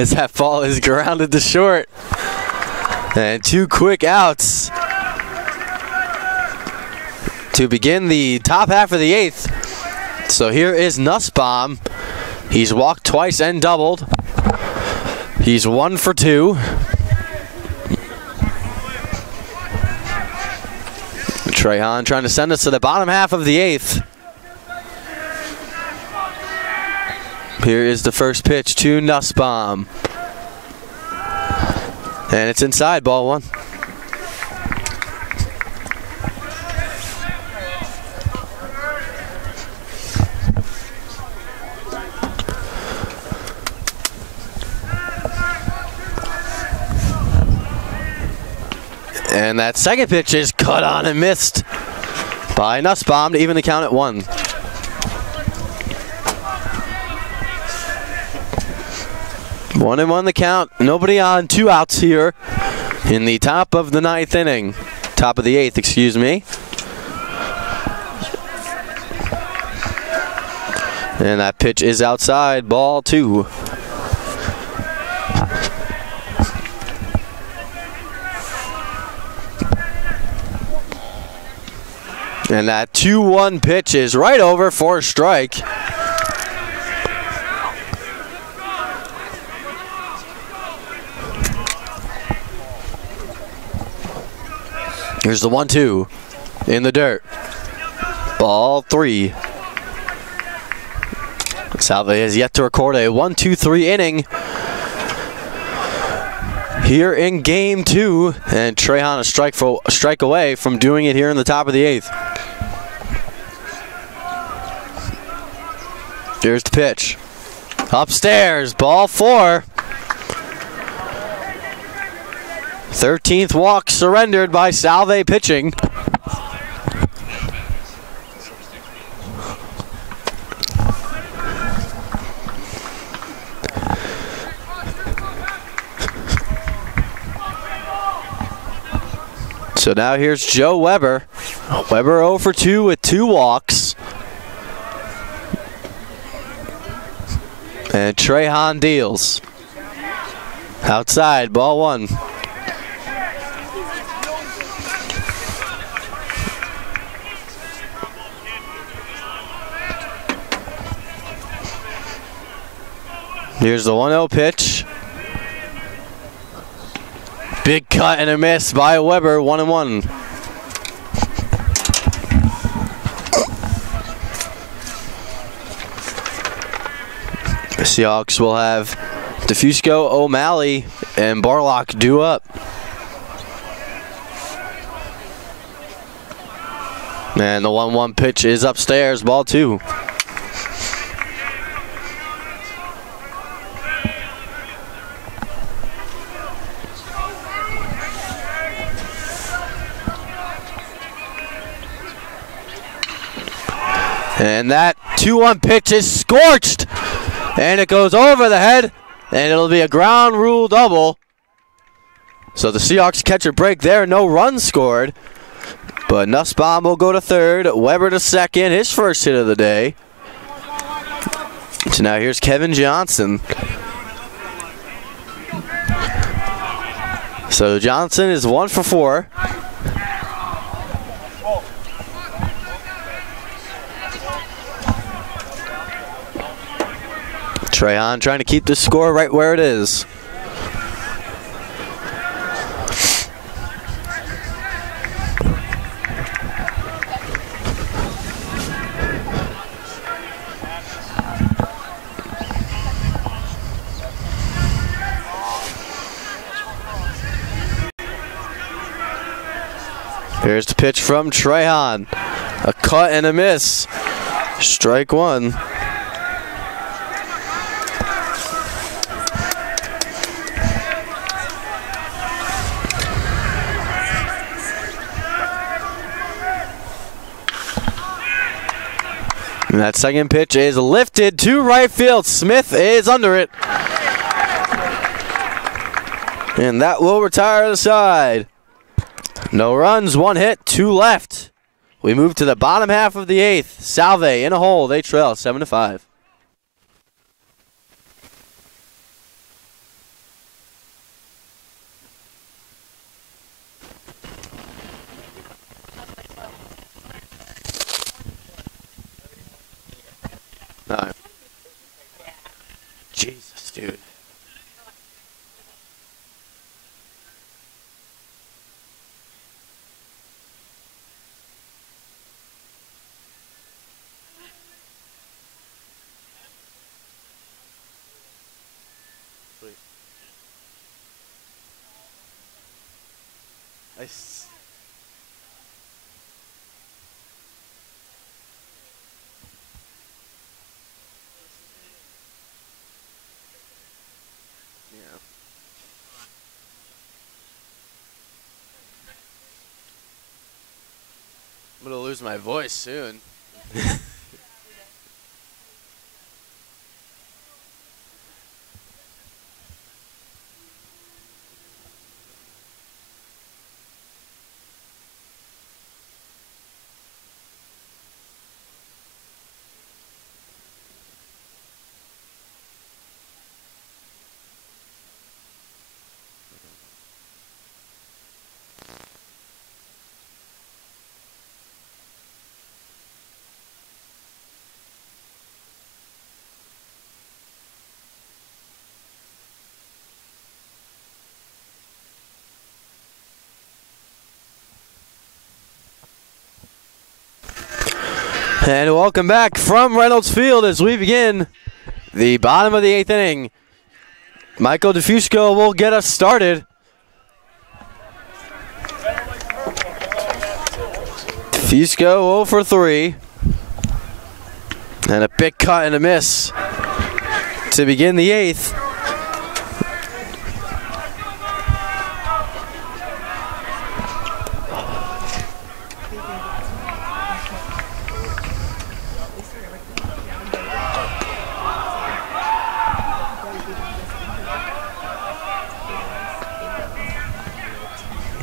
As that ball is grounded to short. And 2 quick outs to begin the top half of the 8th. So here is Nussbaum. He's walked twice and doubled. He's 1 for 2. Trehan trying to send us to the bottom half of the 8th. Here is the first pitch to Nussbaum. And it's inside, ball 1. And that second pitch is cut on and missed by Nussbaum to even the count at 1. One and 1 the count. Nobody on, 2 outs here in the top of the 9th inning. Top of the 8th, excuse me. And that pitch is outside, ball 2. And that 2-1 pitch is right over for a strike. Here's the 1-2 in the dirt. Ball 3. Salve has yet to record a 1-2-3 inning here in game 2, and Trehan a strike away from doing it here in the top of the 8th. Here's the pitch. Upstairs, ball 4. 13th walk surrendered by Salve pitching. So now here's Joe Weber. Weber 0 for 2 with 2 walks. And Trehan deals. Outside, ball 1. Here's the 1-0 pitch. Big cut and a miss by Weber, 1-1. The Seahawks will have DeFusco, O'Malley, and Barlock due up. And the 1-1 pitch is upstairs, ball 2. And that 2-1 pitch is scorched. And it goes over the head. And it'll be a ground rule double. So the Seahawks catch a break there. No runs scored. But Nussbaum will go to third. Weber to second. His first hit of the day. So now here's Kevin Johnson. So Johnson is 1 for 4. Trehan trying to keep the score right where it is. Here's the pitch from Trehan. A cut and a miss. Strike 1. And that second pitch is lifted to right field. Smith is under it. And that will retire the side. No runs, 1 hit, 2 left. We move to the bottom half of the 8th. Salve in a hole. They trail 7-5. No. Jesus, dude. Nice. Yeah. I'm gonna lose my voice soon. And welcome back from Reynolds Field as we begin the bottom of the 8th inning. Michael DeFusco will get us started. DeFusco 0 for 3. And a big cut and a miss to begin the 8th.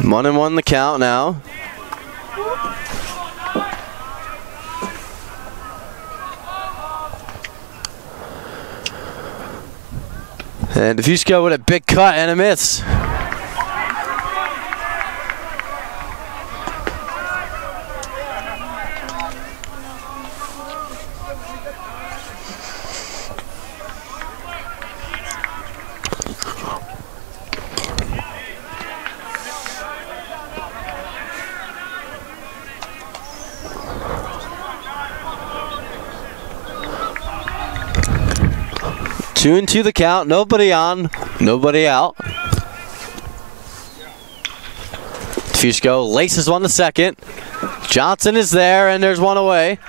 One and one the count now. And DeFusco with a big cut and a miss. Two and two the count, nobody on, nobody out. DeFusco laces one to second. Johnson is there and there's one away.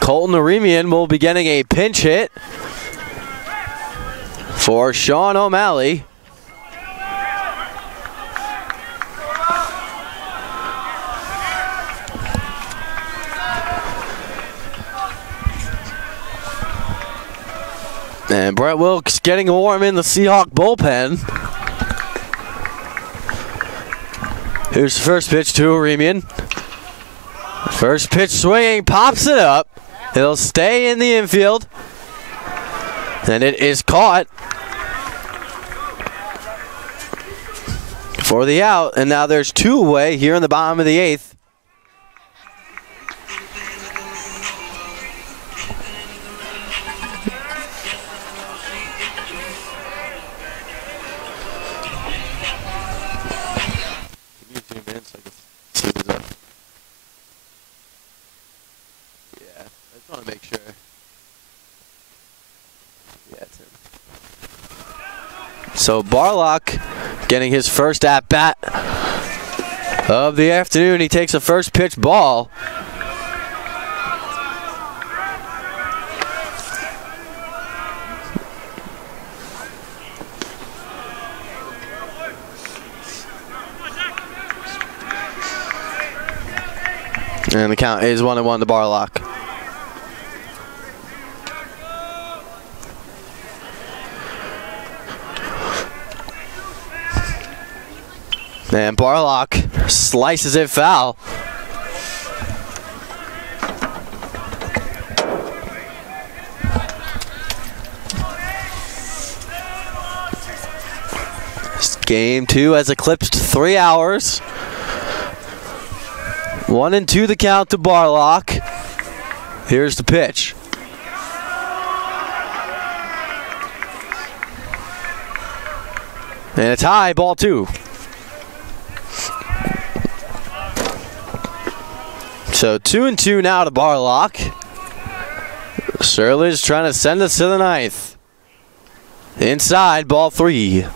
Colton Aremian will be getting a pinch hit for Sean O'Malley. And Brett Wilkes getting warm in the Seahawk bullpen. Here's the first pitch to Aremian. First pitch swinging, pops it up. It'll stay in the infield. And it is caught for the out. And now there's two away here in the bottom of the 8th. So Barlock getting his first at-bat of the afternoon. He takes a first pitch ball. And the count is 1-1 to Barlock. And Barlock slices it foul. Game 2 has eclipsed 3 hours. 1-2 the count to Barlock. Here's the pitch. And it's high, ball 2. So 2-2 now to Barlock. Shirley's trying to send us to the 9th. Inside, ball 3.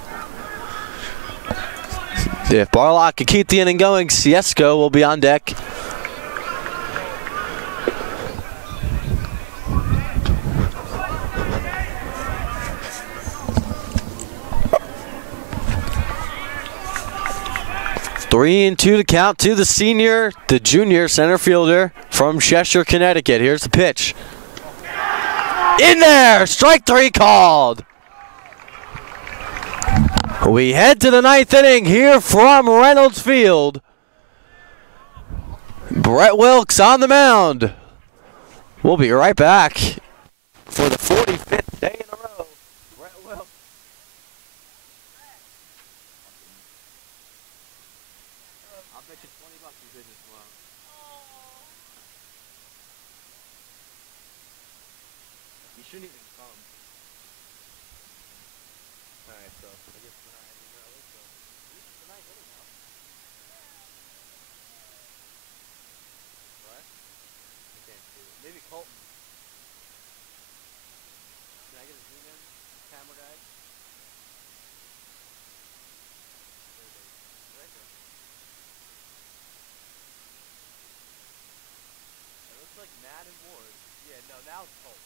If Barlock can keep the inning going, Siesko will be on deck. Three and 2 to count to the junior center fielder from Cheshire, Connecticut. Here's the pitch. In there! Strike 3 called. We head to the 9th inning here from Reynolds Field. Brett Wilkes on the mound. We'll be right back for the 45th day in a row. Brett Wilkes. I'll bet you $20 you did this long. You shouldn't even come. Alright, so I guess we're not ending early, so this is the 9th inning now. What? I can't see it. Maybe Colton. Can I get a zoom in? Camera guy? Right there. It looks like Matt and Ward. Yeah, no, now it's Colton.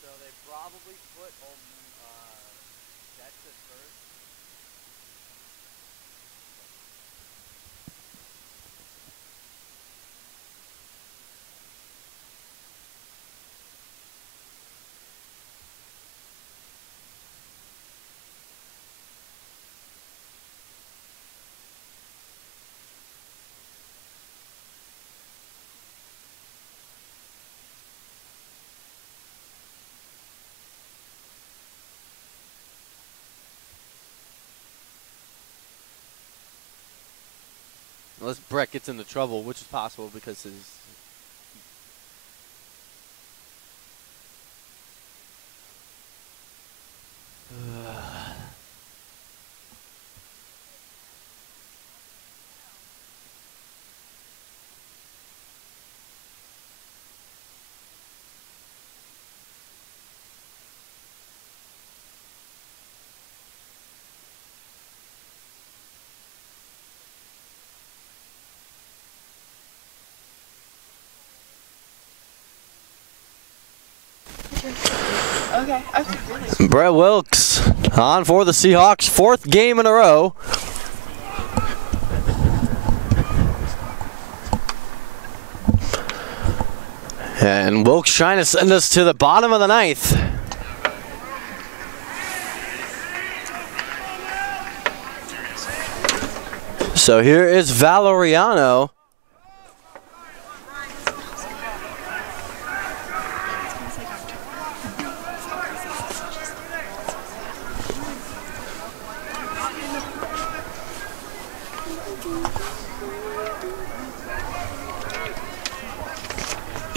So they probably put that's at first. Unless Brett gets into trouble, which is possible because his... Okay. Brett Wilkes on for the Seahawks, 4th game in a row. And Wilkes trying to send us to the bottom of the 9th. So here is Valeriano.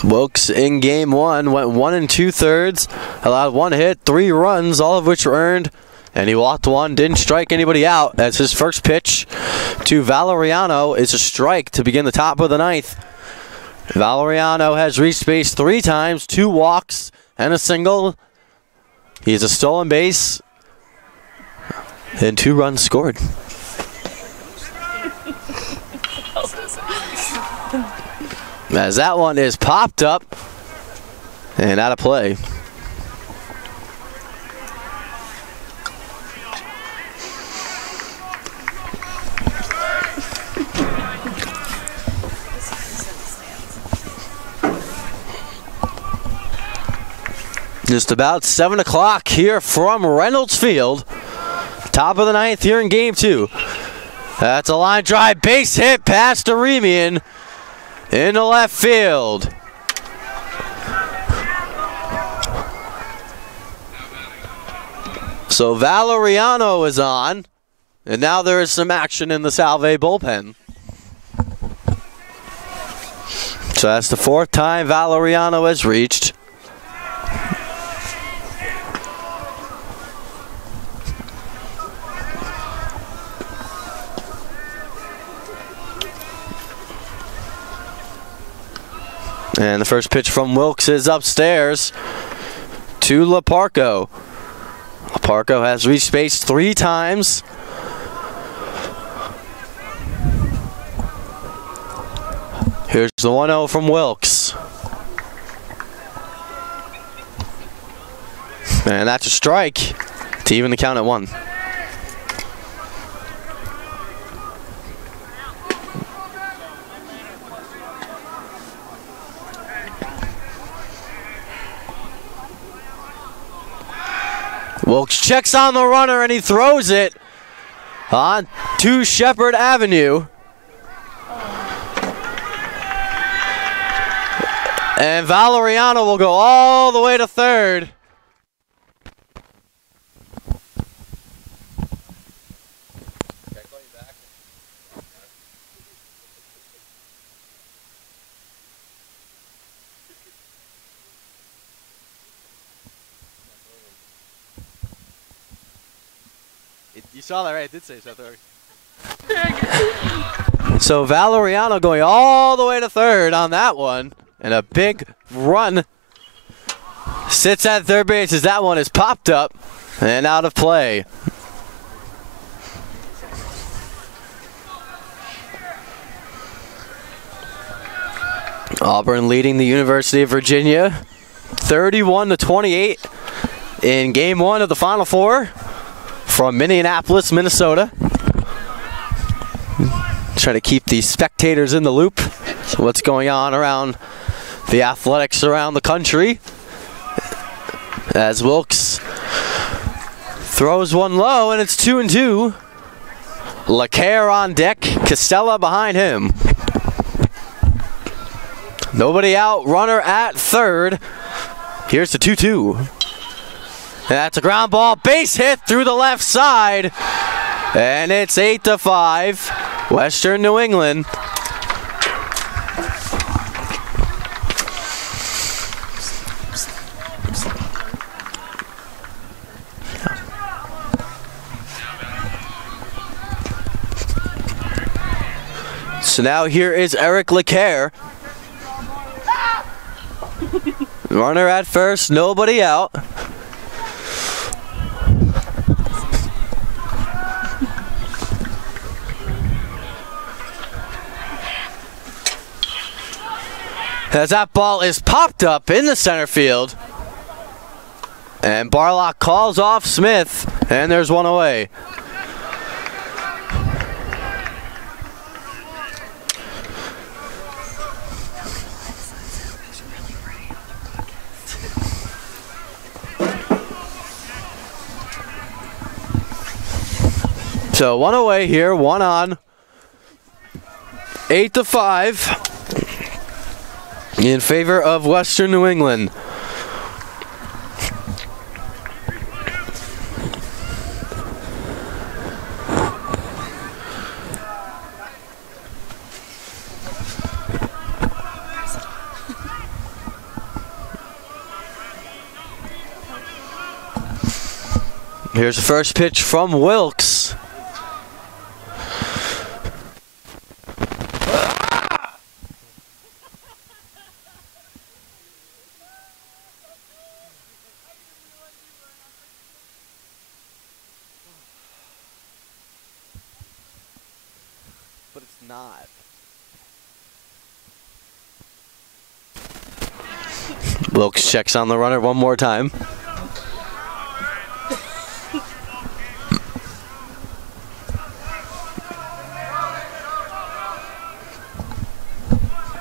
Wilkes in game 1 went 1 2/3, allowed 1 hit, 3 runs, all of which were earned, and he walked 1, didn't strike anybody out. As his first pitch to Valeriano is a strike to begin the top of the 9th. Valeriano has reached base 3 times, 2 walks and a single. He has a stolen base and 2 runs scored. As that one is popped up and out of play. Just about 7 o'clock here from Reynolds Field. Top of the 9th here in game 2. That's a line drive, base hit past Aremian. Into left field. So Valeriano is on, and now there is some action in the Salve bullpen. So that's the 4th time Valeriano has reached. And the first pitch from Wilkes is upstairs to Laparco. Laparco has reached base 3 times. Here's the 1-0 from Wilkes. And that's a strike to even the count at 1. Wilkes checks on the runner and he throws it on to Shepherd Avenue. And Valeriano will go all the way to third. You saw that, right? It did say so. So Valeriano going all the way to third on that one. And a big run sits at third base as that one is popped up and out of play. Auburn leading the University of Virginia 31-28 in game 1 of the Final Four from Minneapolis, Minnesota. Trying to keep the spectators in the loop. So what's going on around the athletics around the country, as Wilkes throws one low and it's 2-2. LeCaire on deck, Castella behind him. Nobody out, runner at third. Here's the 2-2. And that's a ground ball, base hit through the left side. And it's 8-5, Western New England. So now here is Eric LeCaire. Runner at first, nobody out. As that ball is popped up in the center field. And Barlock calls off Smith, and there's one away. So one away here, one on. 8-5 in favor of Western New England. Here's the first pitch from Wilkes. But it's not. Wilkes checks on the runner one more time.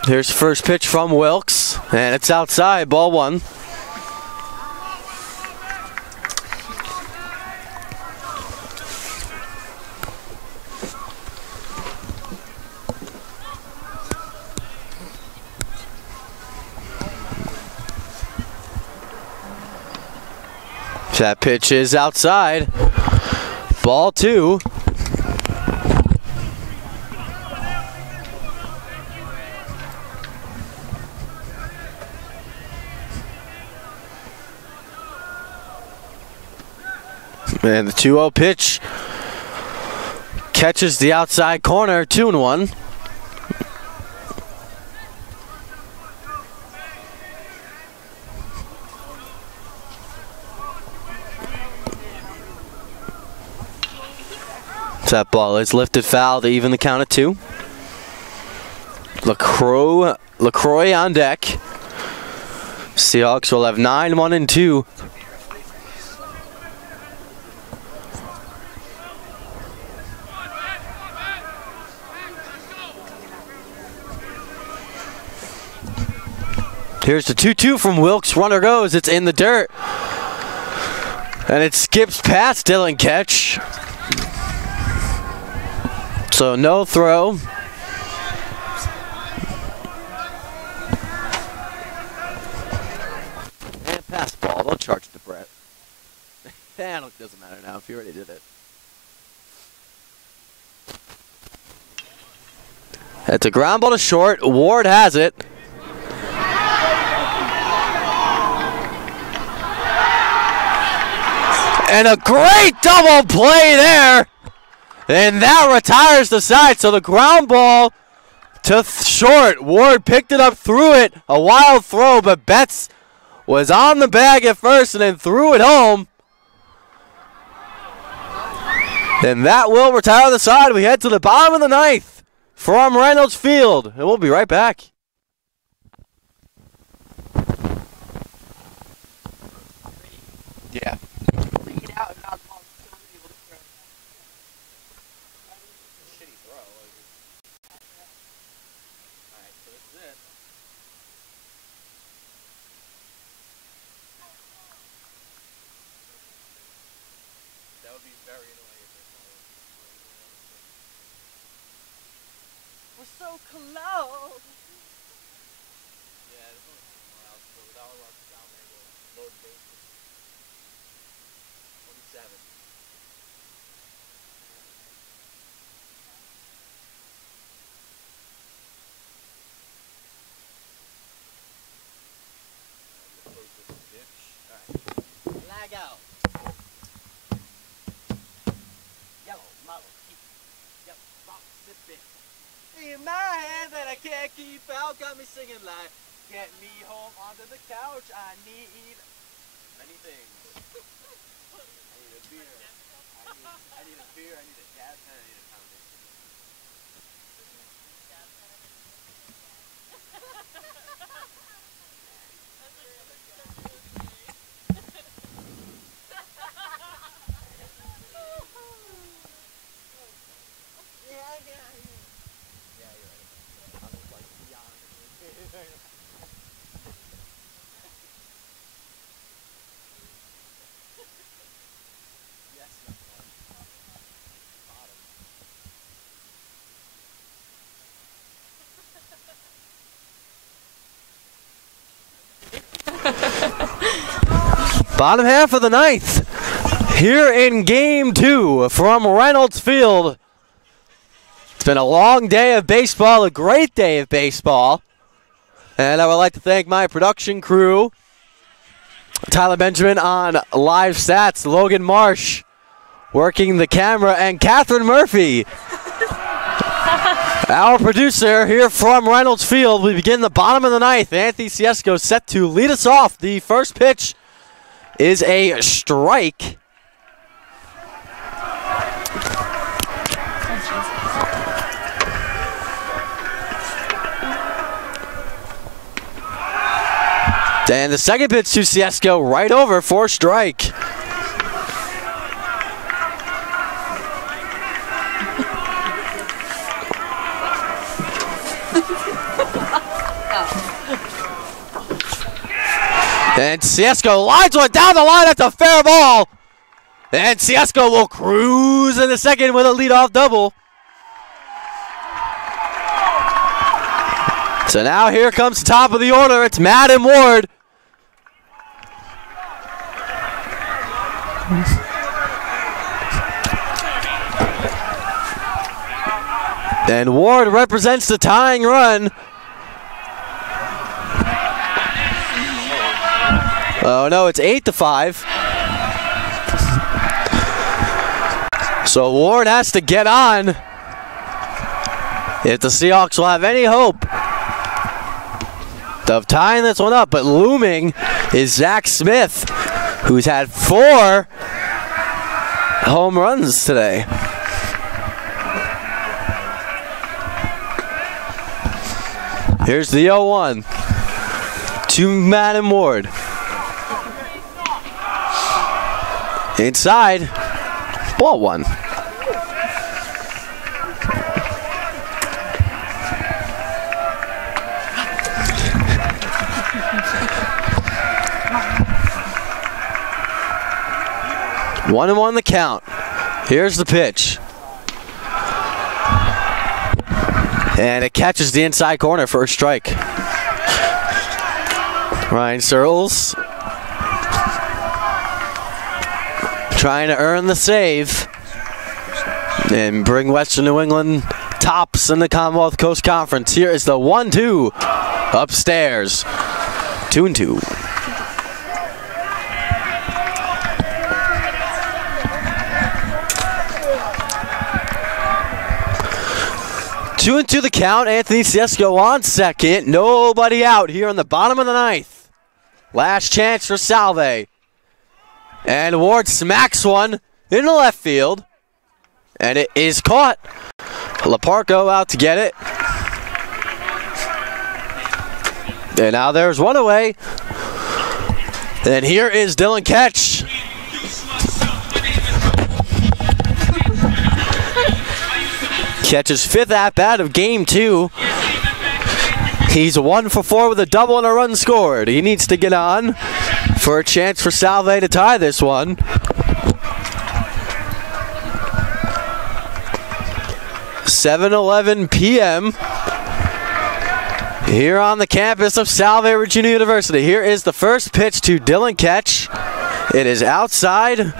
Here's the first pitch from Wilkes, and it's outside, ball 1. That pitch is outside, ball 2. And the 2-0 pitch catches the outside corner, 2-1. That ball is lifted foul to even the count at 2. LaCroix on deck. Seahawks will have 9-1-2. Here's the 2-2 from Wilkes. Runner goes. It's in the dirt. And it skips past Dylan Ketch. So no throw. And pass ball. Don't charge the Brett. That doesn't matter now if you already did it. It's a ground ball to short. Ward has it. And a great double play there. And that retires the side. So the ground ball to short. Ward picked it up, threw it. A wild throw, but Betts was on the bag at first and then threw it home. And that will retire the side. We head to the bottom of the ninth from Reynolds Field. And we'll be right back. Yeah. So close. Yeah, there's only somewhere else, but without a lot of down there, we'll load bases. 27. Alright. Lag out. Yellow, model, keep. Yep, box, zip it. In my head that I can't keep out, got me singing like, get me home onto the couch, I need many things. I need a beer, I need a beer, I need a jazz pen, I need a foundation. Bottom half of the ninth. Here in game 2 from Reynolds Field. It's been a long day of baseball, a great day of baseball. And I would like to thank my production crew. Tyler Benjamin on live stats, Logan Marsh working the camera, and Catherine Murphy, our producer here from Reynolds Field. We begin the bottom of the ninth. Anthony Ciesco set to lead us off. The first pitch is a strike. And the second pitch to Ciesco right over for a strike. And Ciesco lines one down the line. That's a fair ball. And Ciesco will cruise in the second with a leadoff double. So now here comes the top of the order. It's Matt and Ward. And Ward represents the tying run. Oh no, it's 8-5. So Ward has to get on if the Seahawks will have any hope of tying this one up. But looming is Zack Smith, who's had 4 home runs today. Here's the 0-1 to Madden Ward. Inside, ball 1. One and 1 the count. Here's the pitch. And it catches the inside corner for a strike. Ryan Searles trying to earn the save and bring Western New England tops in the Commonwealth Coast Conference. Here is the 1-2 upstairs. 2-2. Two and 2 the count. Anthony Ciesco on second. Nobody out here in the bottom of the 9th. Last chance for Salve. And Ward smacks one in the left field. And it is caught. Laparco out to get it. And now there's one away. And here is Dylan Ketch. Ketch's 5th at-bat of game 2. He's 1 for 4 with a double and a run scored. He needs to get on for a chance for Salve to tie this one. (7:11 p.m.) here on the campus of Salve Regina University. Here is the first pitch to Dylan Ketch. It is outside,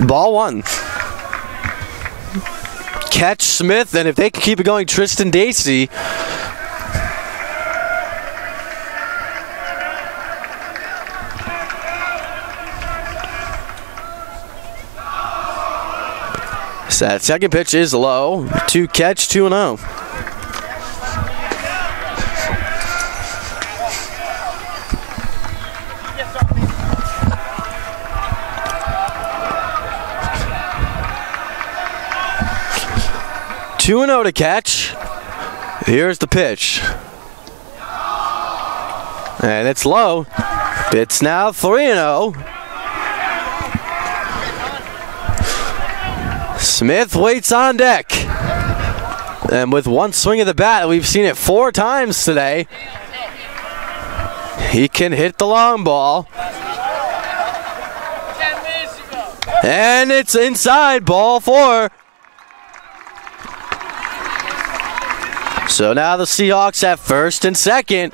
ball 1. Ketch, Smith, and if they can keep it going, Tristan Dacey. So that second pitch is low. 2 Ketch, 2-0. Two and 0 to Ketch. Here's the pitch. And it's low. It's now 3-0. Smith waits on deck. And with one swing of the bat, we've seen it 4 times today. He can hit the long ball. And it's inside, ball 4. So now the Seahawks have first and second.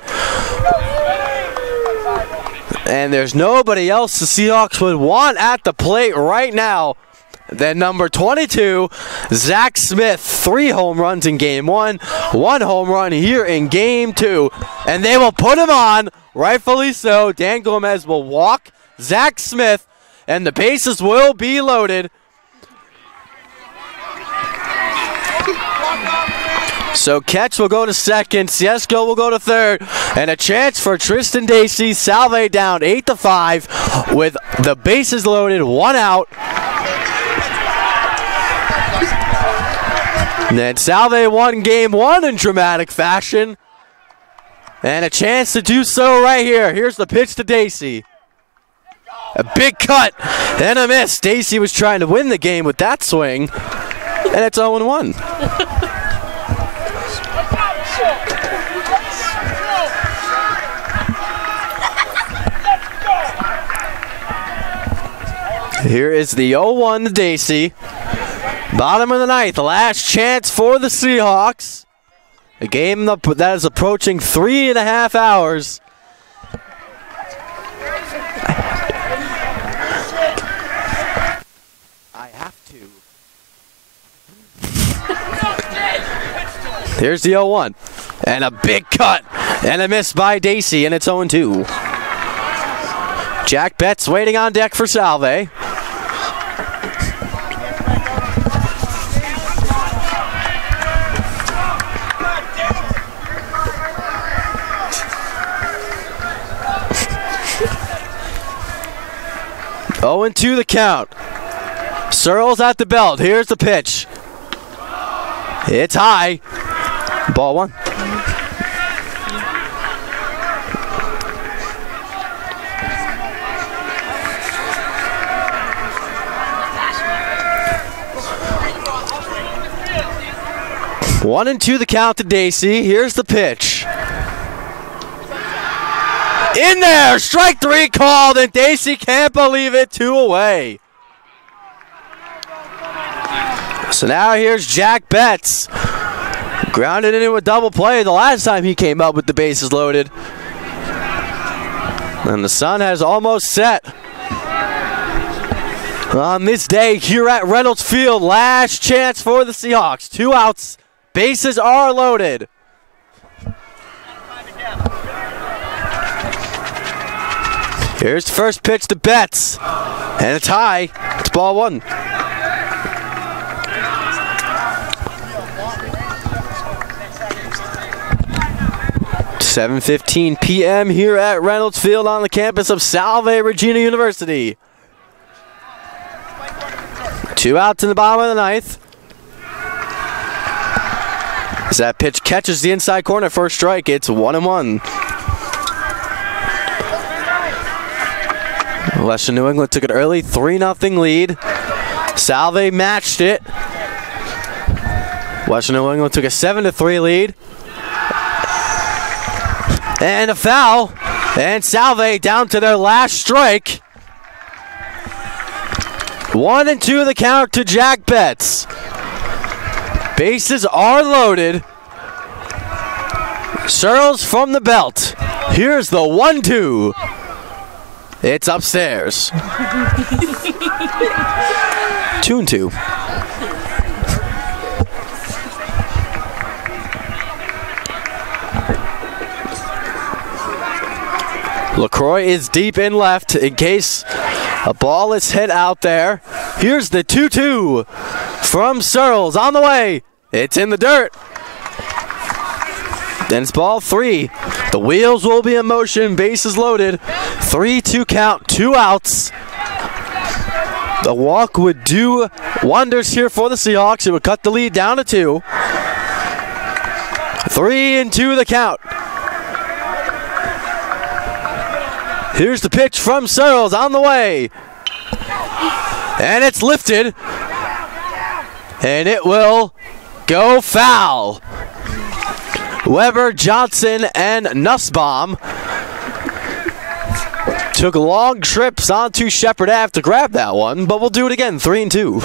And there's nobody else the Seahawks would want at the plate right now than number 22, Zack Smith. 3 home runs in game 1, 1 home run here in game 2. And they will put him on, rightfully so. Dan Gomez will walk Zack Smith, and the bases will be loaded. So Ketch will go to second, Ciesco will go to third, and a chance for Tristan Dacey. Salve down 8-5 with the bases loaded, 1 out. And then Salve won game 1 in dramatic fashion. And a chance to do so right here. Here's the pitch to Dacey. A big cut and a miss. Dacey was trying to win the game with that swing. And it's 0-1. Here is the 0-1 to Dacey. Bottom of the 9th, last chance for the Seahawks. A game that is approaching 3.5 hours. I have to. Here's the 0-1. And a big cut. And a miss by Dacey, and it's 0-2. Jack Betts waiting on deck for Salve. 0-2 the count. Searles at the belt. Here's the pitch. It's high. Ball one. One and two the count to Dacey. Here's the pitch. In there! Strike three called, and Dacey can't believe it. 2 away. So now here's Jack Betts. Grounded into a double play the last time he came up with the bases loaded. And the sun has almost set. On this day here at Reynolds Field, last chance for the Seahawks. 2 outs. Bases are loaded. Here's the first pitch to Betts. And it's high. It's ball one. (7:15 p.m. here at Reynolds Field on the campus of Salve Regina University. 2 outs in the bottom of the ninth. As that pitch catches the inside corner for a strike, it's 1-1. Western New England took it early, 3-0 lead. Salve matched it. Western New England took a 7-3 lead. And a foul. And Salve down to their last strike. 1-2 the count to Jack Betts. Bases are loaded. Searles from the belt. Here's the 1-2. It's upstairs. 2-2. LaCroix is deep in left in case a ball is hit out there. Here's the 2-2 from Searles on the way. It's in the dirt. Then it's ball 3. The wheels will be in motion. Bases loaded. 3-2 count. 2 outs. The walk would do wonders here for the Seahawks. It would cut the lead down to 2. 3-2 the count. Here's the pitch from Searles on the way. And it's lifted. And it will go foul. Weber, Johnson, and Nussbaum took long trips onto Shepherd Ave to grab that one, but we'll do it again, 3-2.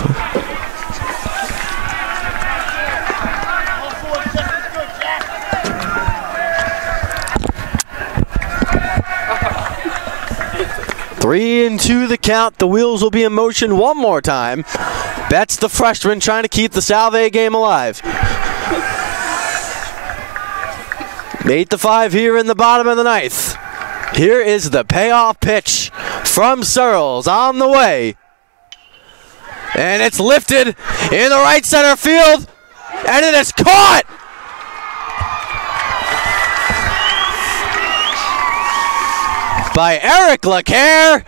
Three and 2 the count. The wheels will be in motion one more time. Betts, the freshman, trying to keep the Salve game alive. 8-5 here in the bottom of the ninth. Here is the payoff pitch from Searles on the way. And it's lifted in the right center field. And it is caught. By Eric LeCaire.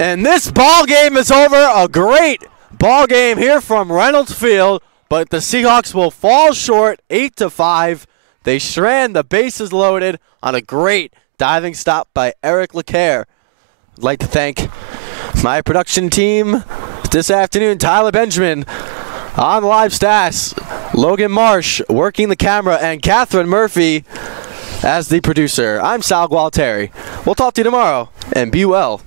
And this ball game is over. A great ball game here from Reynolds Field. But the Seahawks will fall short 8-5. They strand the bases loaded on a great diving stop by Eric LeCaire. I'd like to thank my production team this afternoon, Tyler Benjamin on live stats, Logan Marsh working the camera, and Catherine Murphy as the producer. I'm Sal Gualteri. We'll talk to you tomorrow, and be well.